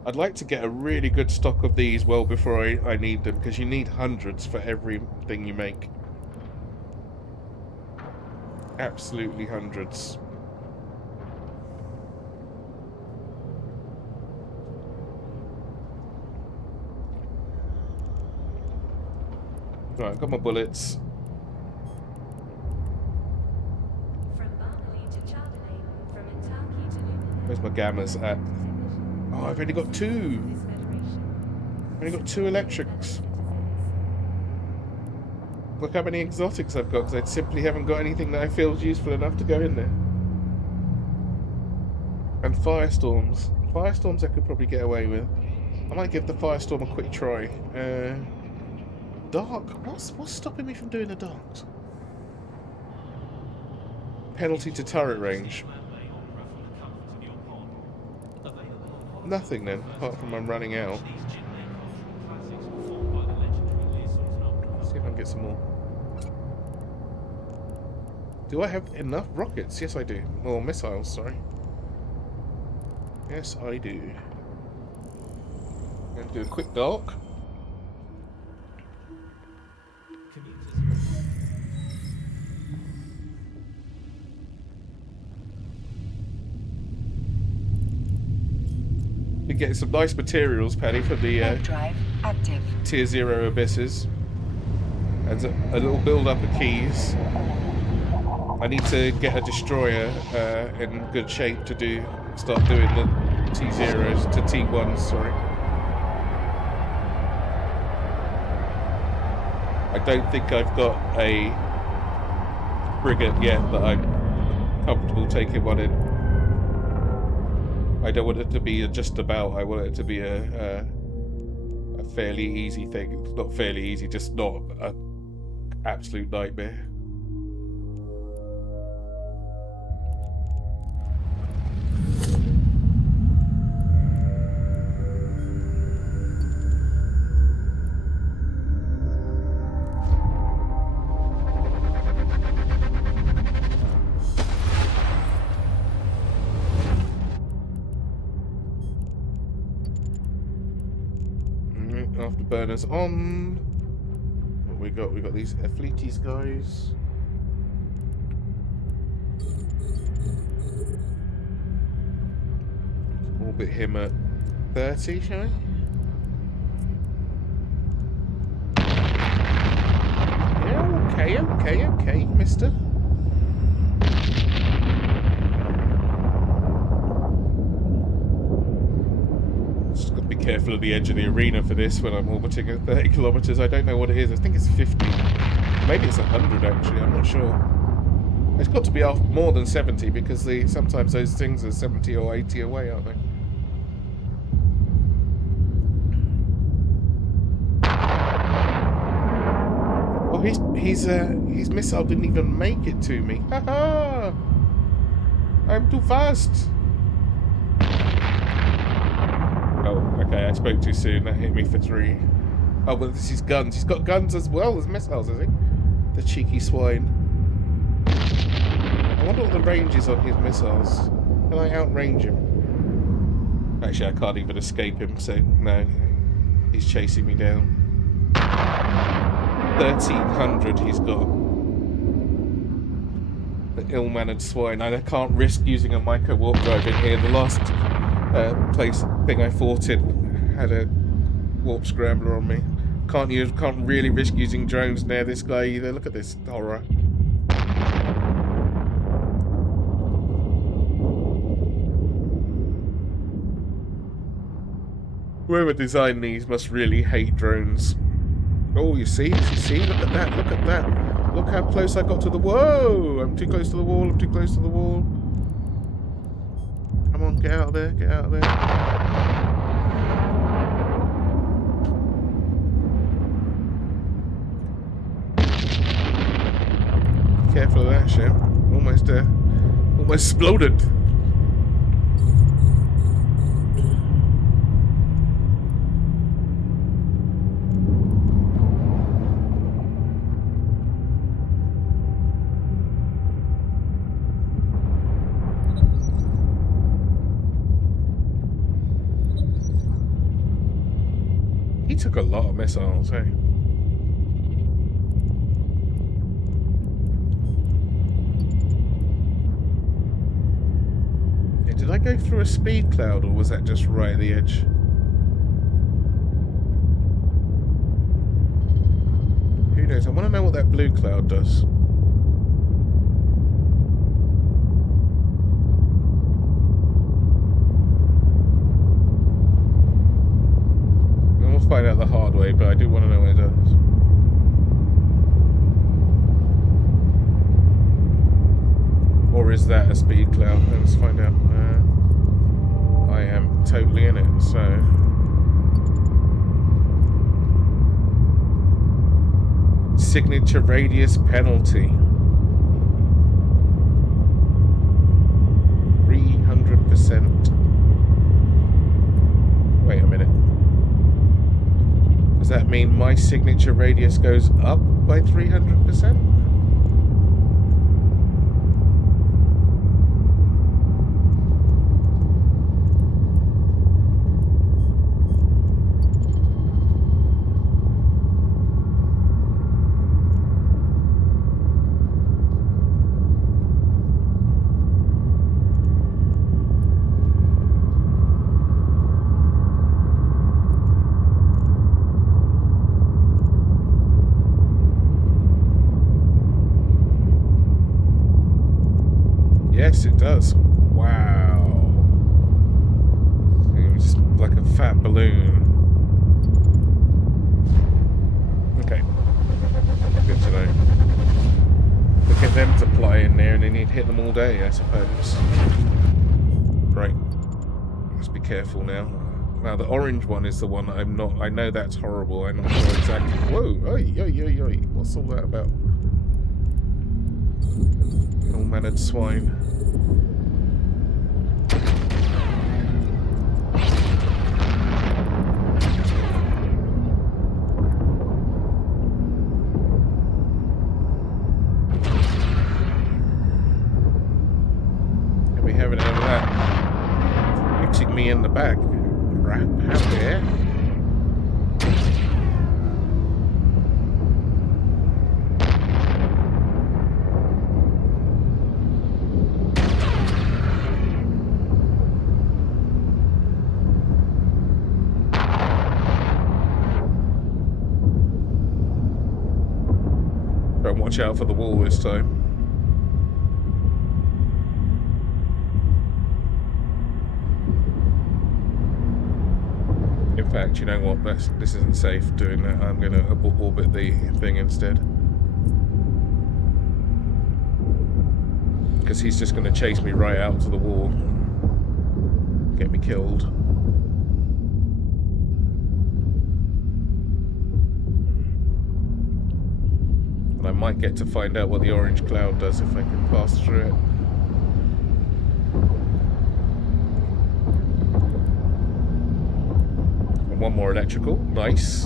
I'd like to get a really good stock of these well before I need them, because you need hundreds for everything you make. Absolutely hundreds. Right, I've got my bullets. From Barnley to Chardonnay, from Intaki to Lumen. Where's my gammas at? Oh, I've only got 2. This federation. I've only got 2 electrics. Look how many exotics I've got, because I simply haven't got anything that I feel is useful enough to go in there. And firestorms. Firestorms I could probably get away with. I might give the firestorm a quick try. Dark? What's stopping me from doing the darks? Penalty to turret range. Nothing then, apart from I'm running out. Let's see if I can get some more. Do I have enough rockets? Yes, I do. Or missiles, sorry. Yes, I do. I'm going to do a quick dark. Been getting some nice materials, Paddy, from the Warp drive active. Tier 0 abysses. And a little build up of keys. I need to get a destroyer in good shape to start doing T0s to T1s, sorry. I don't think I've got a frigate yet that I'm comfortable taking one in. I don't want it to be a just about, I want it to be a fairly easy thing. It's not fairly easy, just not an absolute nightmare. Afterburners on. What we got? We got these Fleeties guys. Orbit him at 30, shall we? Yeah, okay, mister. Just got to be careful of the edge of the arena for this when I'm orbiting at 30 kilometers. I don't know what it is. I think it's 50. Maybe it's 100 actually. I'm not sure. It's got to be off more than 70 because sometimes those things are 70 or 80 away, aren't they? Oh, his missile didn't even make it to me. Haha! I'm too fast. Oh, okay, I spoke too soon. That hit me for 3. Oh, but this is guns. He's got guns as well as missiles, has he? The cheeky swine. I wonder what the range is on his missiles. Can I outrange him? Actually, I can't even escape him, so no. He's chasing me down. 1,300 he's got. The ill-mannered swine. And I can't risk using a micro-warp drive in here. The last thing I fought in had a warp scrambler on me. Can't really risk using drones near this guy either. Look at this horror. Whoever designed these must really hate drones. Oh, you see? Look at that, look at that. Look how close I got to the... Whoa! I'm too close to the wall, I'm too close to the wall. Come on, get out of there, get out of there. Careful of that shit. Almost exploded. He took a lot of missiles, hey? Yeah, did I go through a speed cloud, or was that just right at the edge? Who knows? I want to know what that blue cloud does. Find out the hard way, but I do want to know what it does. Or is that a speed cloud? Let's find out. I am totally in it, so... Signature radius penalty. 300%. Wait a minute. Does that mean my signature radius goes up by 300%? Yes, it does. Wow. fat balloon. Okay. Good to know. Look at them to fly in there and then you'd hit them all day, I suppose. Right. Let's be careful now. Now, the orange one is the one that I'm not... I know that's horrible. I'm not sure exactly... Whoa! Oi, oi, oi, oi. What's all that about? Ill-mannered swine. Are we having any of that? Hitting me in the back. Crap out there. Don't watch out for the wall this time. In fact, you know what? This isn't safe doing that. I'm going to orbit the thing instead. Because he's just going to chase me right out to the wall. Get me killed. And I might get to find out what the orange cloud does if I can pass through it. One more electrical. Nice.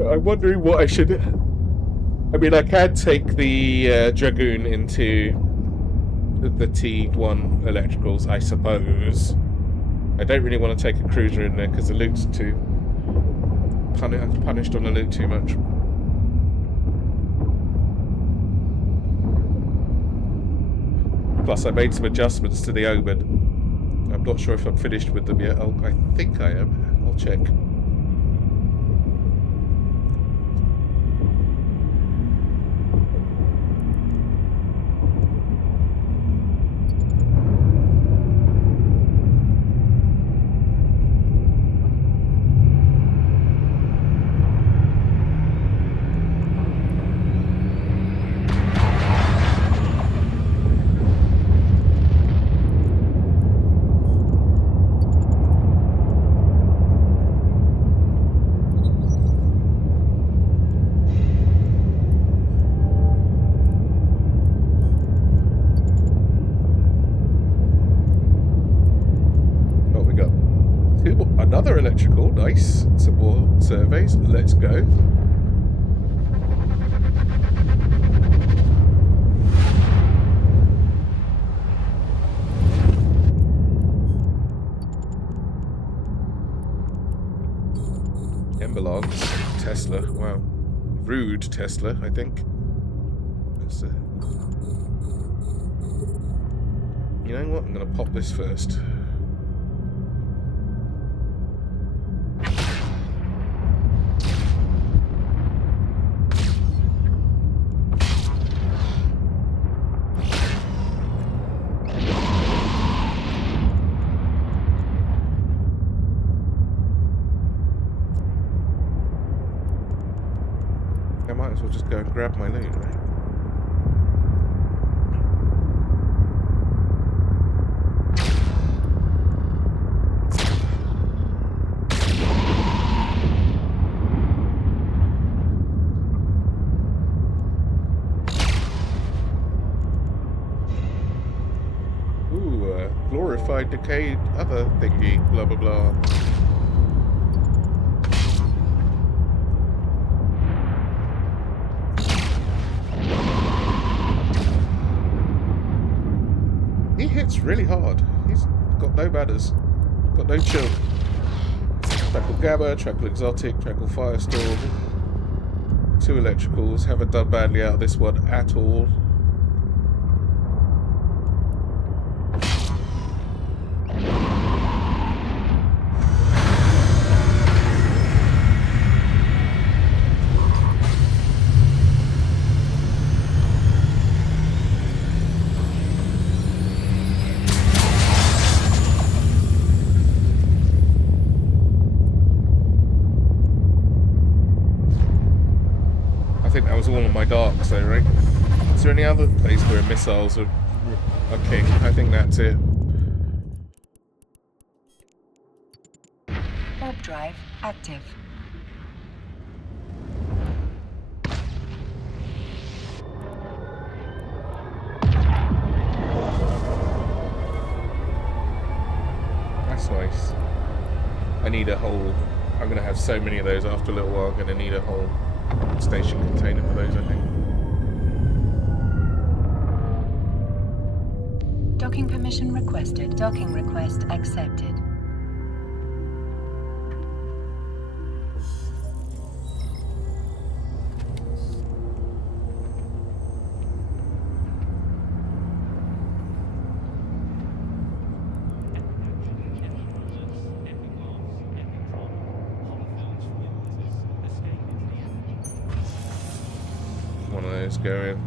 I'm wondering what I should... I mean, I can take the Dragoon into the T1 electricals, I suppose. I don't really want to take a cruiser in there because the loot's too... I'm punished on the loot too much. Plus, I made some adjustments to the Omen. I'm not sure if I'm finished with them yet. I think I am. I'll check. Another electrical, nice. Some more surveys. Let's go. Emberlogs. Tesla. Wow. Rude Tesla, I think. You know what? I'm going to pop this first. I might as well just go and grab my loot, right? Ooh, glorified decayed other thingy, blah blah blah. He hits really hard. He's got no manners. Got no chill. Trackle Gamma, Trackle Exotic, Trackle Firestorm. 2 electricals. Haven't done badly out of this one at all. missiles all on my darks, though, right? Is there any other place where missiles are king? I think that's it. Warp drive active. That's nice. I need a whole... I'm going to have so many of those after a little while. I'm going to need a whole station container for those, I think. Docking permission requested. Docking request accepted. One of those going.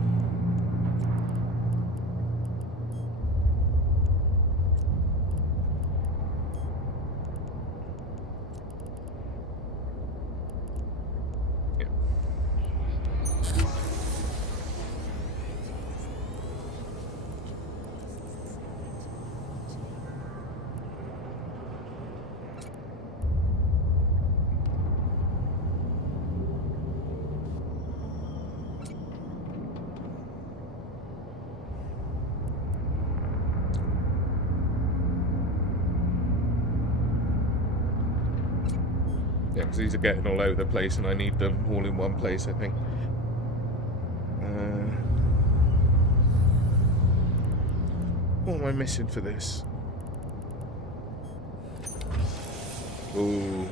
Yeah, because these are getting all over the place and I need them all in one place, I think. What am I missing for this? Ooh.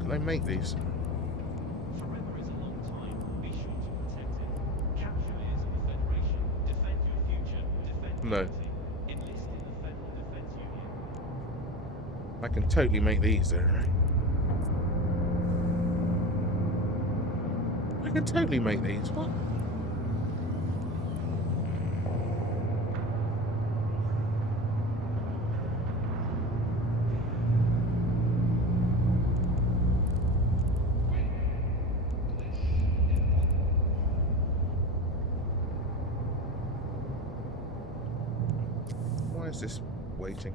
Can I make these? Forever is a long time. Be sure to protect it. Capture is of the Federation. Defend your future. Defend No. liberty. Enlist in the Federal Defense Union. I can totally make these there, right? I can totally make these. What? Why is this waiting?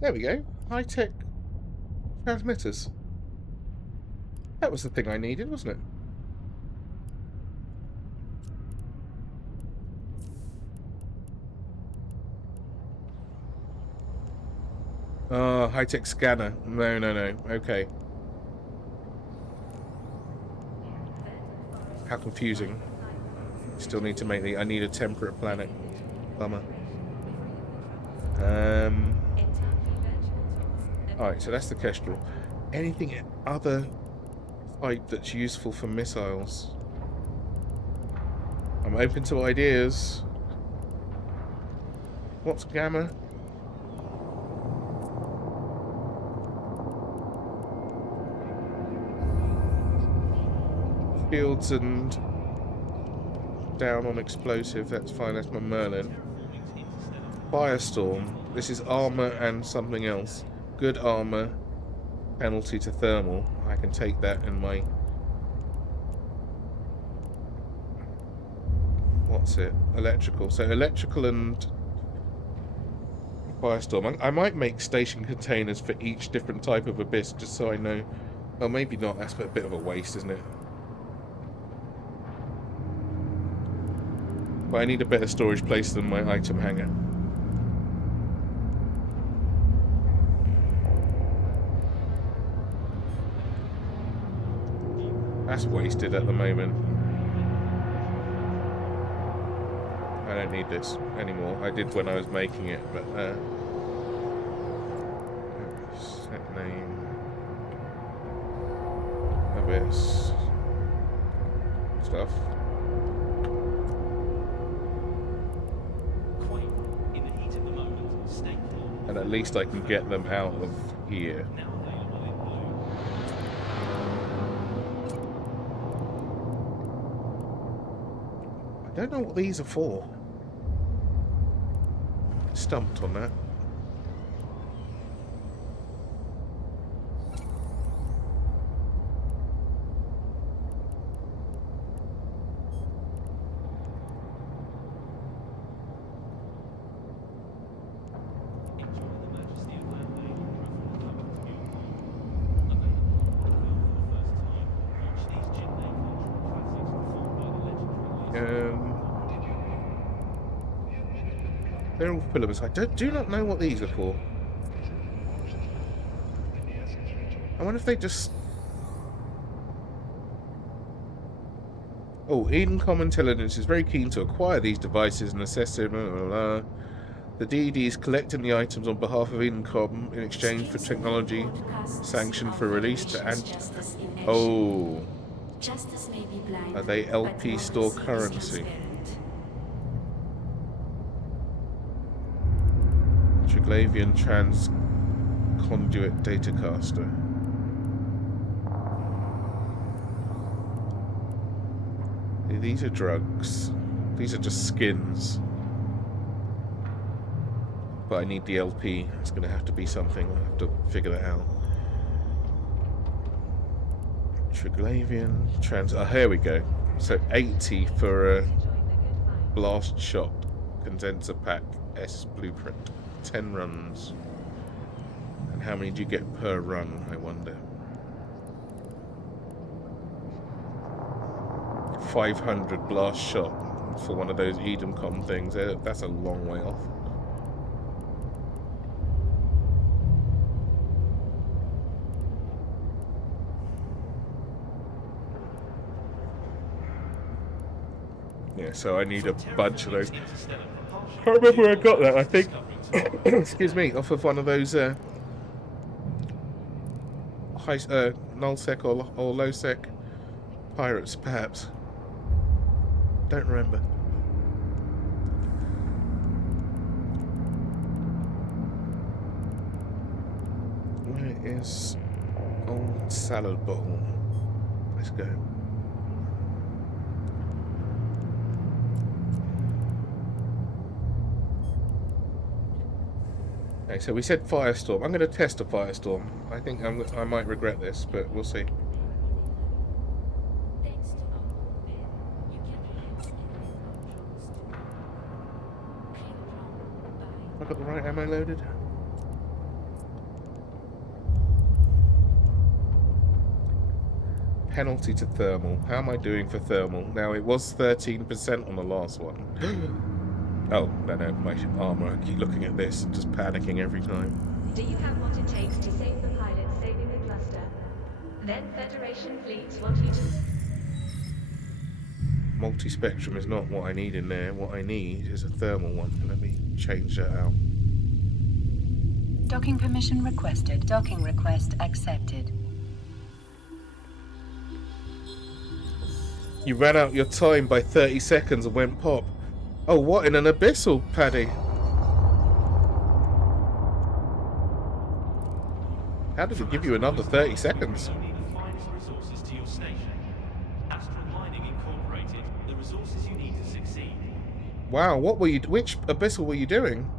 There we go. High-tech transmitters. That was the thing I needed, wasn't it? Oh, high-tech scanner. No, no, no. Okay. How confusing. Still need to make the... I need a temperate planet. Bummer. Alright, so that's the Kestrel. Anything other type that's useful for missiles? I'm open to ideas. What's gamma? Fields and down on explosive, that's fine, that's my Merlin. Firestorm, this is armor and something else. Good armor, penalty to thermal. I can take that in my... What's it? Electrical. So electrical and Firestorm. I might make station containers for each different type of abyss, just so I know. Well, maybe not, that's a bit of a waste, isn't it? But I need a better storage place than my item hangar. That's wasted at the moment. I don't need this anymore. I did when I was making it, but set name abyss stuff. least I can get them out of here. Now available in blue. I don't know what these are for. Stumped on that. Enjoy the majesty of Landway Opera from the Club of Community. Available on film for the first time. Watch these Jin-Mei cultural classics performed by the legendary They're all filaments. I do not know what these are for. I wonder if they just... Oh, Edencom Intelligence is very keen to acquire these devices and assess them. Blah, blah, blah. The DED is collecting the items on behalf of Edencom in exchange for technology sanctioned for release to... Oh. Justice may be blind, Are they LP but store democracy is currency? transparent. Triglavian Trans Conduit Datacaster. These are drugs. These are just skins. But I need the LP. It's going to have to be something. I'll have to figure that out. Triglavian Trans... Oh, here we go. So 80 for a blast shot condenser pack S blueprint. 10 runs. And how many do you get per run, I wonder? 500 blast shot for one of those Edencom things. That's a long way off. Yeah, so I need a bunch of those. I can't remember where I got that. I think, excuse me, off of one of those high nullsec or lowsec pirates, perhaps. Don't remember. Where is old salad bowl? Let's go. Okay, so we said Firestorm. I'm going to test a Firestorm. I think I might regret this, but we'll see. Thanks to our home you can relax and let our drones do. Create drone by Have I got the right ammo loaded? Penalty to thermal. How am I doing for thermal? Now, it was 13% on the last one. Oh, no, my armor. I keep looking at this and just panicking every time. Do you have what it takes to save the pilot saving the cluster? Then Federation fleets want you to... Multi-spectrum is not what I need in there. What I need is a thermal one. Let me change that out. Docking permission requested. Docking request accepted. You ran out your time by 30 seconds and went pop. Oh, what in an abyssal, Paddy? How did it give you another 30 seconds? Only the finest resources to your station. Astral Mining Incorporated, the resources you need to succeed. Wow, what were you? Which abyssal were you doing?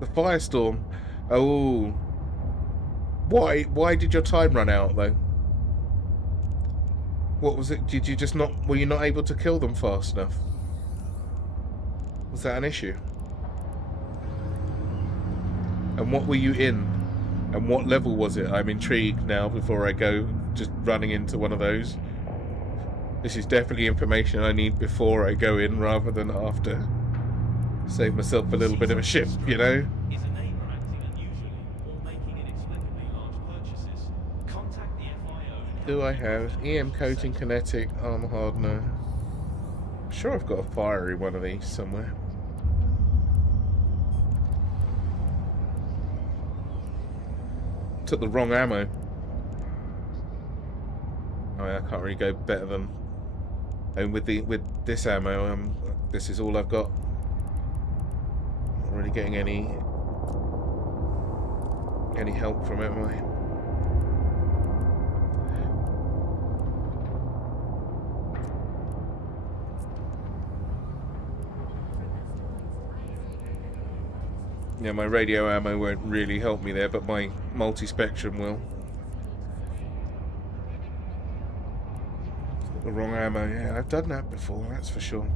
The Firestorm. Oh. Why? Why did your time run out though? What was it? Did you just not? Were you not able to kill them fast enough? Was that an issue? And what were you in? And what level was it? I'm intrigued now before I go just running into one of those. This is definitely information I need before I go in rather than after. Save myself a little bit of a ship, you know? Is a neighbor acting unusually or making inexplicably large purchases? Contact the FIO. Do I have EM coating, kinetic, armor hardener? I'm sure I've got a fiery one of these somewhere. Took the wrong ammo. Oh yeah, I can't really go better than. And with this ammo, this is all I've got. really getting any help from it, am I? Yeah, my radio ammo won't really help me there, but my multi-spectrum will. The wrong ammo, yeah, I've done that before, that's for sure.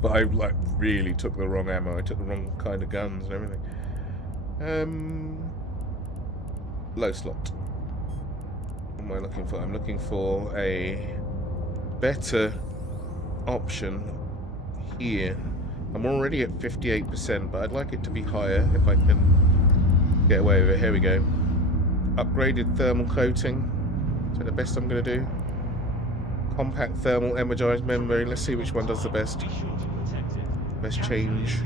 But I like really took the wrong ammo. I took the wrong kind of guns and everything. Low slot. What am I looking for? I'm looking for a better option here. I'm already at 58%, but I'd like it to be higher if I can get away with it. Here we go. Upgraded thermal coating. Is that the best I'm going to do? Compact thermal energized memory. Let's see which one does the best. Best change.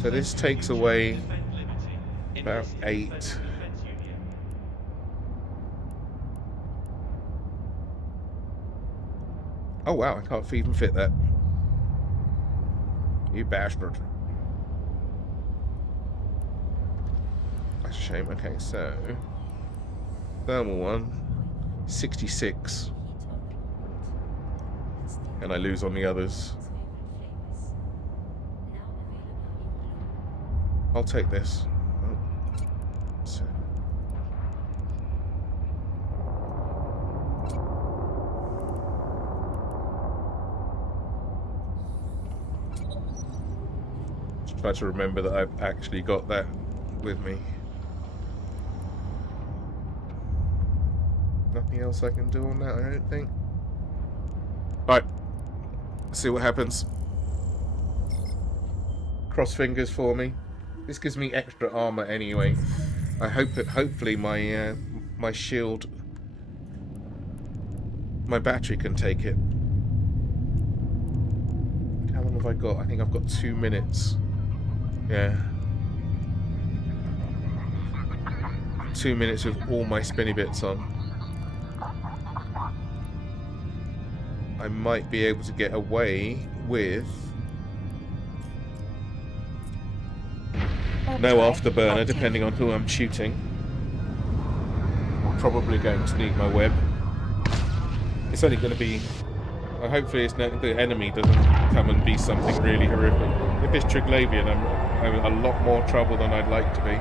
So this takes away about 8. Oh wow, I can't even fit that. You bastard. That's a shame. Okay, so thermal one, 66. And I lose on the others. I'll take this. Oh. So. Just try to remember that I've actually got that with me. Nothing else I can do on that, I don't think. Right. See what happens. Cross fingers for me. This gives me extra armor anyway. I hope that hopefully my my shield, my battery can take it. How long have I got? I think I've got 2 minutes. Yeah. 2 minutes with all my spinny bits on. I might be able to get away with no afterburner, depending on who I'm shooting. I'm probably going to need my web. It's only going to be... hopefully it's not, the enemy doesn't come and be something really horrific. If it's Triglavian, I'm in a lot more trouble than I'd like to be.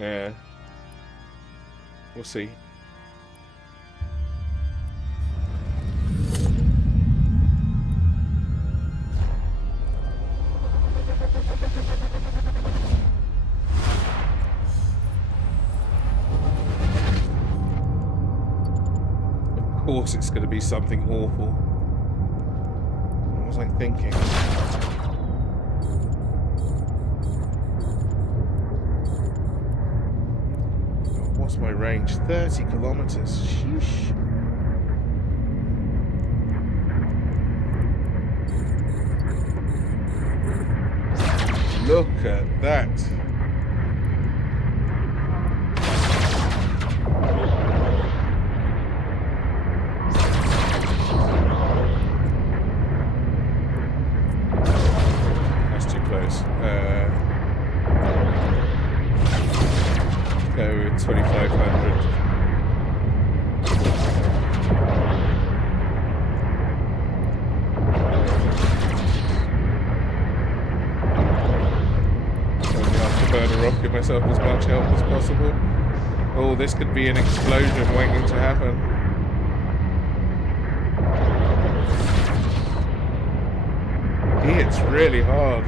Yeah. We'll see. Of course it's going to be something awful. What was I thinking? What's my range? 30 kilometers. Sheesh. Look at that. That's too close. Go with 2,500. Afterburner off, give myself as much help as possible. Oh, this could be an explosion waiting to happen. He hits really hard.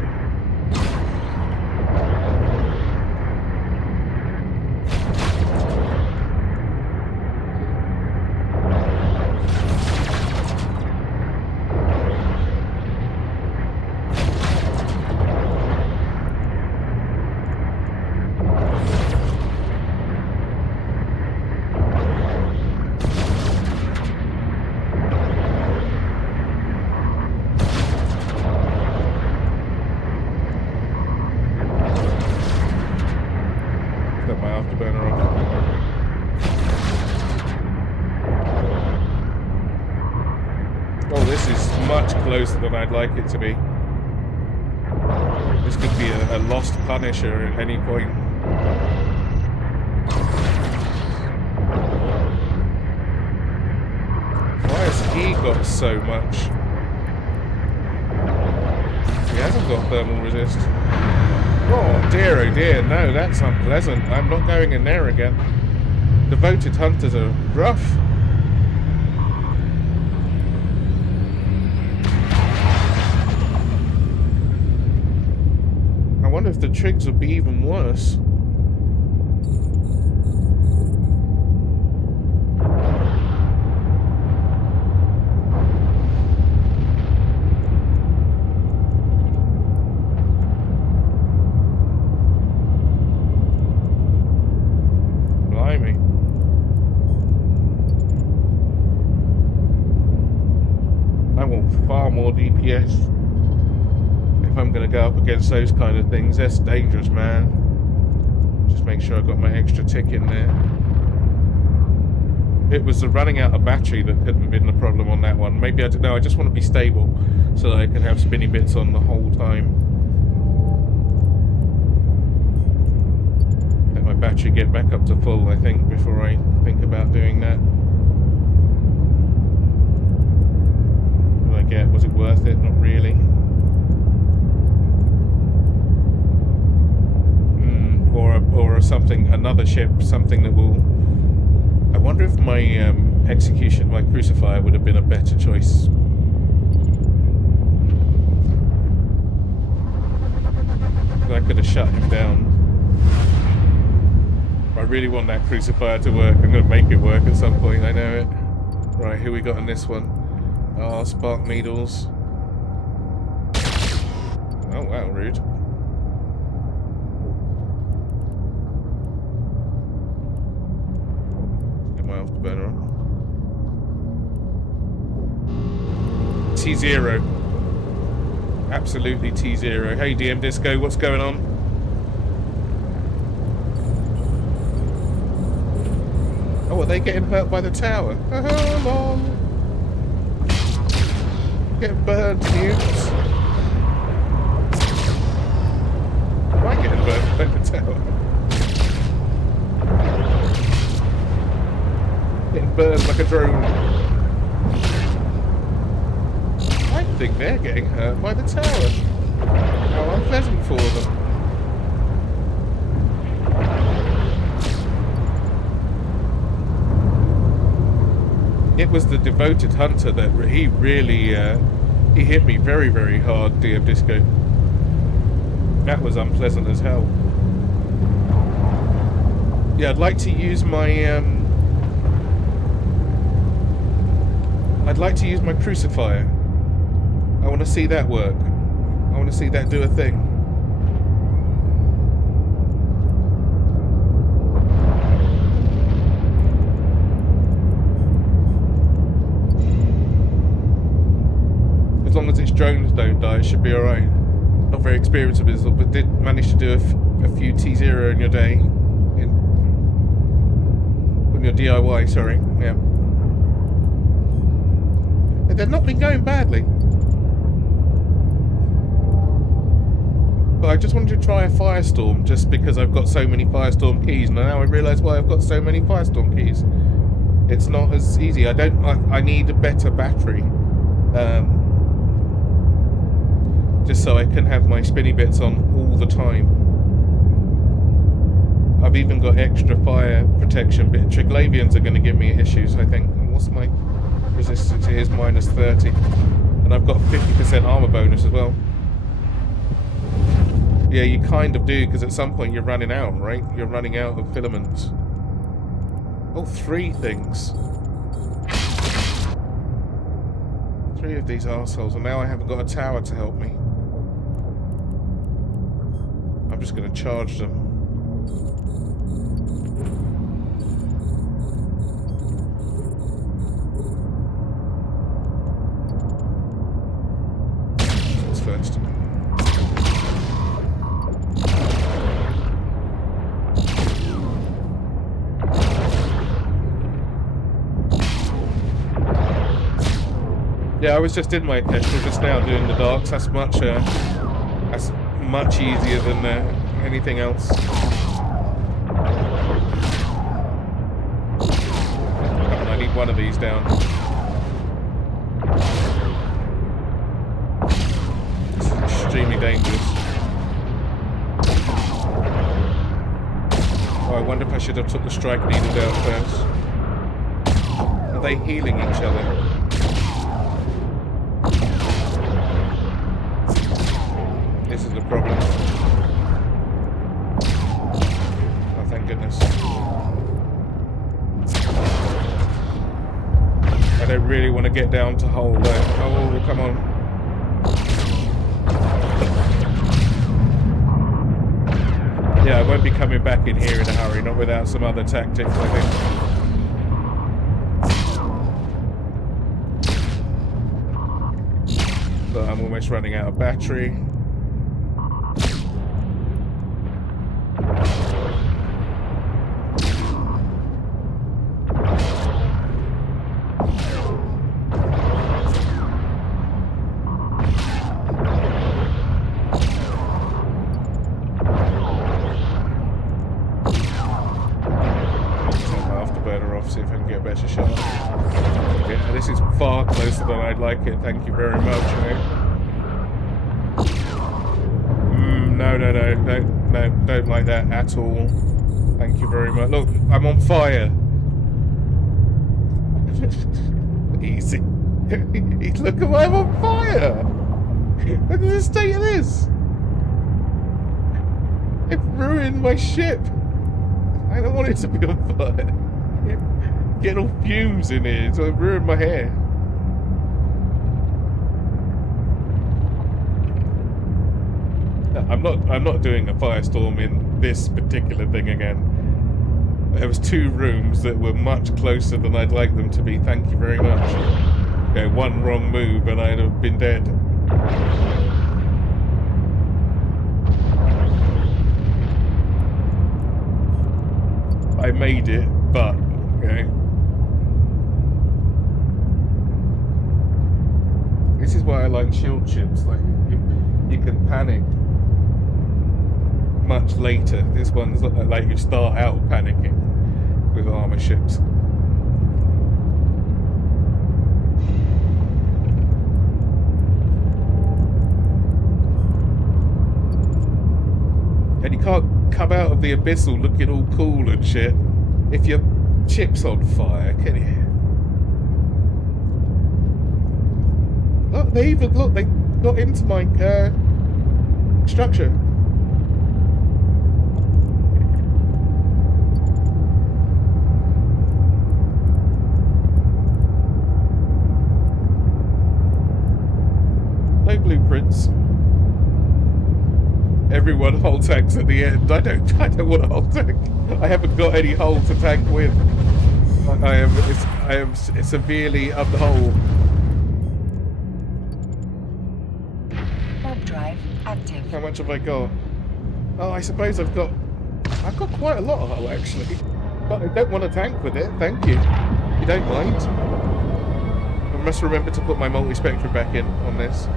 much closer than I'd like it to be. This could be a lost Punisher at any point. Why has he got so much? He hasn't got thermal resist. Oh dear, no, that's unpleasant. I'm not going in there again. Devoted hunters are rough. I wonder if the trigs would be even worse. Blimey. I want far more DPS. If I'm going to go up against those kind of things, that's dangerous, man. Just make sure I've got my extra tick in there. It was the running out of battery that could have been the problem on that one. Maybe, I don't know, I just want to be stable so that I can have spinny bits on the whole time. Let my battery get back up to full, I think, before I think about doing that. What did I get? Was it worth it? Not really. Or something, another ship, something that will... I wonder if my execution, my crucifier would have been a better choice. I could have shut him down. I really want that crucifier to work. I'm going to make it work at some point, I know it. Right, who we got on this one? Oh, spark needles. Oh wow, rude. Afterburner on. T0. Absolutely T0. Hey DM Disco, what's going on? Oh, are they getting hurt by the tower? Oh, lol. Getting burned, dudes. Am I getting burned by the tower? Getting burned like a drone. I think they're getting hurt by the tower. How unpleasant for them. It was the devoted hunter that he really he hit me very, very hard, DM Disco. That was unpleasant as hell. Yeah, I'd like to use my I'd like to use my crucifier. I want to see that work. I want to see that do a thing. As long as its drones don't die, it should be alright. Not very experienced with it, but did manage to do a few T0 in your day. On your DIY, sorry. Yeah. They've not been going badly. But I just wanted to try a Firestorm just because I've got so many Firestorm keys. And now I realise why I've got so many Firestorm keys. It's not as easy. I need a better battery. Just so I can have my spinny bits on all the time. I've even got extra fire protection, but Triglavians are going to give me issues, I think. What's my... resistance is minus 30, and I've got 50% armor bonus as well. Yeah, you kind of do, because at some point you're running out, right? You're running out of filaments. Oh, 3 things. 3 of these arseholes, and now I haven't got a tower to help me. I'm just going to charge them. First. Yeah, I was just in my orchestra just now doing the darks. That's much easier than anything else. Come on, I need one of these down. This is extremely dangerous. Oh, I wonder if I should have took the strike needle down first. Are they healing each other? This is the problem. Oh, thank goodness. I don't really want to get down to hole there. Oh, come on. Yeah, I won't be coming back in here in a hurry, not without some other tactics, I think. But I'm almost running out of battery. See if I can get a better shot. Yeah, this is far closer than I'd like it. Thank you very much, mate. No, don't like that at all. Thank you very much. Look, I'm on fire. Easy. Look at I'm on fire. Look at the state of this. It ruined my ship. I don't want it to be on fire. Getting all fumes in here, so it ruined my hair. I'm not doing a firestorm in this particular thing again. There was 2 rooms that were much closer than I'd like them to be. Thank you very much. Okay, one wrong move and I'd have been dead. I made it, but okay. This is why I like shield ships. Like you can panic much later. This one's like you start out panicking with armor ships. And you can't come out of the abyssal looking all cool and shit if your ship's on fire, can you? Look, they got into my structure. No blueprints. Everyone hull tanks at the end. I don't want a hull tank. I haven't got any hull to tank with. I am severely up the hole. Warp drive active. How much have I got? Oh, I suppose I've got quite a lot of hull actually. But I don't want to tank with it, thank you. You don't mind. I must remember to put my multi-spectrum back in on this.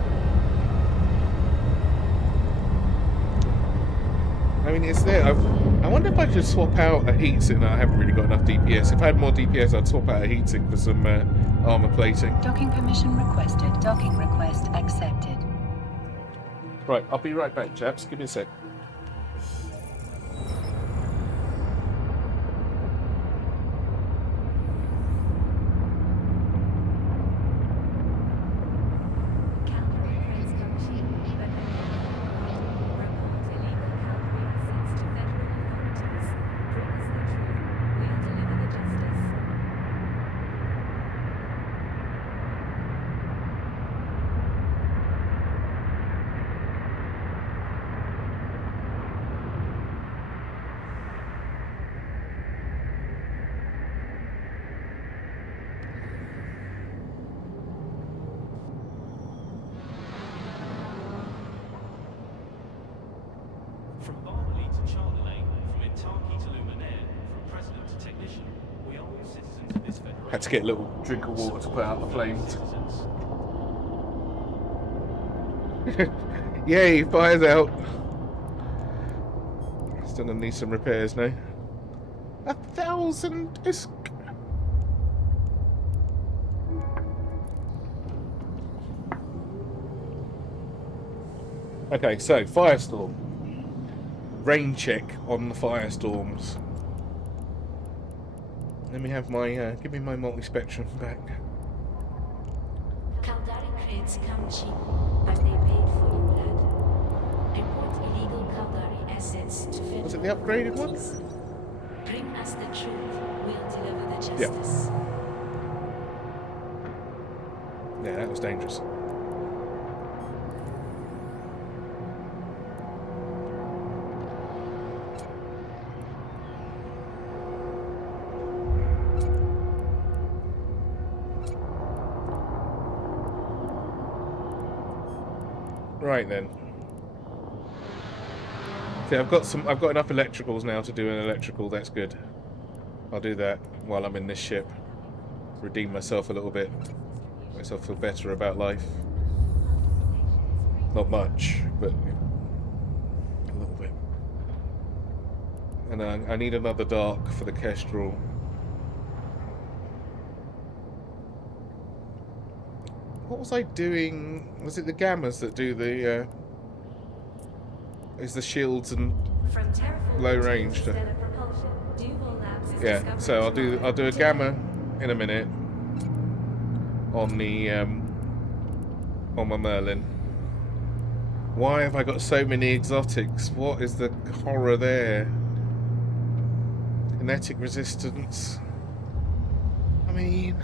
I mean, it's there. I wonder if I should swap out a heatsink. No, I haven't really got enough DPS. If I had more DPS, I'd swap out a heatsink for some armor plating. Docking permission requested. Docking request accepted. Right, I'll be right back, chaps. Give me a sec. Calgary Prince County, but report illegal Calgary assets to federal authorities. Bring us the truth. We'll deliver the justice. From Barnley to Chardonnay, from Intaki to Luminaire, from president to technician, we are all citizens of this federation. Had to get a little drink of water to put out the flames. Citizens. Yay, fire's out. Still gonna need some repairs now. 1,000 disc. Okay, so firestorm. Rain check on the firestorms. Let me have my give me my multi-spectrum back. Caldari crates come cheap. Are they paid for in blood? Report illegal Caldari assets to federal Was it the upgraded one? authorities. Bring us the truth. We'll deliver the Yeah. justice. Yeah, that was dangerous. Right then. See, I've got enough electricals now to do an electrical. That's good. I'll do that while I'm in this ship. Redeem myself a little bit. Make myself feel better about life. Not much, but a little bit. And I need another dark for the Kestrel. What was I doing? Was it the Gammas that do the is the shields and From terraforming low to range to... interstellar propulsion, Duval Labs is Yeah, discovering so I'll do a technology Gamma in a minute on the on my Merlin. Why have I got so many exotics? What is the horror there? Kinetic resistance. I mean,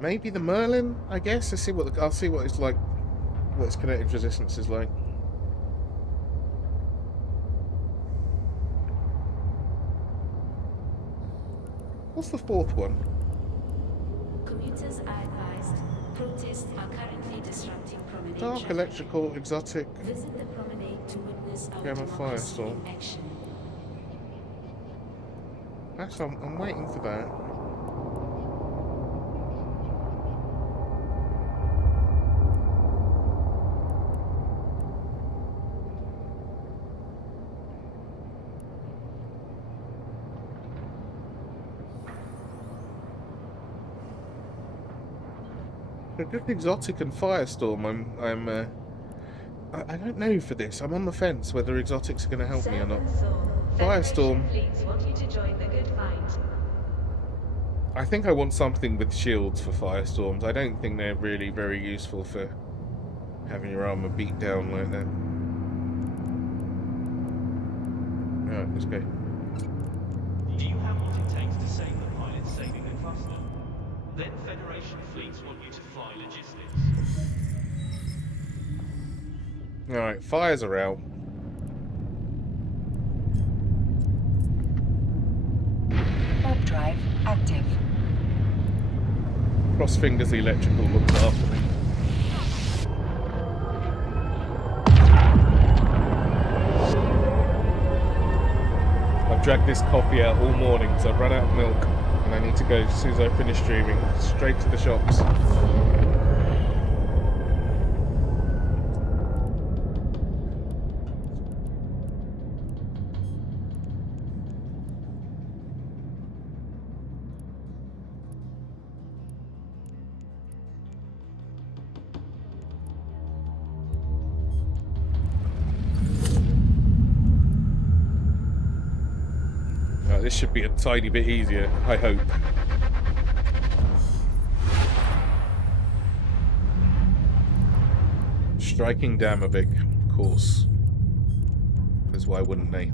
maybe the Merlin, I guess. I'll see what it's like, what its kinetic resistance is like. What's the fourth one? Commuters are advised. Protests are currently disrupting promenade Dark traffic. electrical exotic Visit the promenade to witness our Gamma democracy Firestorm. in action. That's I'm waiting for that. A good exotic and firestorm. I don't know for this. I'm on the fence whether exotics are going to help me or not. Firestorm. Fleets want you to join the good fight. I think I want something with shields for firestorms. I don't think they're really very useful for having your armor beat down like that. Alright, let's go. Do you have what it takes to save the pilots saving the cluster? Then Federation fleets want you to fly logistics. Alright, fires are out. Warp drive active. Cross fingers the electrical looks after me. I've dragged this coffee out all morning because I've run out of milk and I need to go as soon as I finish streaming straight to the shops. This should be a tiny bit easier, I hope. Striking Damavik, of course. Because why wouldn't they?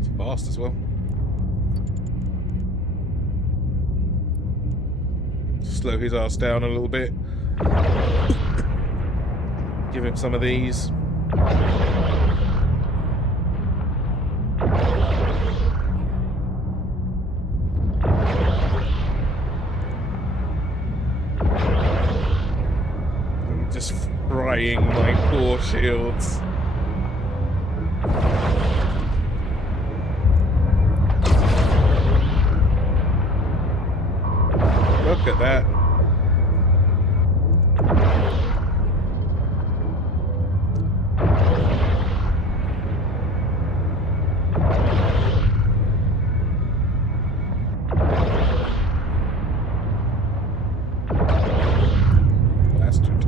It's fast as well. Slow his ass down a little bit. Give him some of these. Just frying my poor shields. Look at that. Bastard.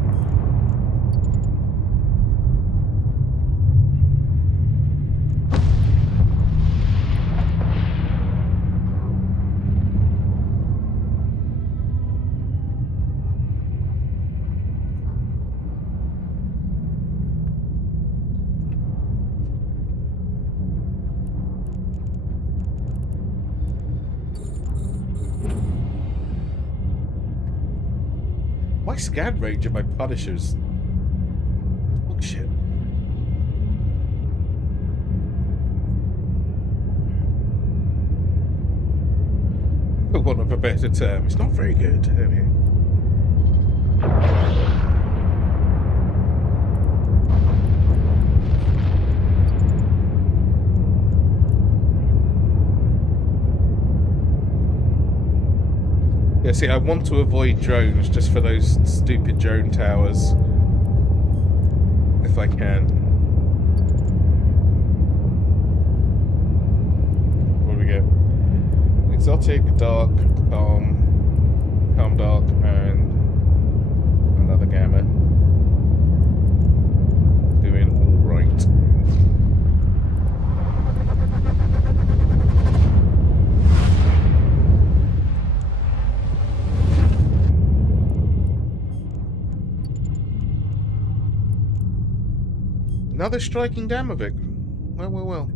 My scan range of my Punishers. Oh shit. For want of a better term, it's not very good. I mean, yeah, see, I want to avoid drones just for those stupid drone towers. If I can. What do we get? Exotic, dark, calm dark, and another gamma. Doing all right. Another striking Damovic. Well.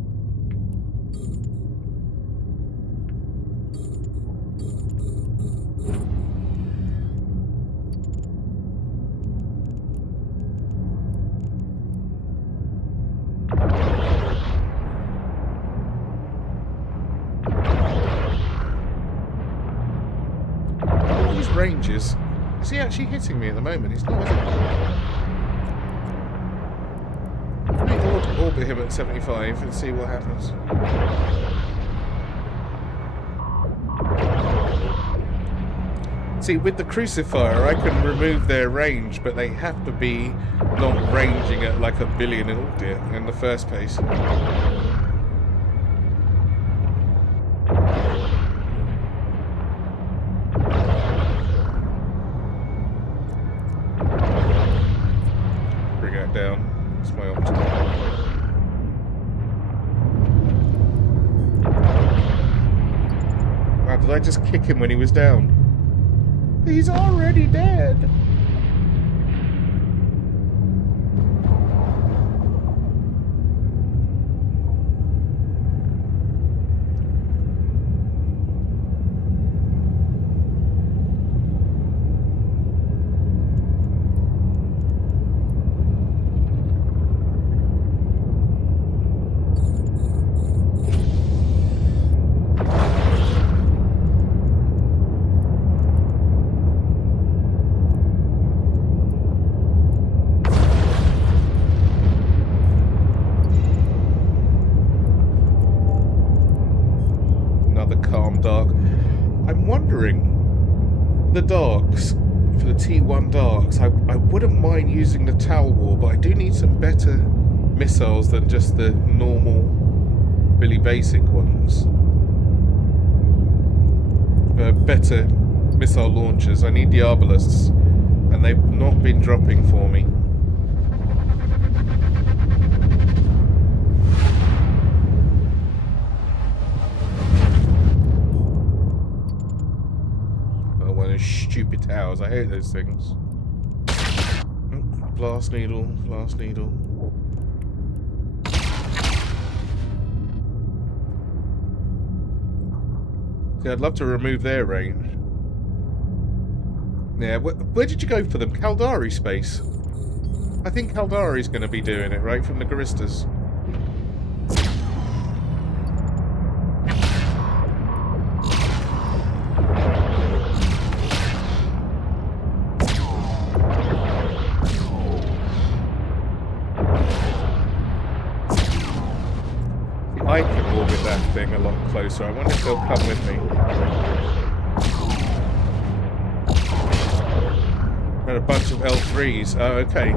These ranges. Is he actually hitting me at the moment? He's not, is he? Let me orbit him at 75 and see what happens. See, with the crucifier, I can remove their range, but they have to be not ranging at like 1 billion in the first place. Bring it down. It's my option. Wow, did I just kick him when he was down? He's already dead. Dark. I'm wondering, the darks, for the T1 darks, I wouldn't mind using the Tal War, but I do need some better missiles than just the normal Billy Basic ones. Better missile launchers. I need the Arbalists, and they've not been dropping for me. Stupid towers, I hate those things. Blast needle, blast needle. See, I'd love to remove their range. Yeah, where did you go for them? Caldari space? I think Caldari's going to be doing it, right? From the Garistas. I can orbit that thing a lot closer. I wonder if they'll come with me. And a bunch of L3s. Oh, okay.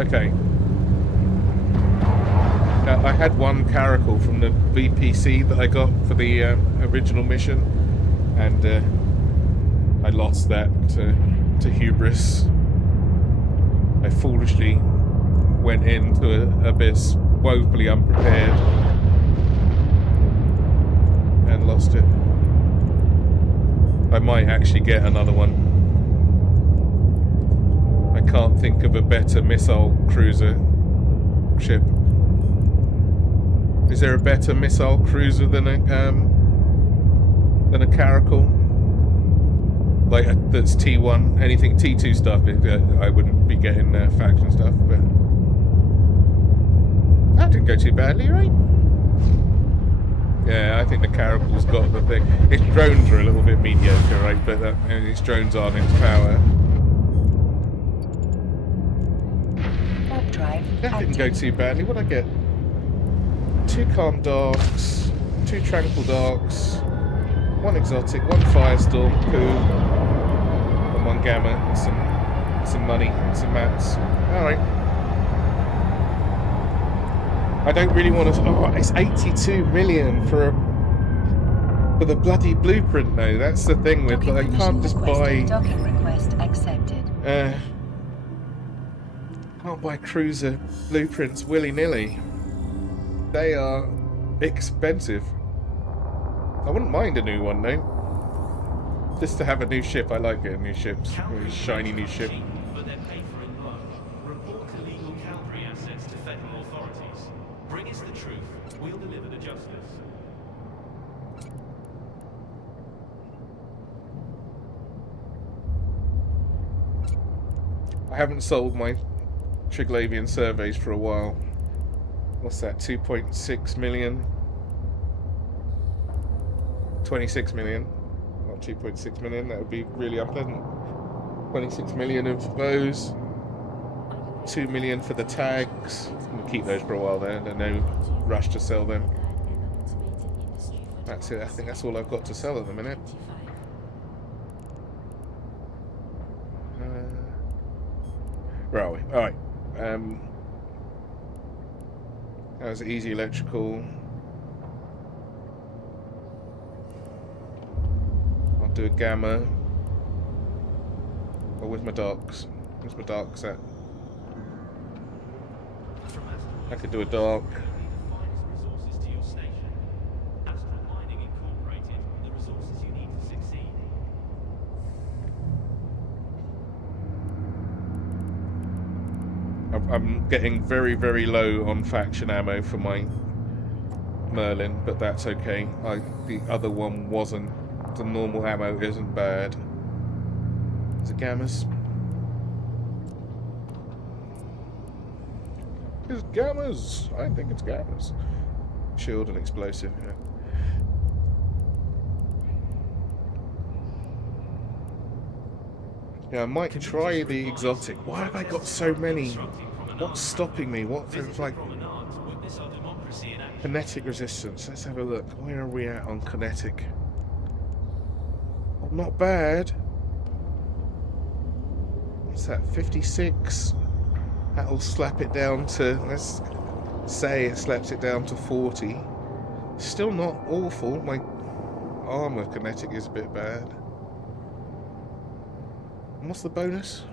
Okay. Now, I had one caracal from the VPC that I got for the original mission, and I lost that to hubris. I foolishly went into an abyss woefully unprepared and lost it. I might actually get another one. I can't think of a better missile cruiser ship. Is there a better missile cruiser than a caracal? Like that's T1, anything T2 stuff. I wouldn't be getting faction stuff, but that didn't go too badly, right? Yeah, I think the caracal's got the thing. Its drones are a little bit mediocre, right? But its drones aren't into power. That didn't go too badly. What'd I get? 2 calm darks, 2 tranquil darks, 1 exotic, 1 firestorm, poo, and 1 gamma, and some money, and some mats. Alright. I don't really want to... Oh, it's 82 million for the bloody blueprint though. That's the thing with... I can't just buy... Docking request accepted. Can't buy cruiser blueprints willy-nilly. They are expensive. I wouldn't mind a new one though. Just to have a new ship. I like getting new ships. Really shiny new ship. But they're paid for in blood. Report illegal Calvary assets to federal authorities. Bring us the truth. We'll deliver the justice. I haven't sold my Triglavian surveys for a while. What's that? 2.6 million? 26 million. Not 2.6 million. That would be really unpleasant. 26 million of those. 2 million for the tags. We'll keep those for a while there. There's no rush to sell them. That's it. I think that's all I've got to sell at the minute. Where are we? Alright. That was easy electrical. I'll do a gamma. Oh, where's my darks? Where's my darks at? I could do a dark. I'm getting very, very low on faction ammo for my Merlin, but that's okay. The other one wasn't. The normal ammo isn't bad. Is it gammas? It's gammas! I think it's gammas. Shield and explosive, yeah. Yeah, I might try the exotic. Why have I got so many? What's stopping me? What things like kinetic resistance? Let's have a look. Where are we at on kinetic? Oh, not bad. What's that? 56. That'll slap it down to. Let's say it slaps it down to 40. Still not awful. My armor kinetic is a bit bad. And what's the bonus?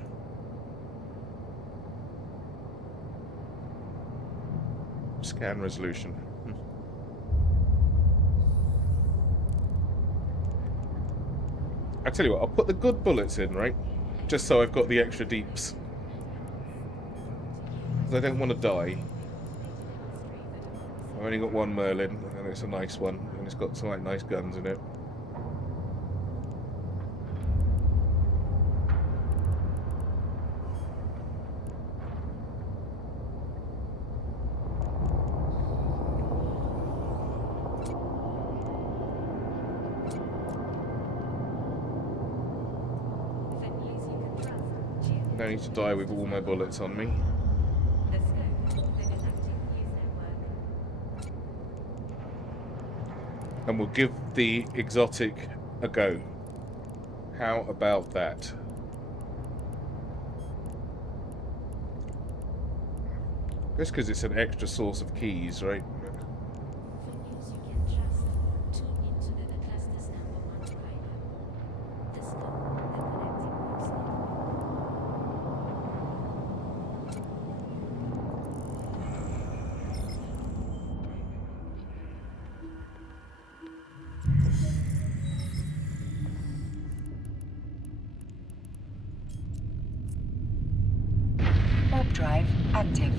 Scan resolution. I tell you what, I'll put the good bullets in, right? Just so I've got the extra deeps. Because I don't want to die. I've only got 1 Merlin, and it's a nice one, and it's got some like nice guns in it. No need to die with all my bullets on me. The scope, the galactic news network. And we'll give the exotic a go. How about that? Just because it's an extra source of keys, right? For news you can trust, tune into the cluster's #1 provider. The scope, the galactic news network. Warp drive active.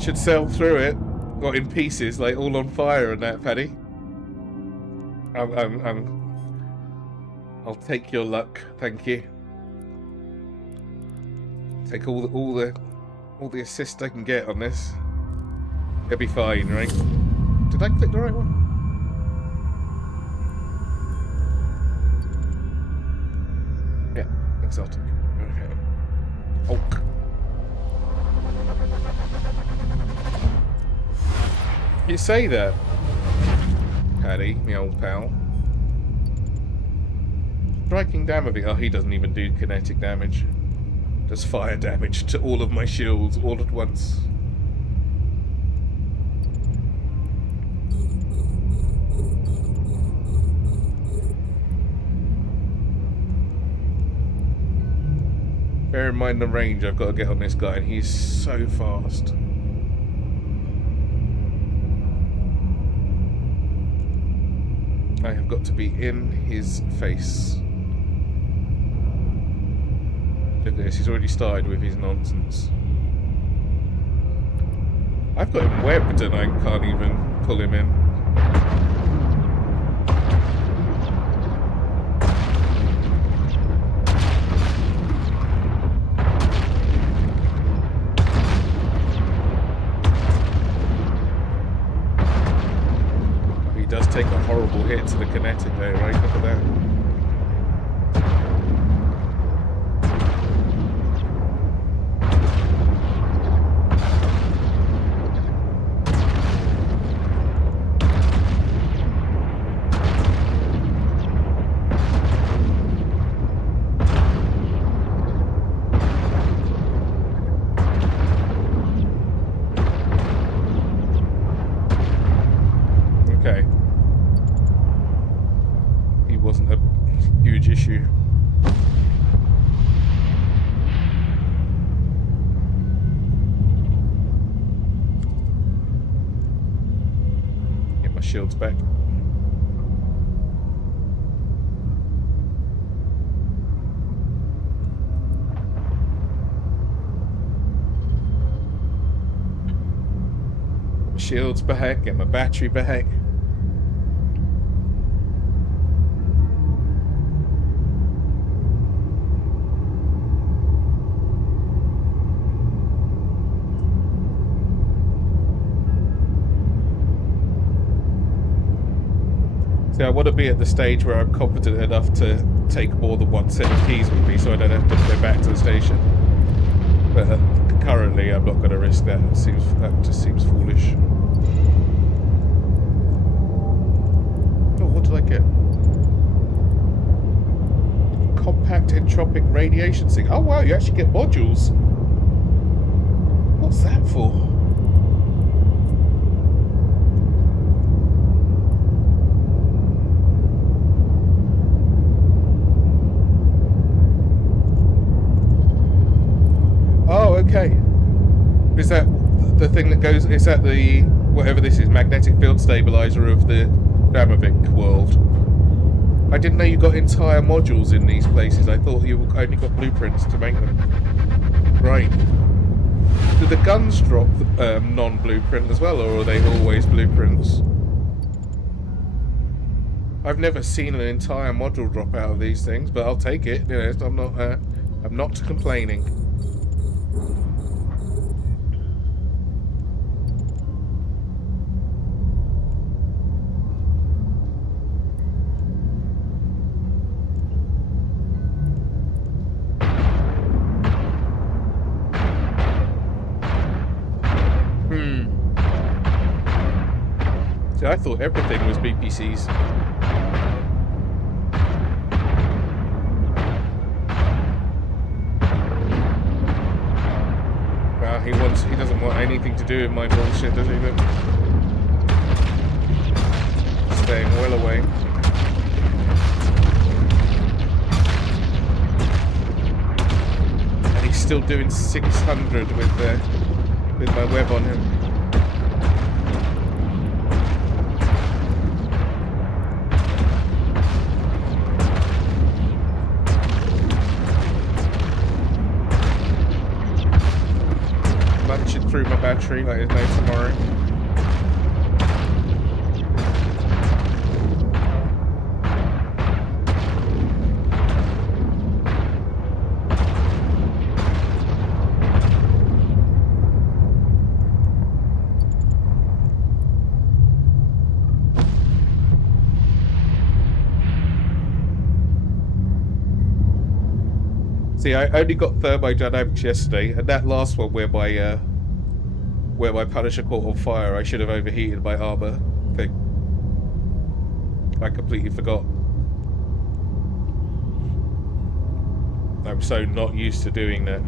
Should sail through it, or in pieces, like all on fire and that, Paddy. I'll take your luck, thank you. Take all the assist I can get on this. It'll be fine, right? Did I click the right one? Yeah, exotic. Okay. Hulk. You say that, Paddy, me old pal. Striking damage. Oh, he doesn't even do kinetic damage. Does fire damage to all of my shields all at once. Bear in mind the range I've got to get on this guy, and he's so fast. I have got to be in his face. Look at this, he's already started with his nonsense. I've got him webbed and I can't even pull him in. Does take a horrible hit to the kinetic there, right? Look at that. Okay. Wasn't a huge issue. Get my shields back. Get my shields back, get my battery back. I want to be at the stage where I'm competent enough to take more than one set of keys with me so I don't have to go back to the station. But currently I'm not going to risk that. That just seems foolish. Oh, what did I get? Compact entropic radiation sink. Oh wow, you actually get modules. What's that for? Oh, okay. Is that the thing that goes... Is that the... Whatever this is, magnetic field stabilizer of the Damovic world? I didn't know you got entire modules in these places. I thought you only got blueprints to make them. Right. Do the guns drop non-blueprint as well, or are they always blueprints? I've never seen an entire module drop out of these things, but I'll take it. You know, I'm not complaining. See, I thought everything was BPCs. He doesn't want anything to do with my bullshit, does he? But staying well away. And he's still doing 600 with my web on him. Munching through my battery like there's no tomorrow. See, I only got thermodynamics yesterday, and that last one where my Punisher caught on fire, I should have overheated my armor thing. I completely forgot. I'm so not used to doing that.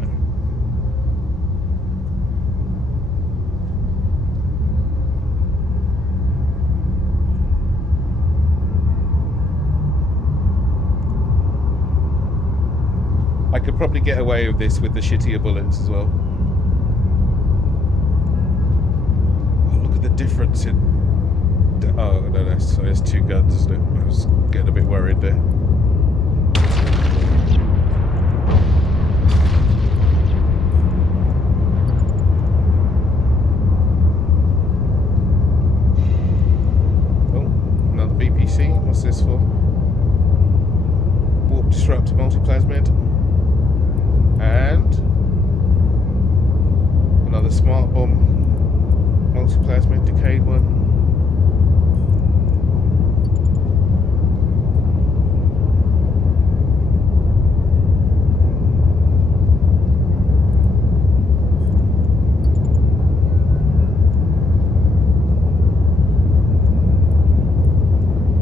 I could probably get away with this with the shittier bullets as well. Oh, look at the difference in... Oh, no, there's two guns, isn't it? I was getting a bit worried there. Oh, another BPC. What's this for? Warp disruptor multiplasmid. And another smart bomb multiplasmid decayed one.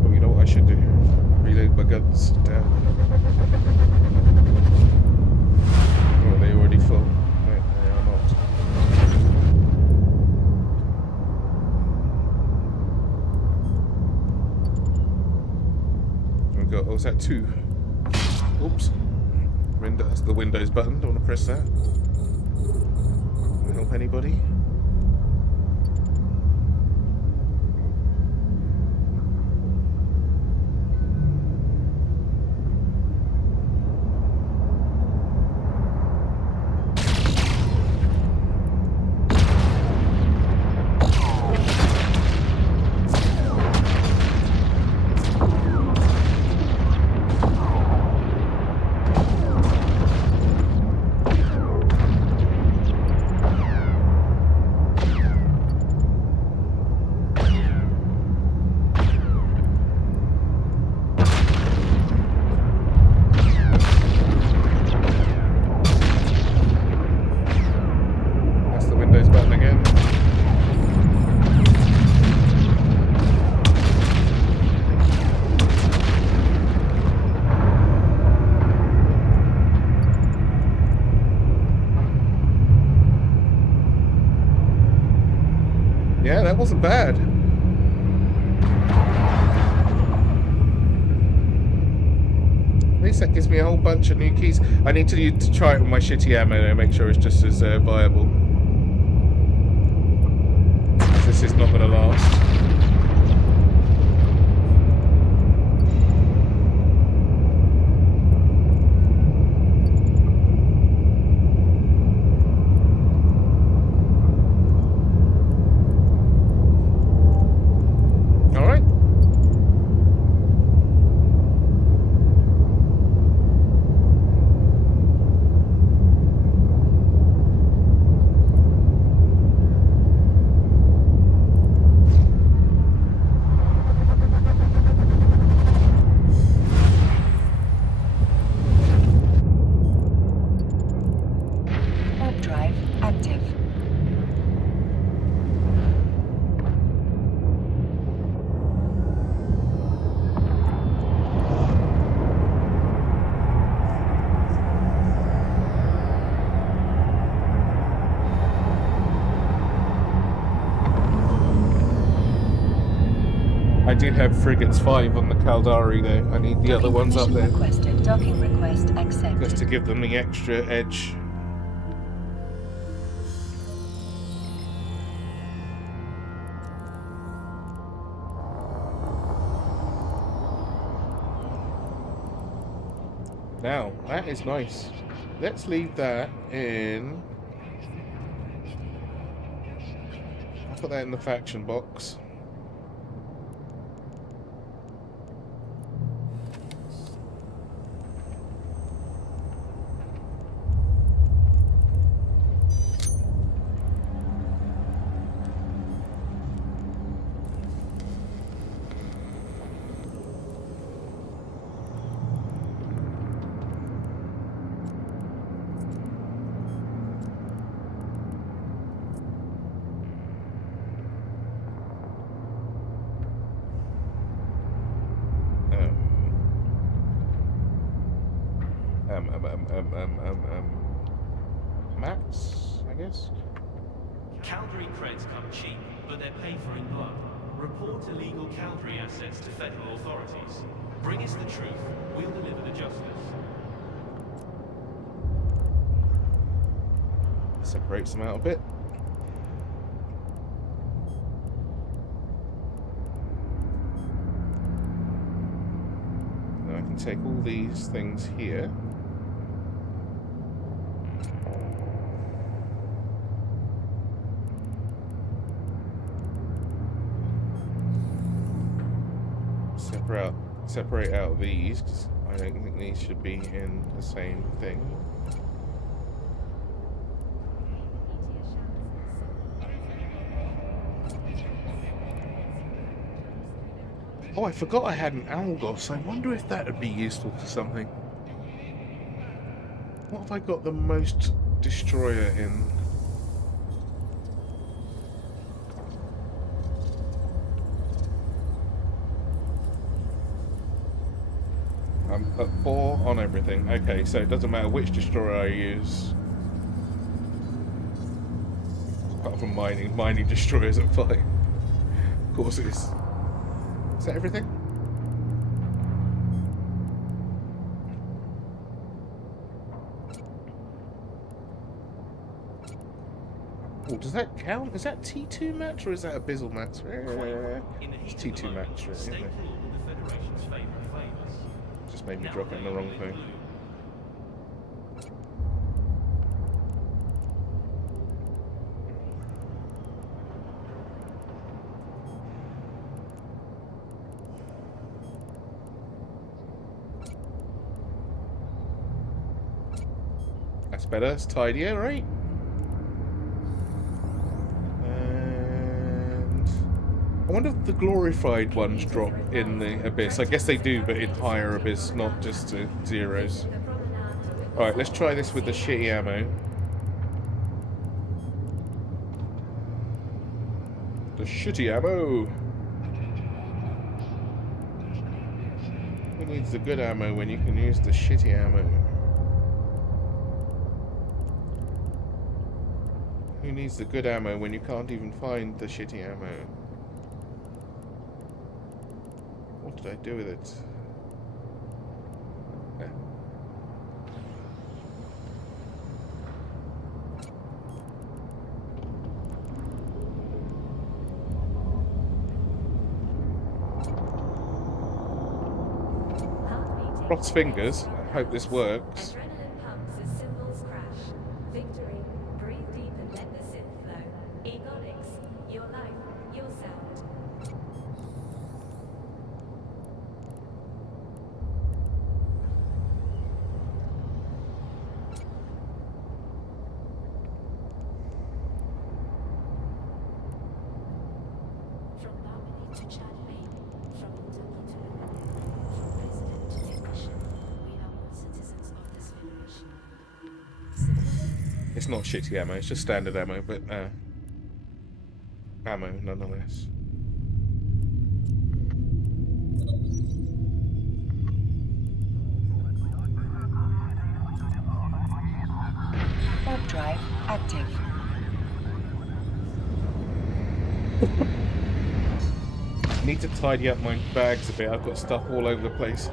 Oh, you know what I should do? Reload my guns down. Full. Wait, they are not. We got. Oh, was that two? Oops. That's the Windows button. Don't want to press that. Help anybody? Yeah, that wasn't bad. At least that gives me a whole bunch of new keys. I need to try it with my shitty ammo and make sure it's just as viable. This is not going to last. I do have frigates 5 on the Caldari though. I need the other Docking ones up permission there requested. Docking request just to accepted. give them the extra edge. Now, that is nice. Let's leave that in. I'll put that in the faction box. Mats, I guess. Calgary creds come cheap, but they're paid for in blood. Report illegal Calgary assets to federal authorities. Bring us the truth. We'll deliver the justice. Separates them out a bit. Now I can take all these things here. Separate out these, because I don't think these should be in the same thing. Oh, I forgot I had an Algos. I wonder if that would be useful for something. What have I got the most destroyer in? I'm at 4 on everything. Okay, so it doesn't matter which destroyer I use. Apart from mining. Mining destroyers at 5. Of course it is. Is that everything? Oh, does that count? Is that T2 match or is that Abyssal match? It's T2 match, right, isn't it? Just made me drop it in the wrong thing. That's better, it's tidier, right? And I wonder if the glorified ones drop in the Abyss. I guess they do, but in higher Abyss, not just to zeros. Alright, let's try this with the shitty ammo. The shitty ammo! Who needs the good ammo when you can use the shitty ammo? Who needs the good ammo when you can't even find the shitty ammo? What did I do with it? Cross fingers. I hope this works. Adrenaline pumps as cymbals crash. Victory. Breathe deep and let the synth flow. Egonics. Your life. Your sound. From Normandy to Chad Bay, from Kentucky to Lebanon, from president to technician, we are all citizens of this federation. It's not shitty ammo, it's just standard ammo, but ammo nonetheless. Warp drive active. I need to tidy up my bags a bit. I've got stuff all over the place.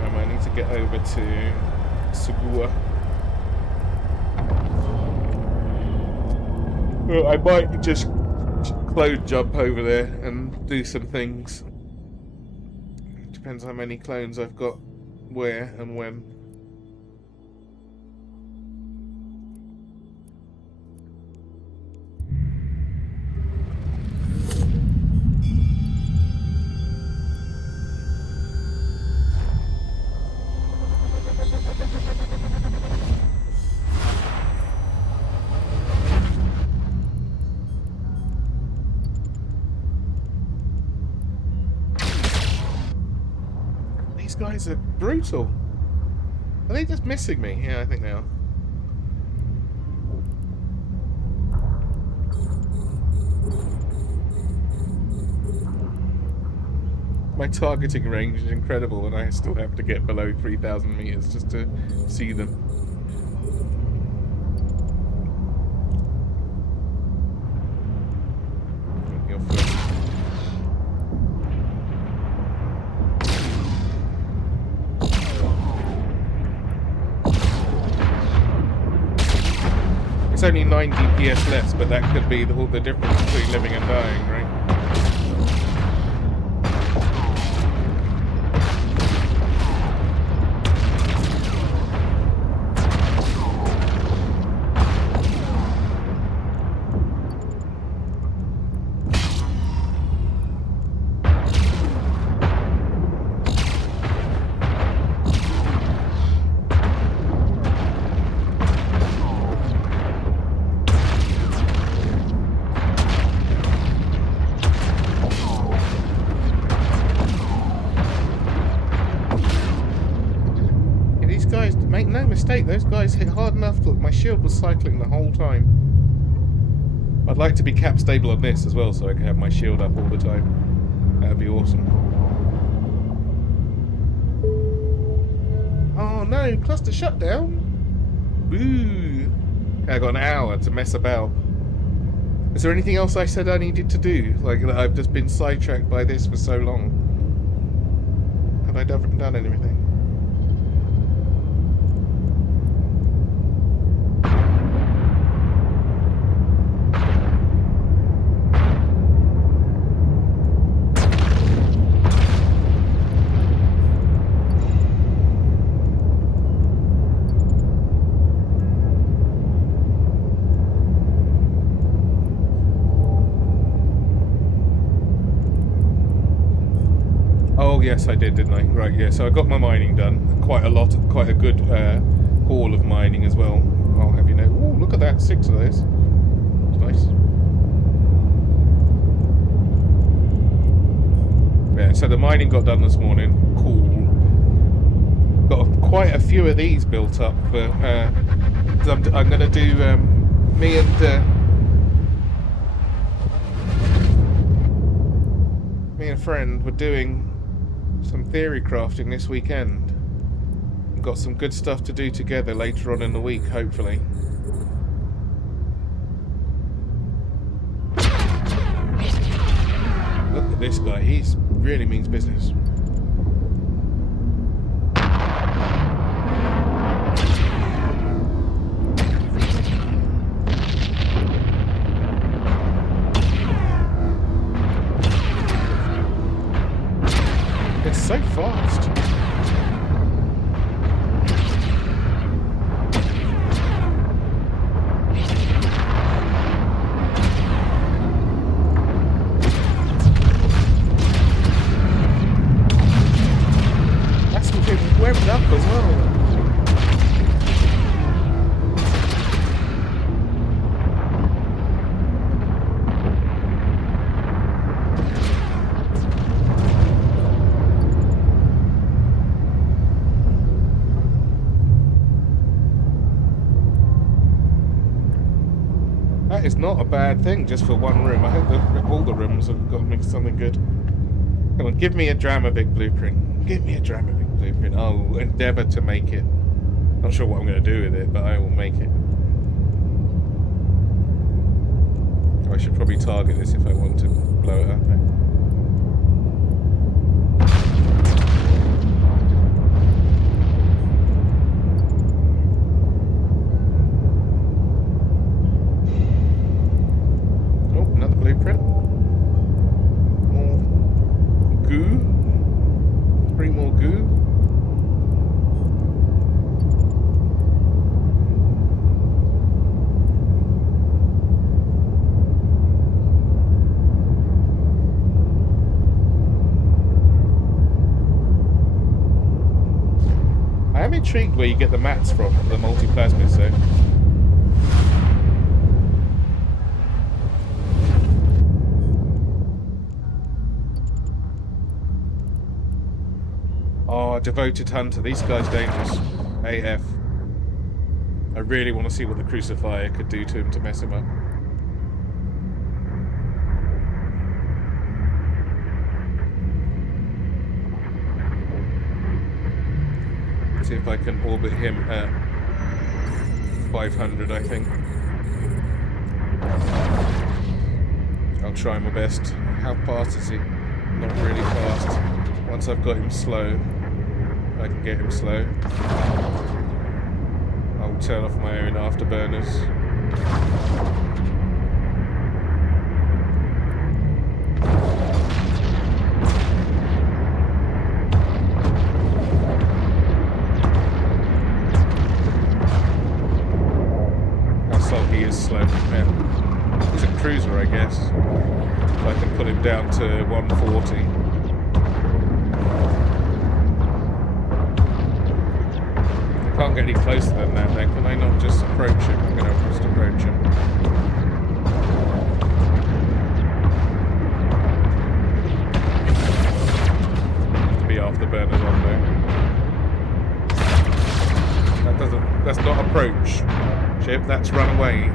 I need to get over to Segura. Well, I might just clone jump over there and do some things. Depends how many clones I've got, where and when. These guys are brutal. Are they just missing me? Yeah, I think they are. My targeting range is incredible, and I still have to get below 3,000 meters just to see them. You're first. It's only 9 DPS less, but that could be all the difference between living and dying, right? Make no mistake, those guys hit hard enough. Look, my shield was cycling the whole time. I'd like to be cap stable on this as well, so I can have my shield up all the time. That'd be awesome. Oh no, cluster shutdown. Boo. I got an hour to mess about. Is there anything else I said I needed to do? Like, that I've just been sidetracked by this for so long. Have I done anything? Oh yes, I did, didn't I? Right, yeah. So I got my mining done. Quite a good haul of mining as well. I'll have you know. Oh, look at that! 6 of those. That's nice. Yeah. So the mining got done this morning. Cool. Got quite a few of these built up. For, I'm going to do me and a friend were doing some theory crafting this weekend. We've got some good stuff to do together later on in the week, hopefully. Look at this guy, he really means business. So fast. That's been webbed up as well. It's not a bad thing just for one room. I hope that all the rooms have got to make something good. Come on, give me a Dramovic blueprint. Give me a Dramovic blueprint. I'll endeavour to make it. Not sure what I'm going to do with it, but I will make it. I should probably target this if I want to blow it up. Oh, another blueprint. More goo. 3 more goo. I'm intrigued where you get the mats from for the multi-plasmids though. Oh, devoted hunter. These guys dangerous. AF. I really want to see what the crucifier could do to him to mess him up. See if I can orbit him at 500, I think. I'll try my best. How fast is he? Not really fast. Once I've got him slow, I can get him slow. I'll turn off my own afterburners. He is slow, yeah. He's a cruiser, I guess. If I can put him down to 140. I can't get any closer than that then. Can I not just approach him? I'm going to just approach him. To be afterburners on there. That's not approach. Ship, that's run away.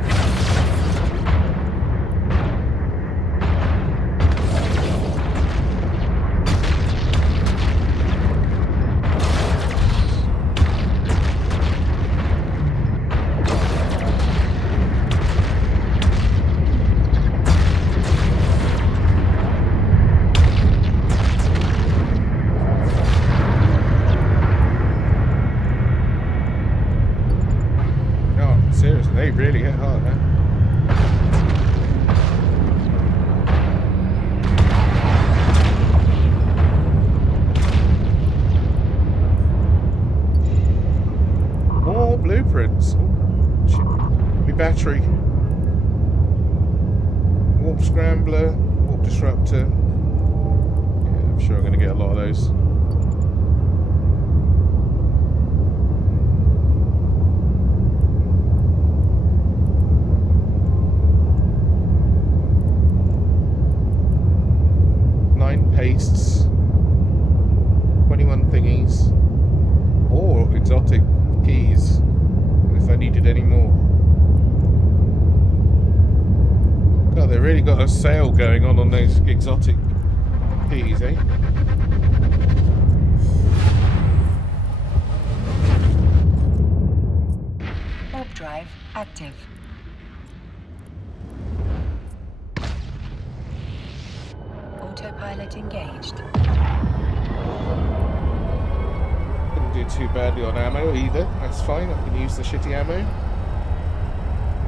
Seriously, they really hit hard, huh? More blueprints. Oh, shit. My battery. Warp scrambler, warp disruptor. Yeah, I'm sure I'm going to get a lot of those. Pastes, 21 thingies, or exotic keys if I needed any more. God, they really got a sale going on those exotic keys, eh? Warp drive active. Autopilot engaged. Couldn't do too badly on ammo either. That's fine. I can use the shitty ammo.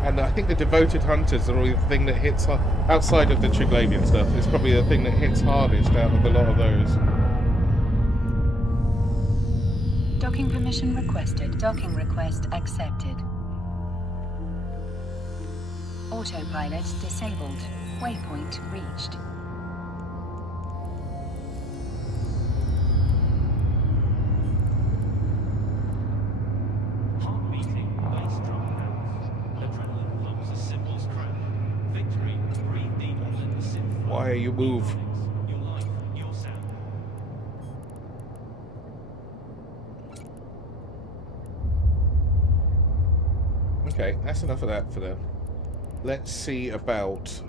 And I think the devoted hunters are the thing that hits outside of the Triglavian stuff. It's probably the thing that hits hardest out of a lot of those. Docking permission requested. Docking request accepted. Autopilot disabled. Waypoint reached. Why you move? Your life, your sound. Okay, that's enough of that for them. Let's see about...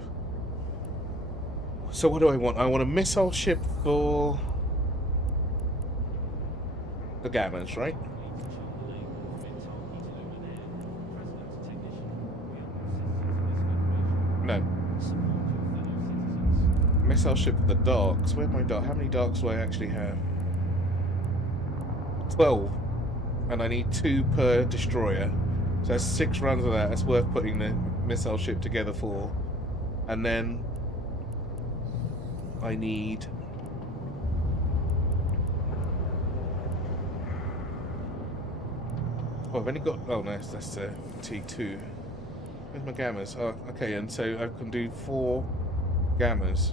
So what do I want? I want a missile ship for... the Gammas, right? No. Missile ship for the docks. Where are my docks? How many docks do I actually have? 12. And I need 2 per destroyer. So that's 6 runs of that. That's worth putting the missile ship together for. And then I need... Oh, I've only got... Oh, no, that's T2. Where's my gammas? Oh, okay, and so I can do 4 gammas.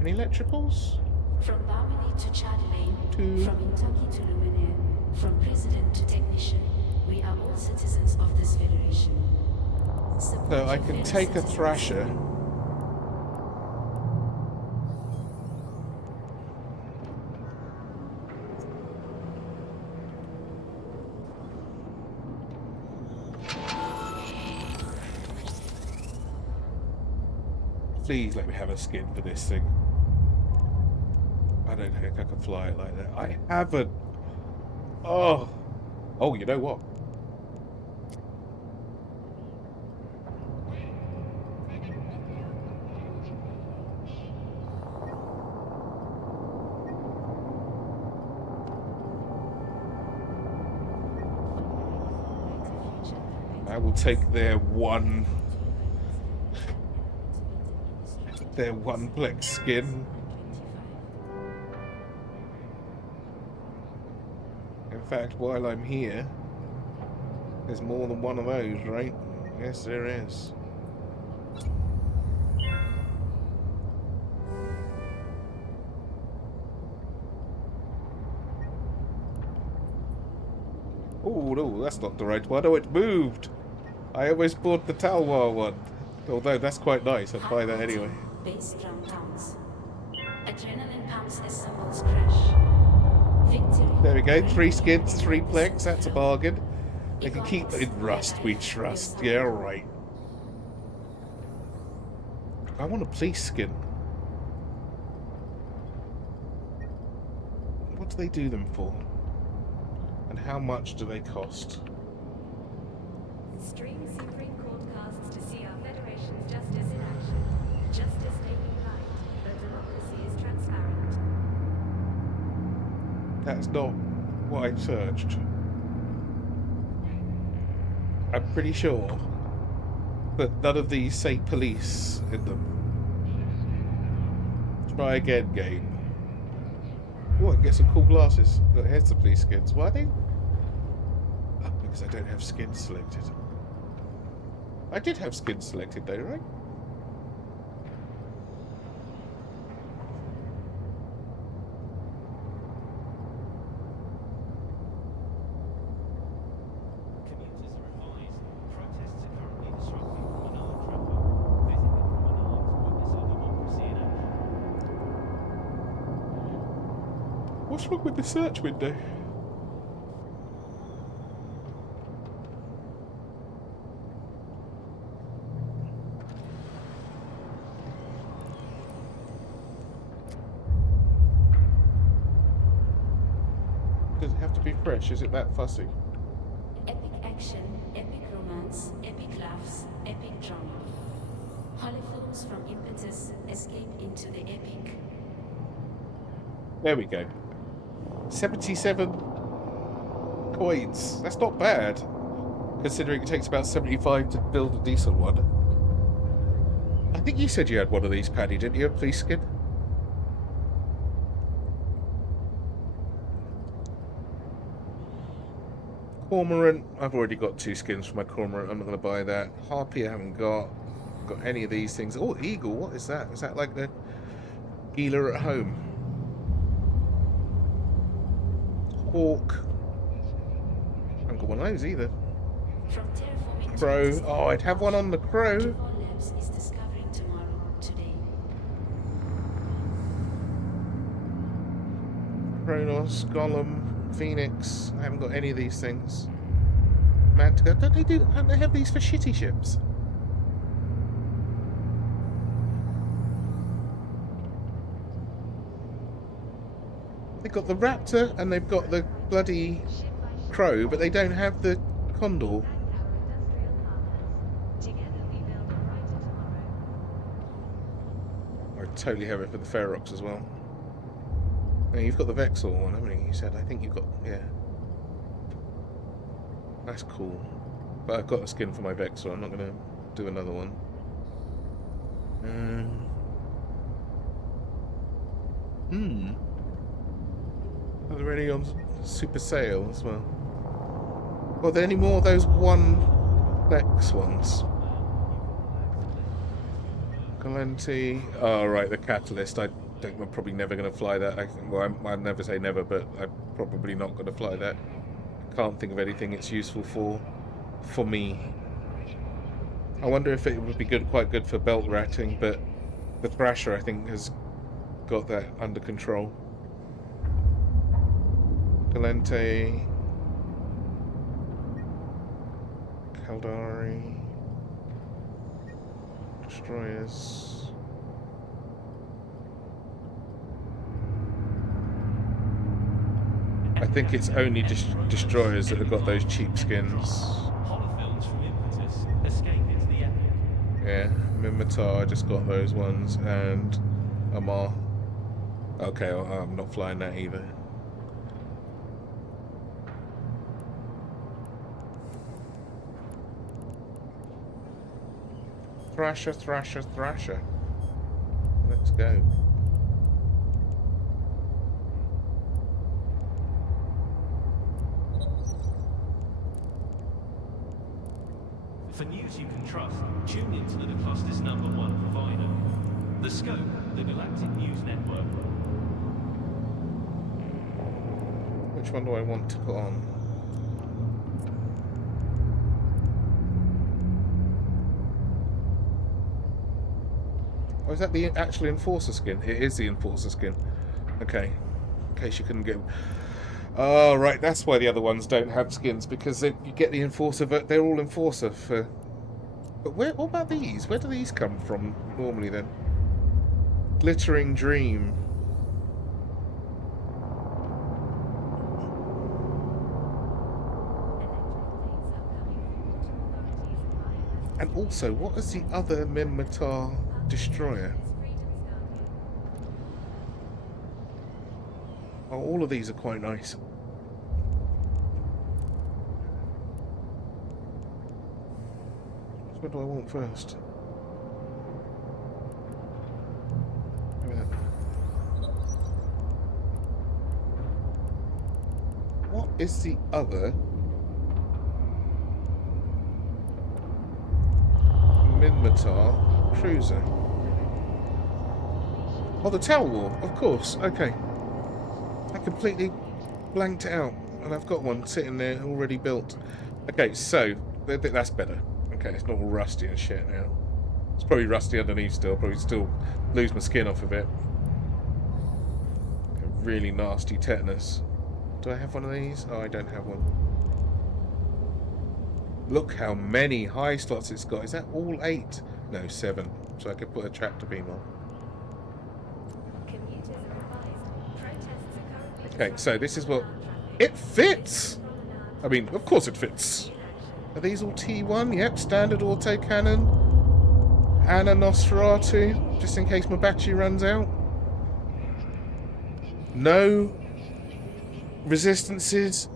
Any electricals? From Barmany to Charlie Lane, 2. from Kentucky to Luminaire, from president to technician, we are all citizens of this federation. Support So I your can fellow take a citizens. Thrasher. Please let me have a skin for this thing. I don't think I can fly it like that. I haven't. Oh. Oh, you know what? I will take their one Plex skin. In fact, while I'm here, there's more than one of those, right? Yes, there is. Oh no, that's not the right one. Oh, it moved. I always bought the Talwar one. Although that's quite nice, I'd buy that anyway. Base drum pounds. Adrenaline pumps as symbols crash. Victory. There we go, 3 skins, 3 Plex, that's a bargain. They can keep it in Rust, we trust. Yeah, right. I want a police skin. What do they do them for? And how much do they cost? Stream Supreme Court casts to see our Federation's justice in action. Justice may be blind, but democracy is transparent. That's not what I searched. I'm pretty sure that none of these say police in them. Try again, game. Oh, I can get some cool glasses. Look, here's the police skins. Why are they? Oh, because I don't have skins selected. I did have skins selected though, right? Commuters are advised. Protests are currently disrupting promenade traffic. Visit the promenade to witness our democracy in action. What's wrong with the search window? Does it have to be fresh? Is it that fussy? Epic action, epic romance, epic laughs, epic drama. Holly films from impetus escape into the epic. There we go. 77 coins. That's not bad, considering it takes about 75 to build a decent one. I think you said you had one of these, Paddy, didn't you? A police skin? Cormorant. I've already got 2 skins for my Cormorant. I'm not going to buy that. Harpy I haven't got any of these things. Oh, Eagle. What is that? Is that like the Gila at home? Hawk. I haven't got one of those either. From terraforming Crow. to Oh, I'd have one on the Crow. Duval Labs is discovering tomorrow, today. Kronos, Gollum, Phoenix. I haven't got any of these things. Mantica. Don't they have these for shitty ships? They've got the Raptor and they've got the bloody Crow, but they don't have the Condor. Thank our industrial partners. Together we build a brighter tomorrow. Our totally have it for the Ferox as well. Yeah, you've got the Vexor one, haven't you? You said, I think you've got, yeah. That's cool. But I've got a skin for my Vexor, I'm not going to do another one. Are there any on super sale as well? Are there any more of those one Vex ones? Calenti. Oh, right, the Catalyst. I think we're probably never going to fly that. Well, I'd never say never, but I'm probably not going to fly that. Can't think of anything it's useful for me. I wonder if it would be quite good for belt ratting, but the Thrasher, I think, has got that under control. Calente. Caldari. Destroyers. I think it's only destroyers that have got those cheap skins. Holofilms from Impetus escape into the Epic. Yeah, Mimitar, I just got those ones, and Amar. Okay, well, I'm not flying that either. Thrasher, Thrasher, Thrasher. Let's go. For news you can trust, tune into the cluster's #1 provider. The Scope, the Galactic News Network. Which one do I want to put on? Oh, is that the actual Enforcer skin? It is the Enforcer skin. Okay. In case you couldn't get... Oh, right, that's why the other ones don't have skins, because you get the Enforcer, but they're all Enforcer for... But what about these? Where do these come from normally, then? Glittering Dream. And also, what is the other Minmatar destroyer? Oh, all of these are quite nice. What do I want first? Give me that. What is the other Minmatar cruiser? Oh, the Tower War, of course. Okay. I completely blanked it out, and I've got one sitting there already built. Okay, so that's better. Okay, it's not all rusty and shit now. It's probably rusty underneath still. Probably still lose my skin off of it. A really nasty tetanus. Do I have one of these? Oh, I don't have one. Look how many high slots it's got. Is that all 8? No, 7. So I could put a tractor beam on. Okay, so this is what... It fits! I mean, of course it fits. Are these all T1? Yep, standard autocannon. And a Nosferatu, just in case my battery runs out. No resistances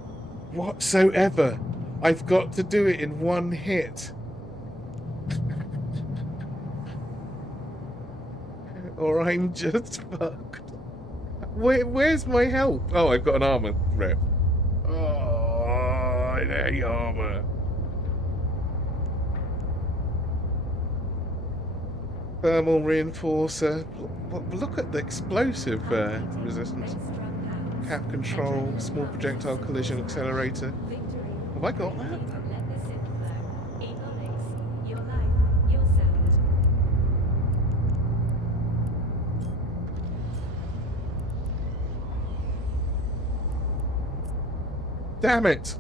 whatsoever. I've got to do it in one hit. Or I'm just fucked. Where's my help? Oh, I've got an armor rep. Oh, I hate armor. Thermal reinforcer. Look at the explosive resistance. Cap control, small projectile collision accelerator. Have I got that? Damn it!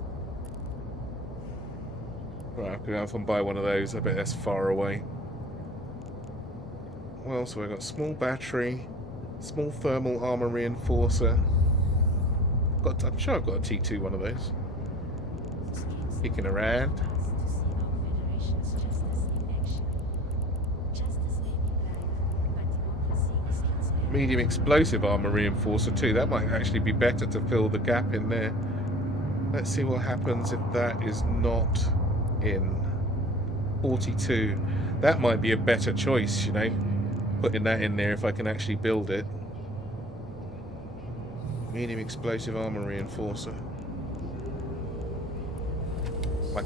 Right, I'm gonna have to buy one of those. I bet that's far away. What else have I got? Small battery, small thermal armor reinforcer. I'm sure I've got a T2 one of those. Kicking around. Medium explosive armor reinforcer too. That might actually be better to fill the gap in there. Let's see what happens if that is not in. 42. That might be a better choice, you know. Putting that in there if I can actually build it. Medium explosive armor reinforcer.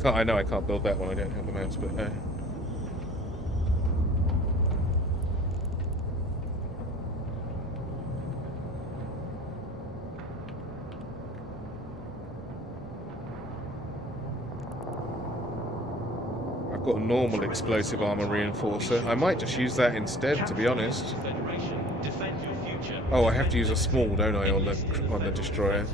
I know I can't build that one. I don't have the mouse, but I've got a normal explosive armor reinforcer. I might just use that instead, to be honest. Oh, I have to use a small, don't I, on the destroyer?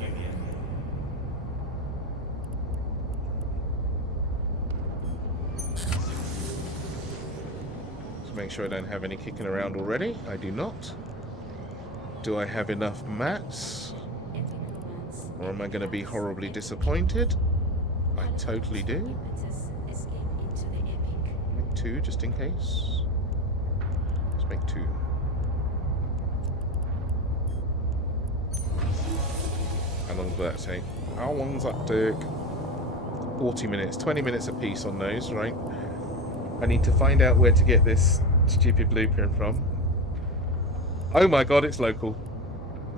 Make sure I don't have any kicking around already. I do not. Do I have enough mats? Or am I going to be horribly disappointed? I totally do. Make 2 just in case. Let's make 2. How long does that take? How long does that take? 40 minutes. 20 minutes a piece on those, right? I need to find out where to get this stupid blueprint from. Oh my god, it's local.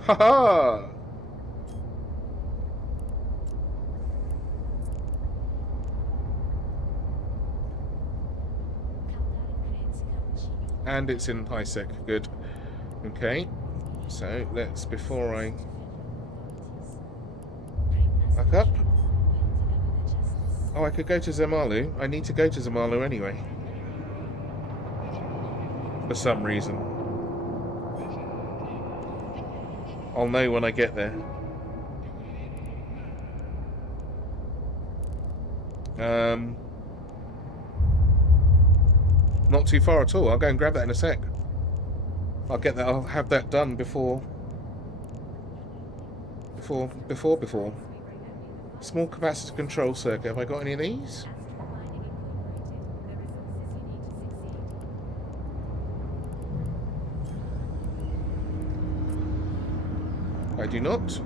Haha! And it's in high sec. Good. Okay. So let's, before I back up. Oh, I could go to Zamalu. I need to go to Zamalu anyway. For some reason. I'll know when I get there. Not too far at all. I'll go and grab that in a sec. I'll get that. I'll have that done before. Small capacitor control circuit. Have I got any of these? I do not.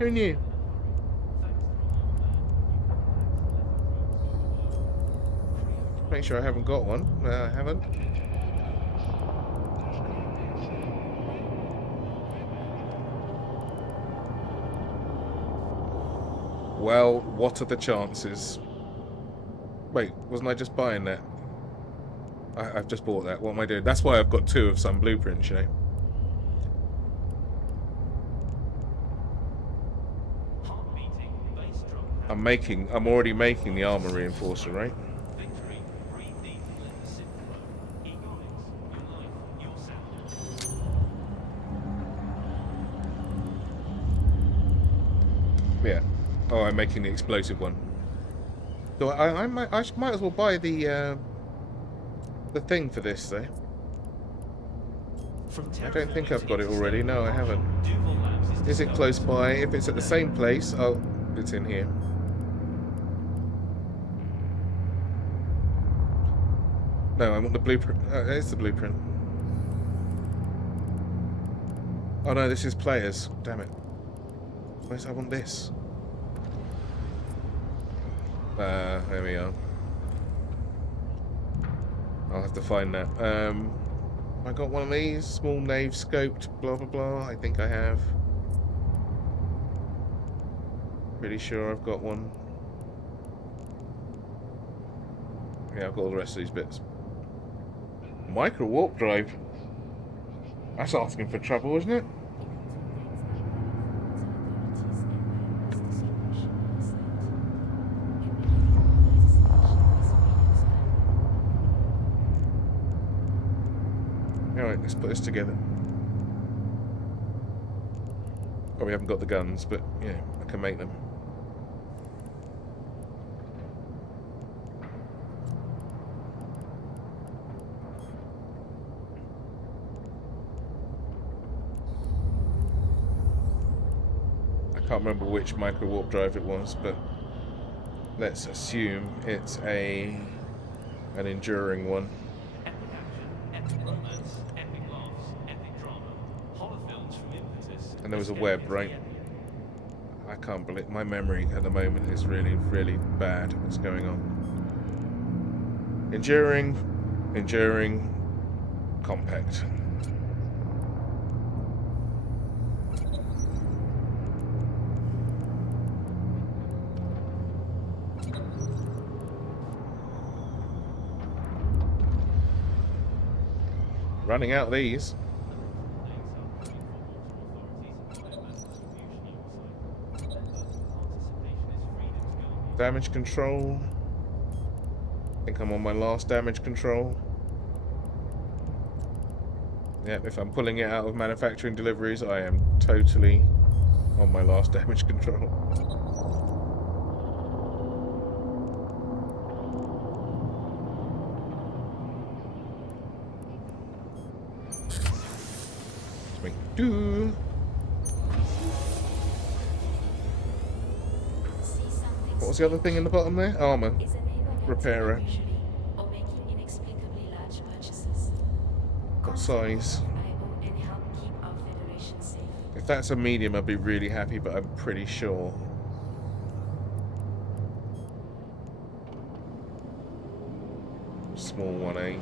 Who knew? Make sure I haven't got one. No, I haven't. Well, what are the chances? Wait, wasn't I just buying that? I've just bought that. What am I doing? That's why I've got 2 of some blueprints, you know. I'm already making the armor reinforcer, right? Yeah. Oh, I'm making the explosive one. So I might as well buy the thing for this, though. I don't think I've got it already. No, I haven't. Is it close by? If it's at the same place, oh, it's in here. No, I want the blueprint. Oh, there's the blueprint. Oh no, this is players. Damn it. Where's I want this? There we are. I'll have to find that. I got one of these. Small nave scoped, blah blah blah. I think I have. Pretty sure I've got one. Yeah, I've got all the rest of these bits. Micro warp drive. That's asking for trouble, isn't it? let's put this together. Oh, we haven't got the guns, but yeah, I can make them. I can't remember which micro warp drive it was, but let's assume it's an enduring one. Epic action, epic romance, epic laughs, epic drama. Horror films from Impetus. And there was a Escape web, is the right? epic. I can't believe my memory at the moment is really, really bad. What's going on? Enduring, compact. Running out of these. Damage control. I think I'm on my last damage control. Yep, if I'm pulling it out of manufacturing deliveries, I am totally on my last damage control. Swing. Do. See something What was the other thing in the bottom there? Armor. is a neighbor acting Repairer. unusually or making inexplicably large purchases. What size? FIO and help keep our Federation safe. If that's a medium, I'd be really happy, but I'm pretty sure. Small 1A.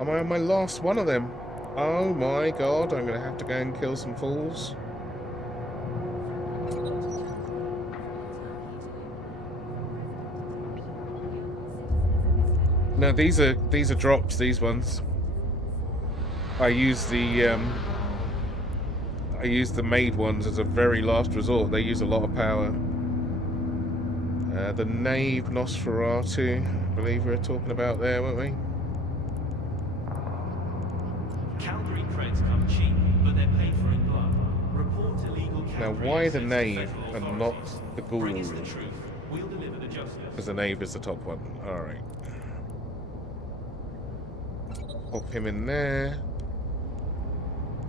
Am I on my last one of them? Oh my god, I'm gonna have to go and kill some fools. No, these are drops, these ones. I use the made ones as a very last resort. They use a lot of power. The Knave Nosferatu, I believe we were talking about there, weren't we? Calgary creds come cheap, but they're paid for in blood. Report illegal Now, Calgary why the assets to Knave federal and not authorities. the Bring us the Ghoul? truth. We'll deliver the justice. Because the Knave is the top one. Alright. Pop him in there.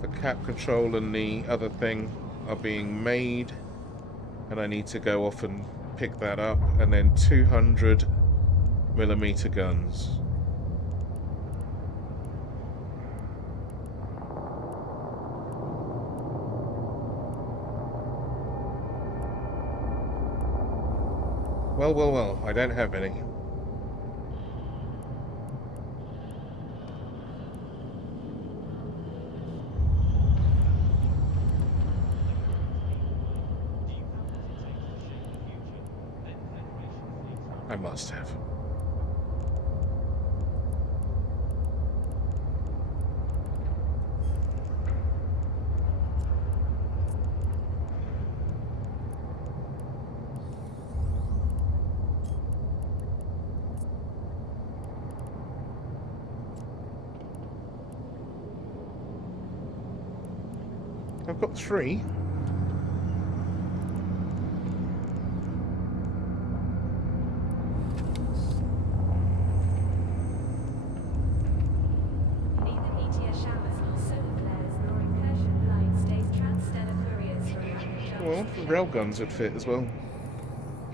The cap control and the other thing are being made. And I need to go off and pick that up. And then 200mm guns. Well, well, well, I don't have any. I must have. I've got 3. Neither meteor showers nor solar flares nor incursion light stays transstellar couriers from rapid Well, junction. railguns would fit as well.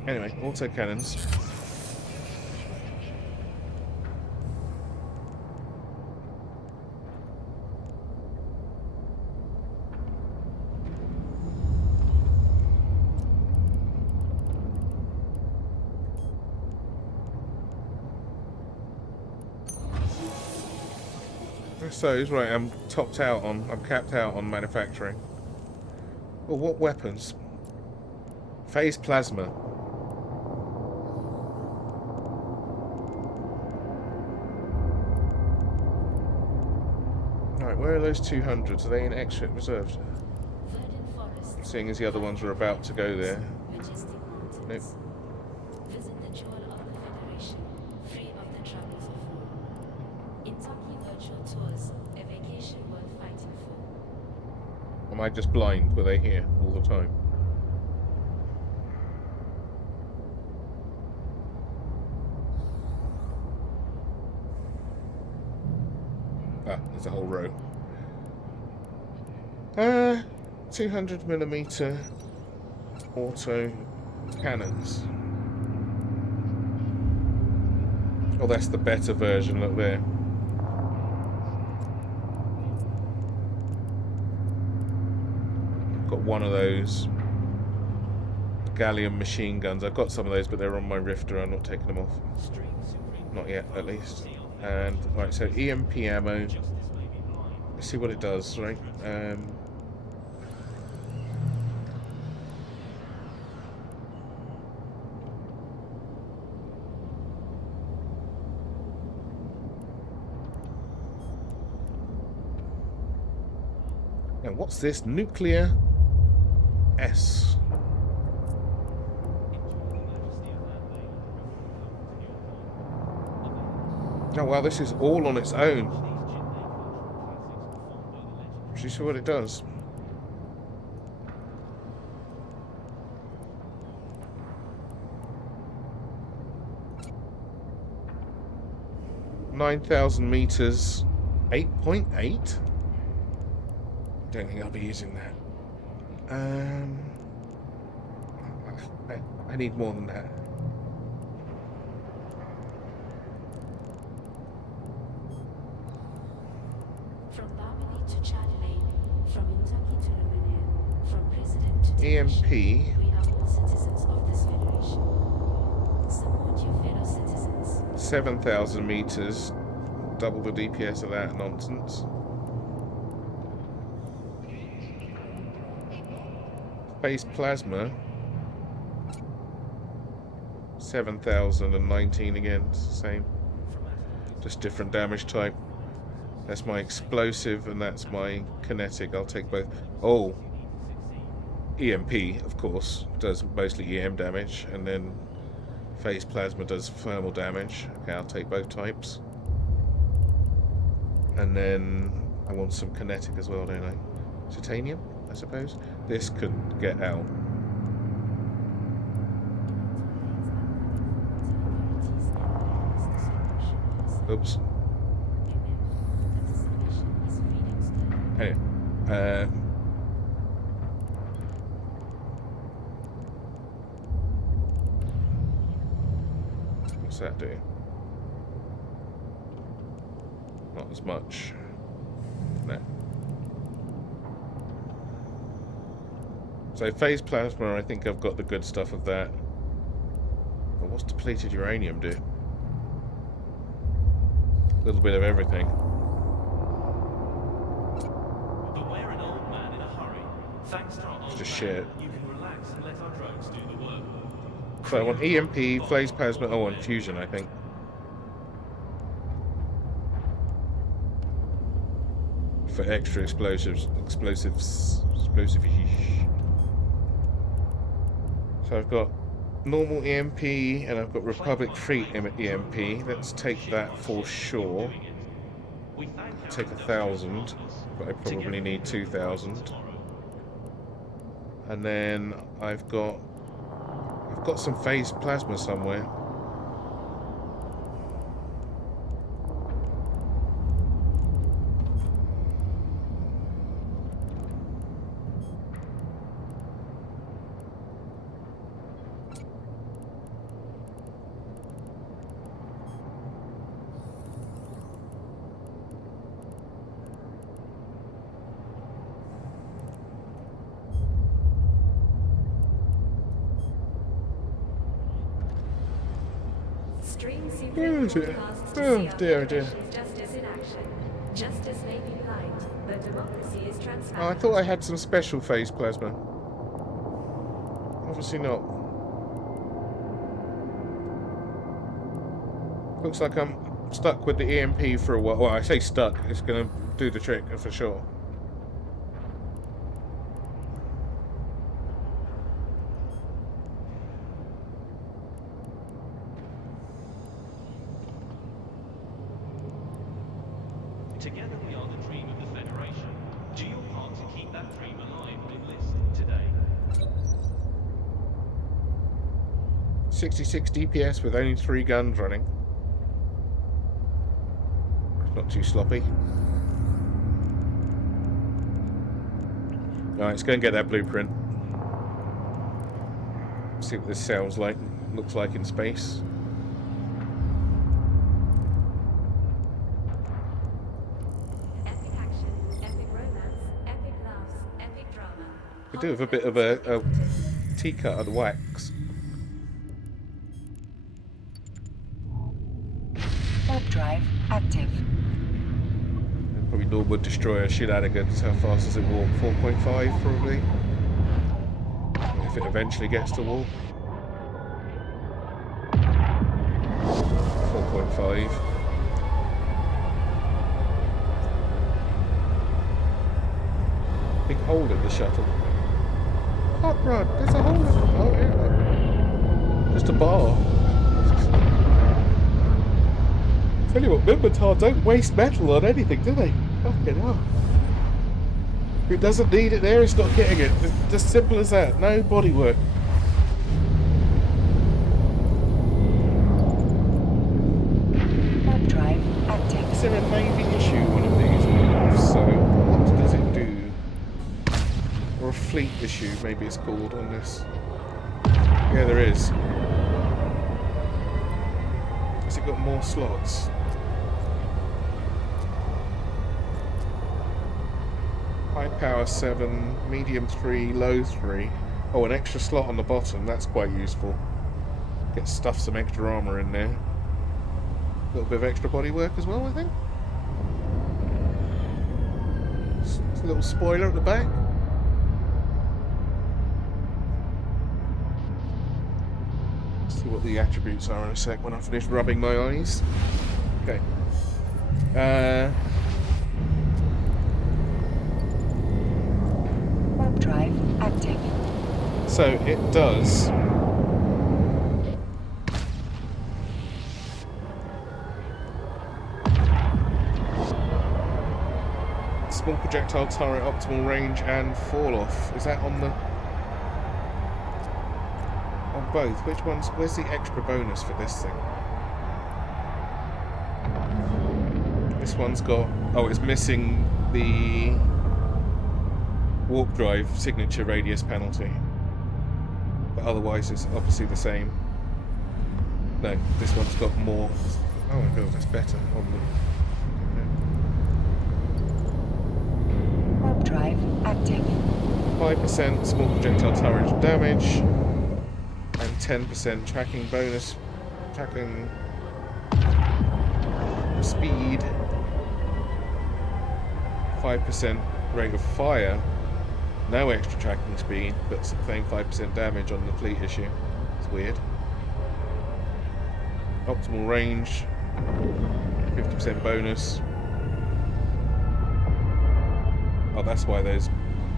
Anyway, autocannons. So he's right. I'm capped out on manufacturing. Well, what weapons? Phase plasma. All right, Where are those 200s? Are they in extra reserved? Verdant forests, Seeing as the other ones were about to go there. majestic mountains. Visit the jewel of the Federation, free of the troubles of war. Kentucky virtual tours, a vacation worth fighting for. Am I just blind? Were they here all the time? Ah, there's a whole row. 200mm auto cannons. Oh, that's the better version, look there. Got one of those gallium machine guns. I've got some of those, but they're on my Rifter. I'm not taking them off. Not yet, at least. And, right, so EMP ammo. Let's see what it does, right? Now, what's this? Nuclear S. Oh wow, this is all on its own. Should you see what it does? $9,000 meters, 8.8. Don't think I'll be using that. I need more than that. From Barmely to Charlie Lane, from Kentucky to Luminaire, from president to EMP. technician, we are all citizens of this federation. Support your fellow citizens. 7,000 meters, double the DPS of that nonsense. Phase plasma, 7,019 again, it's the same, just different damage type. That's my explosive and that's my kinetic. I'll take both. Oh, EMP, of course, does mostly EM damage, and then phase plasma does thermal damage. Okay, I'll take both types. And then I want some kinetic as well, don't I? Titanium, I suppose. This could get out. Oops. Anyway, what's that do? Not as much. No. So phase plasma, I think I've got the good stuff of that. But what's depleted uranium do? A little bit of everything. But we're an old man in a hurry. Thanks to our old Just man, shit. you can relax and let our drugs do the work. So I want EMP, phase plasma, oh, and fusion, I think. For extra explosives. So I've got normal EMP and I've got Republic Free EMP. Let's take that for sure. Take 1,000, but I probably need 2,000. And then I've got some phase plasma somewhere. Stream Oh, secret dear. podcasts to Oh, see our dear, dear. federation's justice in action. Justice may be blind, but democracy is transparent. Oh, I thought I had some special phase plasma. Obviously not. Looks like I'm stuck with the EMP for a while. Well, I say stuck. It's going to do the trick for sure. Together we are the dream of the Federation. Do your part to keep that dream alive. Enlist today. 66 DPS with only 3 guns running. Not too sloppy. Alright, let's go and get that blueprint. See what this sounds like, looks like in space. Epic action, epic romance, epic laughs, epic drama. Could do with a bit of a tea-cut of the wax. Warp drive active. Probably normal destroyer shenanigans. How fast does it warp? 4.5 probably. If it eventually gets to warp. 4.5. Big hole in the shuttle. Hot rod, there's a hole in it. Oh yeah. Just a bar. Tell you what, Mimbatar don't waste metal on anything, do they? Fucking hell. If it doesn't need it there, it's not getting it. It's just simple as that. No bodywork. Warp drive active. Is there a Navy issue one of these? If so, what does it do? Or a fleet issue, maybe it's called on this. Yeah, there is. Has it got more slots? High power 7, medium 3, low 3. Oh, an extra slot on the bottom, that's quite useful. Get stuff some extra armour in there. A little bit of extra bodywork as well, I think. Just a little spoiler at the back. See what the attributes are in a sec when I finish rubbing my eyes. Okay. Warp drive active. So it does. Small projectile turret, optimal range, and fall off. Is that on the? On both? Which one's? Where's the extra bonus for this thing? This one's got. Oh, it's missing the warp drive signature radius penalty. But otherwise, it's obviously the same. No, this one's got more. Oh my god, that's better on the. Warp drive active. 5% small projectile turret damage and 10% tracking bonus, tracking speed, 5% rate of fire, no extra tracking speed, but saying 5% damage on the fleet issue. It's weird. Optimal range, 50% bonus. Oh, that's why those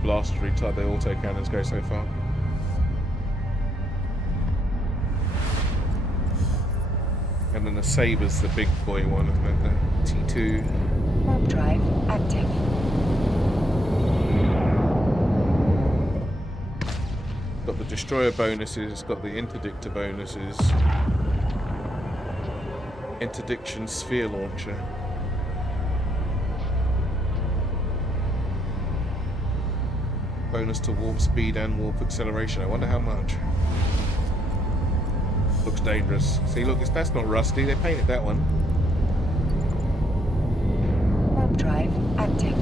blastery type, the auto cannons go so far. And then the Saber's the big boy one, isn't it? The T2. Warp drive active. Got the destroyer bonuses, got the interdictor bonuses. Interdiction sphere launcher. Bonus to warp speed and warp acceleration. I wonder how much. Looks dangerous. See, look, that's not rusty. They painted that one. Warp drive active.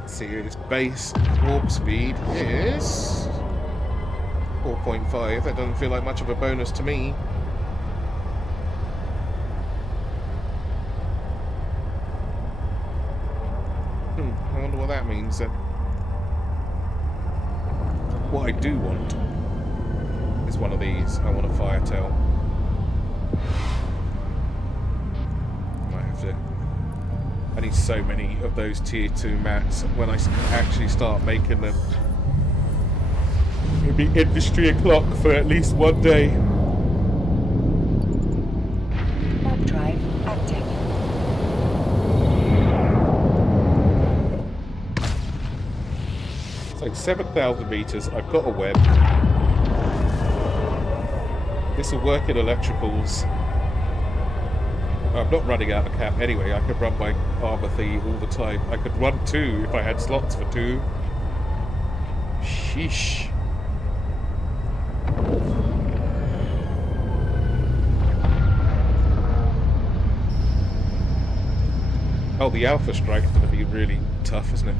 Let's see, its base warp speed is 4.5. That doesn't feel like much of a bonus to me. I wonder what that means then. What I do want is one of these. I want a fire tail. Might have to. I need so many of those tier 2 mats when I actually start making them. It'll be industry o'clock for at least one day. Warp drive active. So 7,000 meters. I've got a web. This will work in electricals. I'm not running out of cap anyway. I could run my armor thingy all the time. I could run 2 if I had slots for 2. Sheesh. Oh, the Alpha Strike's going to be really tough, isn't it?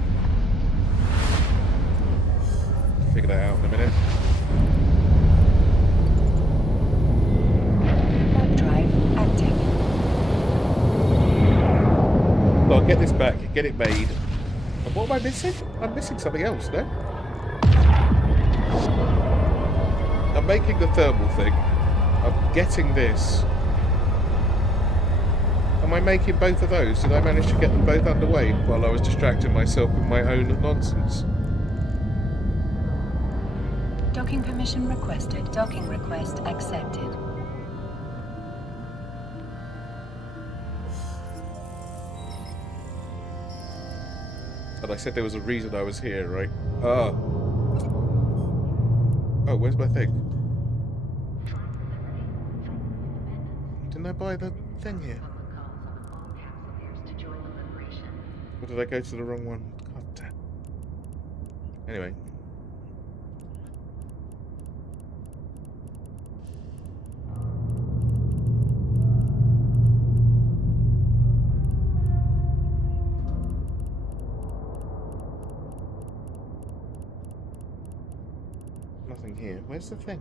Figure that out in a minute. Warp drive active. Well, I'll get this back, get it made. And what am I missing? I'm missing something else, no? I'm making the thermal thing. I'm getting this. Am I making both of those? Did I manage to get them both underway while I was distracting myself with my own nonsense? Docking permission requested. Docking request accepted. And I said there was a reason I was here, right? Ah. Oh, where's my thing? Didn't I buy the thing here? Or did I go to the wrong one? God damn. Anyway. Nothing here. Where's the thing?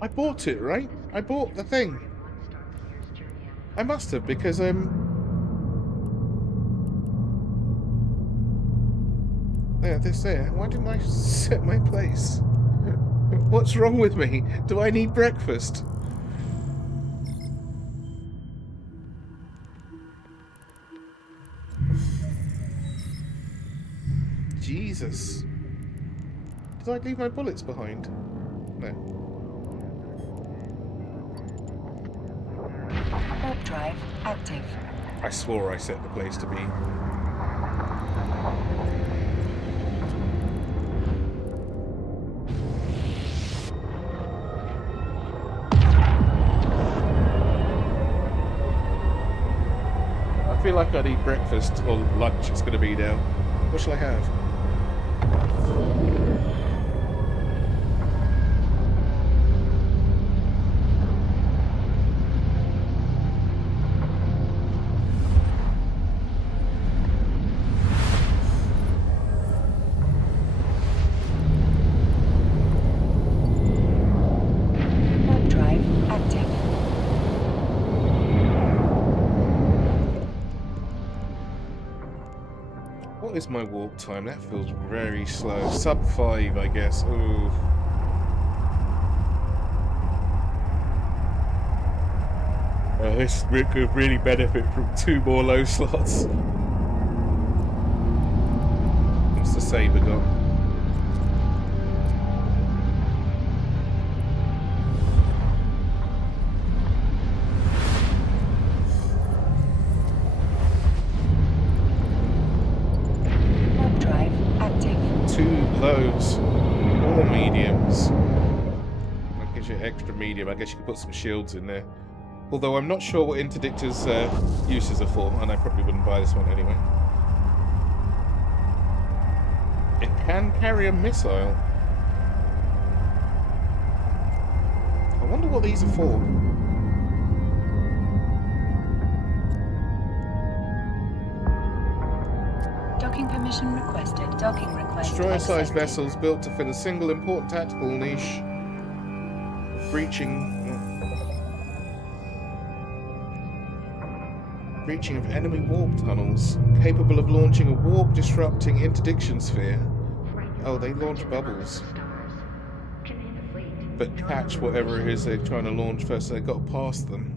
I bought it, right? I bought the thing. I must have, because there, this there. Why didn't I set my place? What's wrong with me? Do I need breakfast? Jesus. Did I leave my bullets behind? No. Warp drive active. I swore I set the place to be. I feel like I need breakfast or lunch. It's going to be now. What shall I have? Warp drive active. What is my walk time? That feels very slow. Sub 5, I guess. Ooh. This could really benefit from 2 more low slots. What's the saber got? Warp drive active. 2 lows. 4 mediums. That gives you extra medium. I guess you could put some shields in there. Although I'm not sure what interdictor's uses are for, and I probably wouldn't buy this one anyway. It can carry a missile. I wonder what these are for. Docking permission requested. Docking request Destroyer-sized accepted. vessels built to fill a single important tactical niche. Breaching... Breaching of enemy warp tunnels. Capable of launching a warp-disrupting interdiction sphere. Oh, they launch bubbles. But catch whatever it is they're trying to launch first, so they've got to pass them.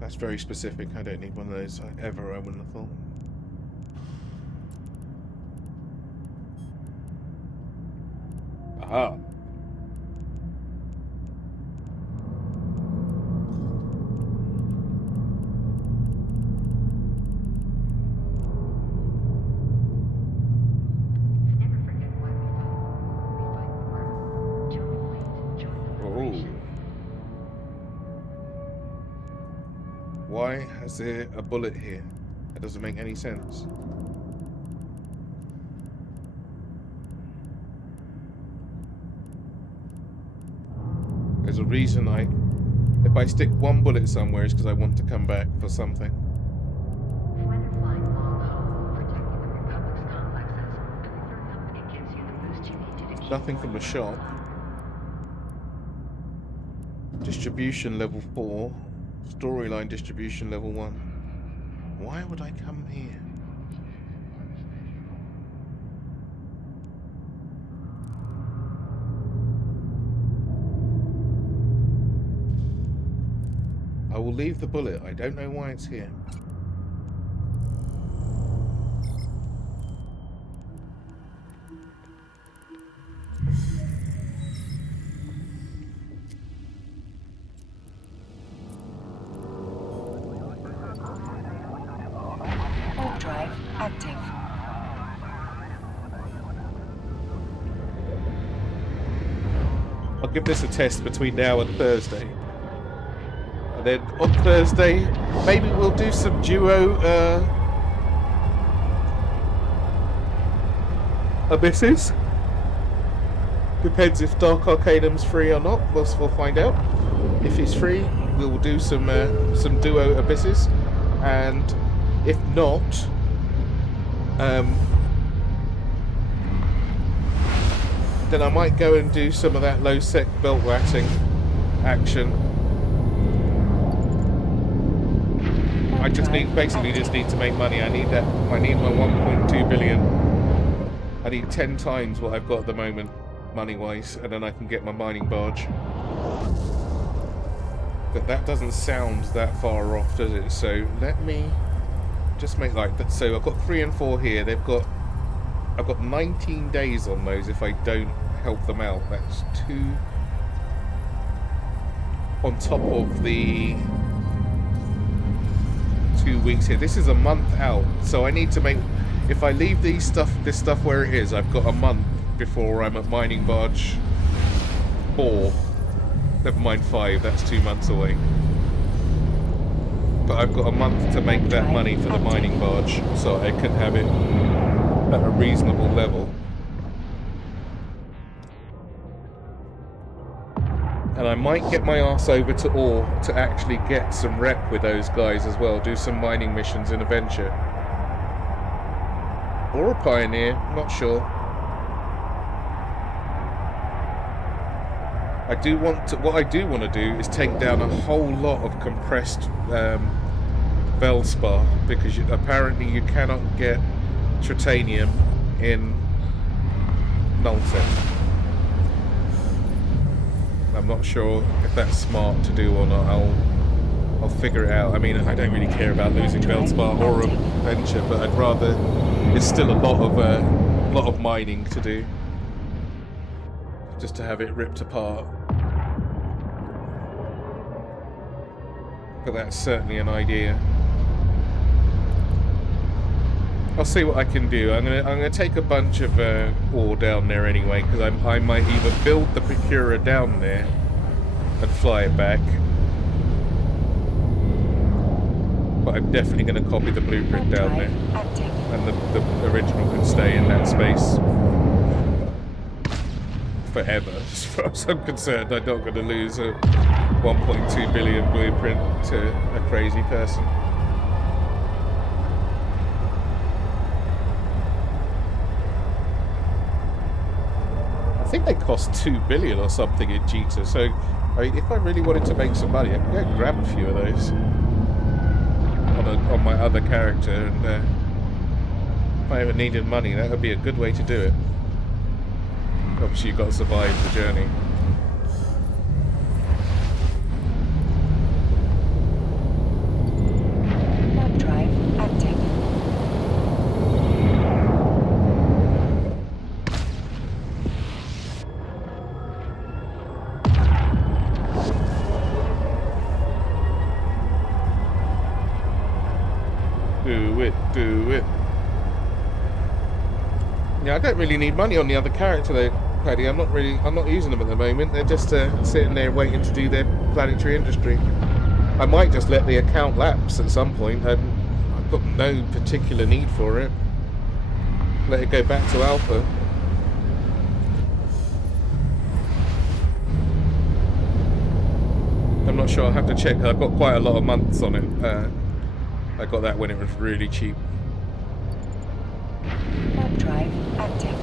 That's very specific. I don't need one of those ever, I wouldn't have thought. Aha. Why has there a bullet here? That doesn't make any sense. There's a reason if I stick one bullet somewhere, it's because I want to come back for something. Nothing from the shop. Distribution level 4. Storyline distribution level 1. Why would I come here? I will leave the bullet. I don't know why it's here. Warp drive active. I'll give this a test between now and Thursday. And then on Thursday, maybe we'll do some duo abysses. Depends if Dark Arcanum's free or not. We'll find out. If he's free, we will do some duo abysses, and if not, then I might go and do some of that low sec belt waxing action. I just basically just need to make money. I need my 1.2 billion. I need 10 times what I've got at the moment, money-wise, and then I can get my mining barge. But that doesn't sound that far off, does it? So let me just make like that. So I've got 3 and 4 here. I've got 19 days on those if I don't help them out. That's 2 on top of the 2 weeks here. This is a month out, so I need to make. If I leave this stuff where it is, I've got a month before I'm at mining barge 4. Never mind 5. That's 2 months away. But I've got a month to make that money for the mining barge, so I can have it at a reasonable level. And I might get my arse over to Ore to actually get some rep with those guys as well. Do some mining missions in a venture. Or a pioneer, not sure. What I do want to do is take down a whole lot of compressed Velspar, because apparently you cannot get Tritanium in Nullset. I'm not sure if that's smart to do or not. I'll figure it out. I mean, I don't really care about losing Velspar or a venture, but I'd rather. It's still a lot of mining to do, just to have it ripped apart. But that's certainly an idea. I'll see what I can do. I'm gonna take a bunch of ore down there anyway, because I might either build the Procurer down there and fly it back, but I'm definitely going to copy the blueprint down there, and the original can stay in that space forever. As far as I'm concerned, I'm not going to lose a 1.2 billion blueprint to a crazy person. I think they cost 2 billion or something in Jita, so I mean, if I really wanted to make some money, I could go grab a few of those on my other character, and if I ever needed money, that would be a good way to do it. Obviously, you've got to survive the journey. Warp drive active. Do it, do it. Yeah, I don't really need money on the other character though, Paddy. I'm not using them at the moment. They're just sitting there waiting to do their planetary industry. I might just let the account lapse at some point. I've got no particular need for it. Let it go back to alpha. I'm not sure. I'll have to check. I've got quite a lot of months on it. I got that when it was really cheap. Warp drive active.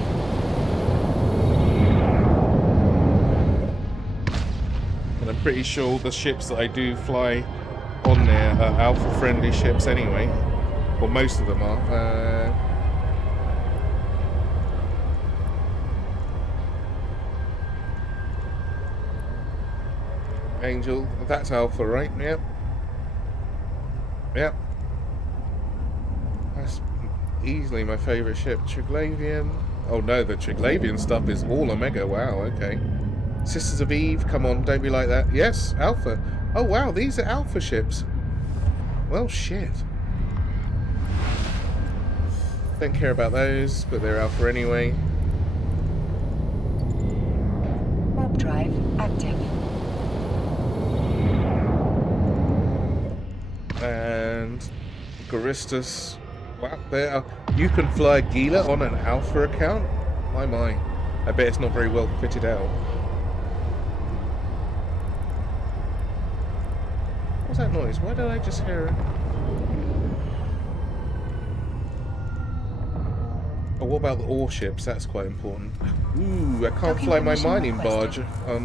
And I'm pretty sure the ships that I do fly on there are alpha-friendly ships anyway. Well, most of them are. Angel, that's alpha, right? Yep. Yep. That's easily my favourite ship. Triglavian. Oh no, the Triglavian stuff is all Omega. Wow, okay. Sisters of Eve, come on, don't be like that. Yes, Alpha. Oh wow, these are Alpha ships. Well, shit. Don't care about those, but they're Alpha anyway. Warp drive active. And Garistus. Wow, there are, you can fly Gila on an Alpha account? My. I bet it's not very well fitted out. What's that noise? Why did I just hear it? Oh, what about the ore ships? That's quite important. Ooh, I can't Docking fly my permission mining requested. barge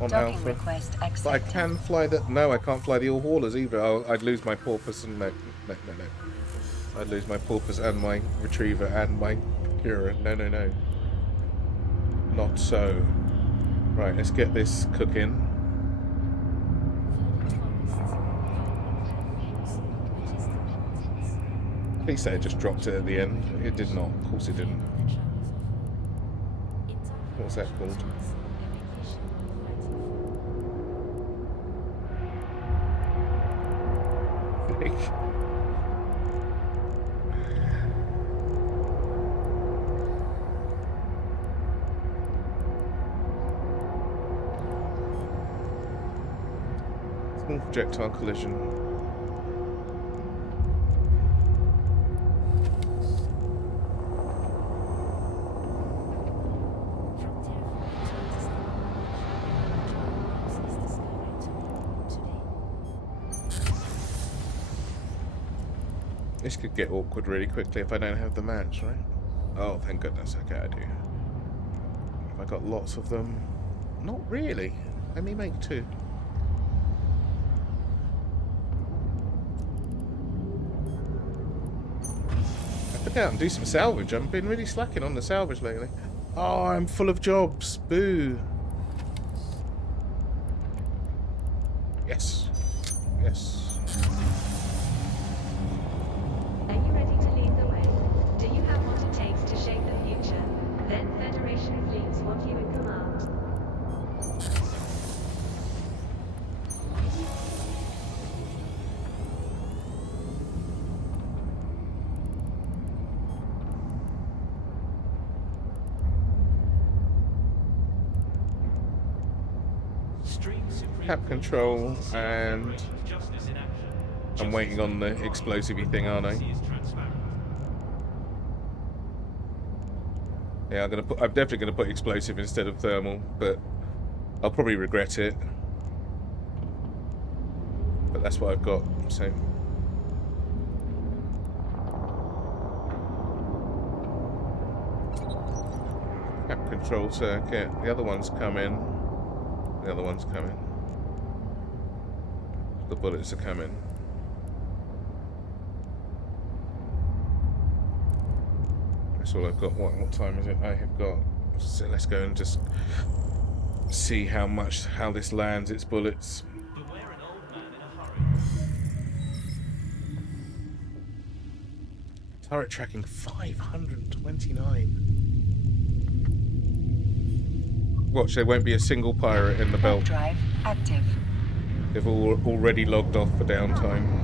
on Docking Alpha. request But I accepted. can fly the... No, I can't fly the ore haulers either. I'd lose my porpoise and... No. I'd lose my porpoise and my retriever and my procurer. No. Not so. Right, let's get this cooking. Please say it just dropped it at the end. It did not. Of course it didn't. What's that called? Small projectile collision. This could get awkward really quickly if I don't have the match, right? Oh, thank goodness. Okay, I do. Have I got lots of them? Not really. Let me make 2. I could go out and do some salvage. I've been really slacking on the salvage lately. Oh, I'm full of jobs. Boo. Yes. Yes. Are you ready to lead the way? Do you have what it takes to shape the future? Then Federation fleets want you in command. Cap control, and I'm waiting on the explosive-y thing, aren't I? Yeah, I'm definitely gonna put explosive instead of thermal, but I'll probably regret it. But that's what I've got, so. Cap control circuit. The other one's come in. The other one's coming. The bullets are coming. That's all I've got. What time is it? I have got. So let's go and just see how this lands its bullets. Beware an old man in a hurry. Turret tracking 529. Watch, there won't be a single pirate in the Warp belt. drive active. They've all already logged off for downtime.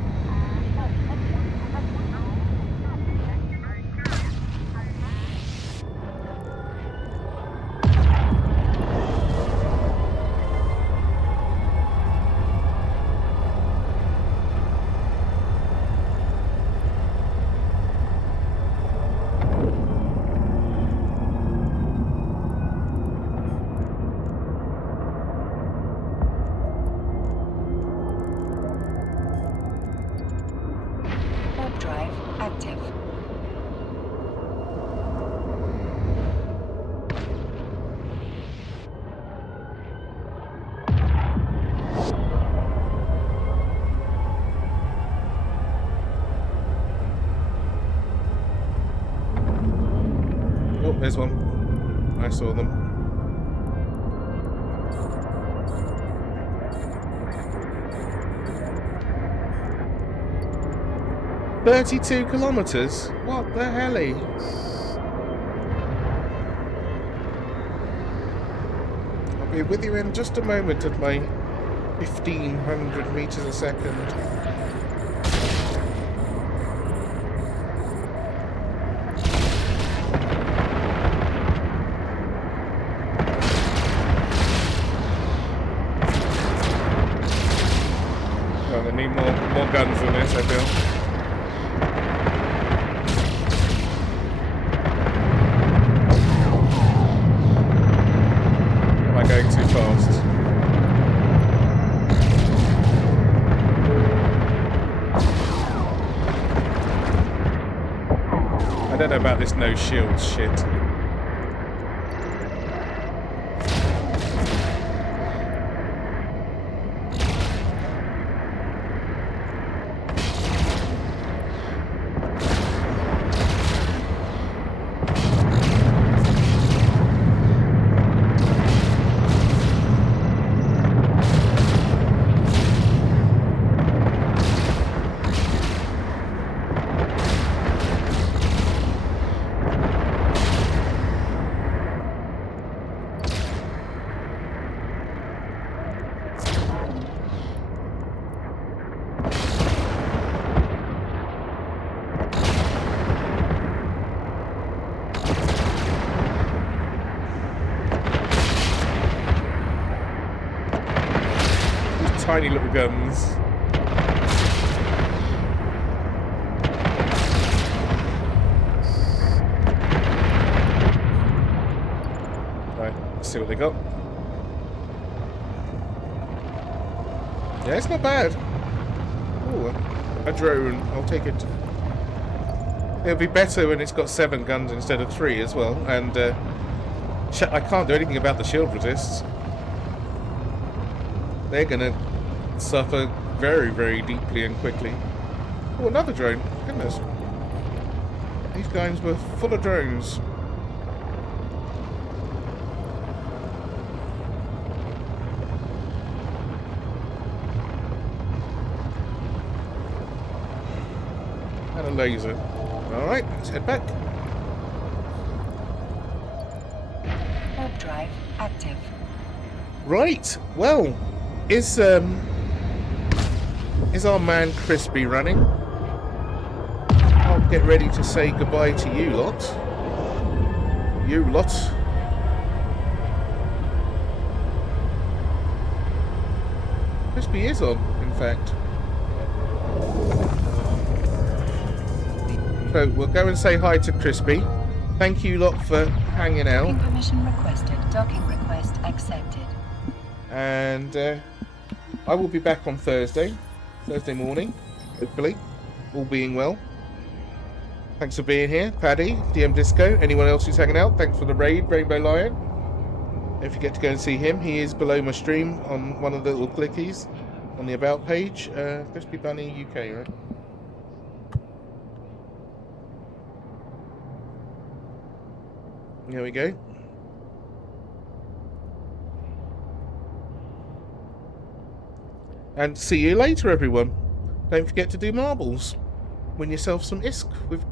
Warp drive active. Oh, there's one. I saw them. "32 kilometers? What the helly?" I'll be with you in just a moment at my 1500 meters a second. Oh, they need more guns than this, I feel. Am I going too fast? I don't know about this no shields shit. Tiny little guns. Right, let's see what they got. Yeah, it's not bad. Ooh, a drone. I'll take it. It'll be better when it's got 7 guns instead of 3 as well. And I can't do anything about the shield resists. They're gonna suffer very, very deeply and quickly. Oh, another drone. Goodness. These guys were full of drones. And a laser. Alright, let's head back. Warp drive active. Right, well, is our man Crispy running? I'll get ready to say goodbye to you lot. You lot. Crispy is on, in fact. So we'll go and say hi to Crispy. Thank you lot for hanging out. Docking permission requested. Docking request accepted. And I will be back on Thursday morning, hopefully, all being well. Thanks for being here, Paddy, DM Disco, anyone else who's hanging out. Thanks for the raid, Rainbow Lion. Don't forget to go and see him. He is below my stream on one of the little clickies on the About page. Crispy Bunny UK, right? There we go. And see you later, everyone. Don't forget to do marbles. Win yourself some ISK with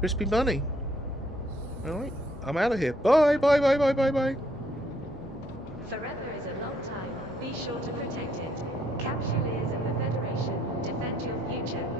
Crispy Bunny. Alright, I'm out of here. Bye, bye, bye, bye, bye, bye. Forever is a long time. Be sure to protect it. Capsuleers of the Federation. Defend your future.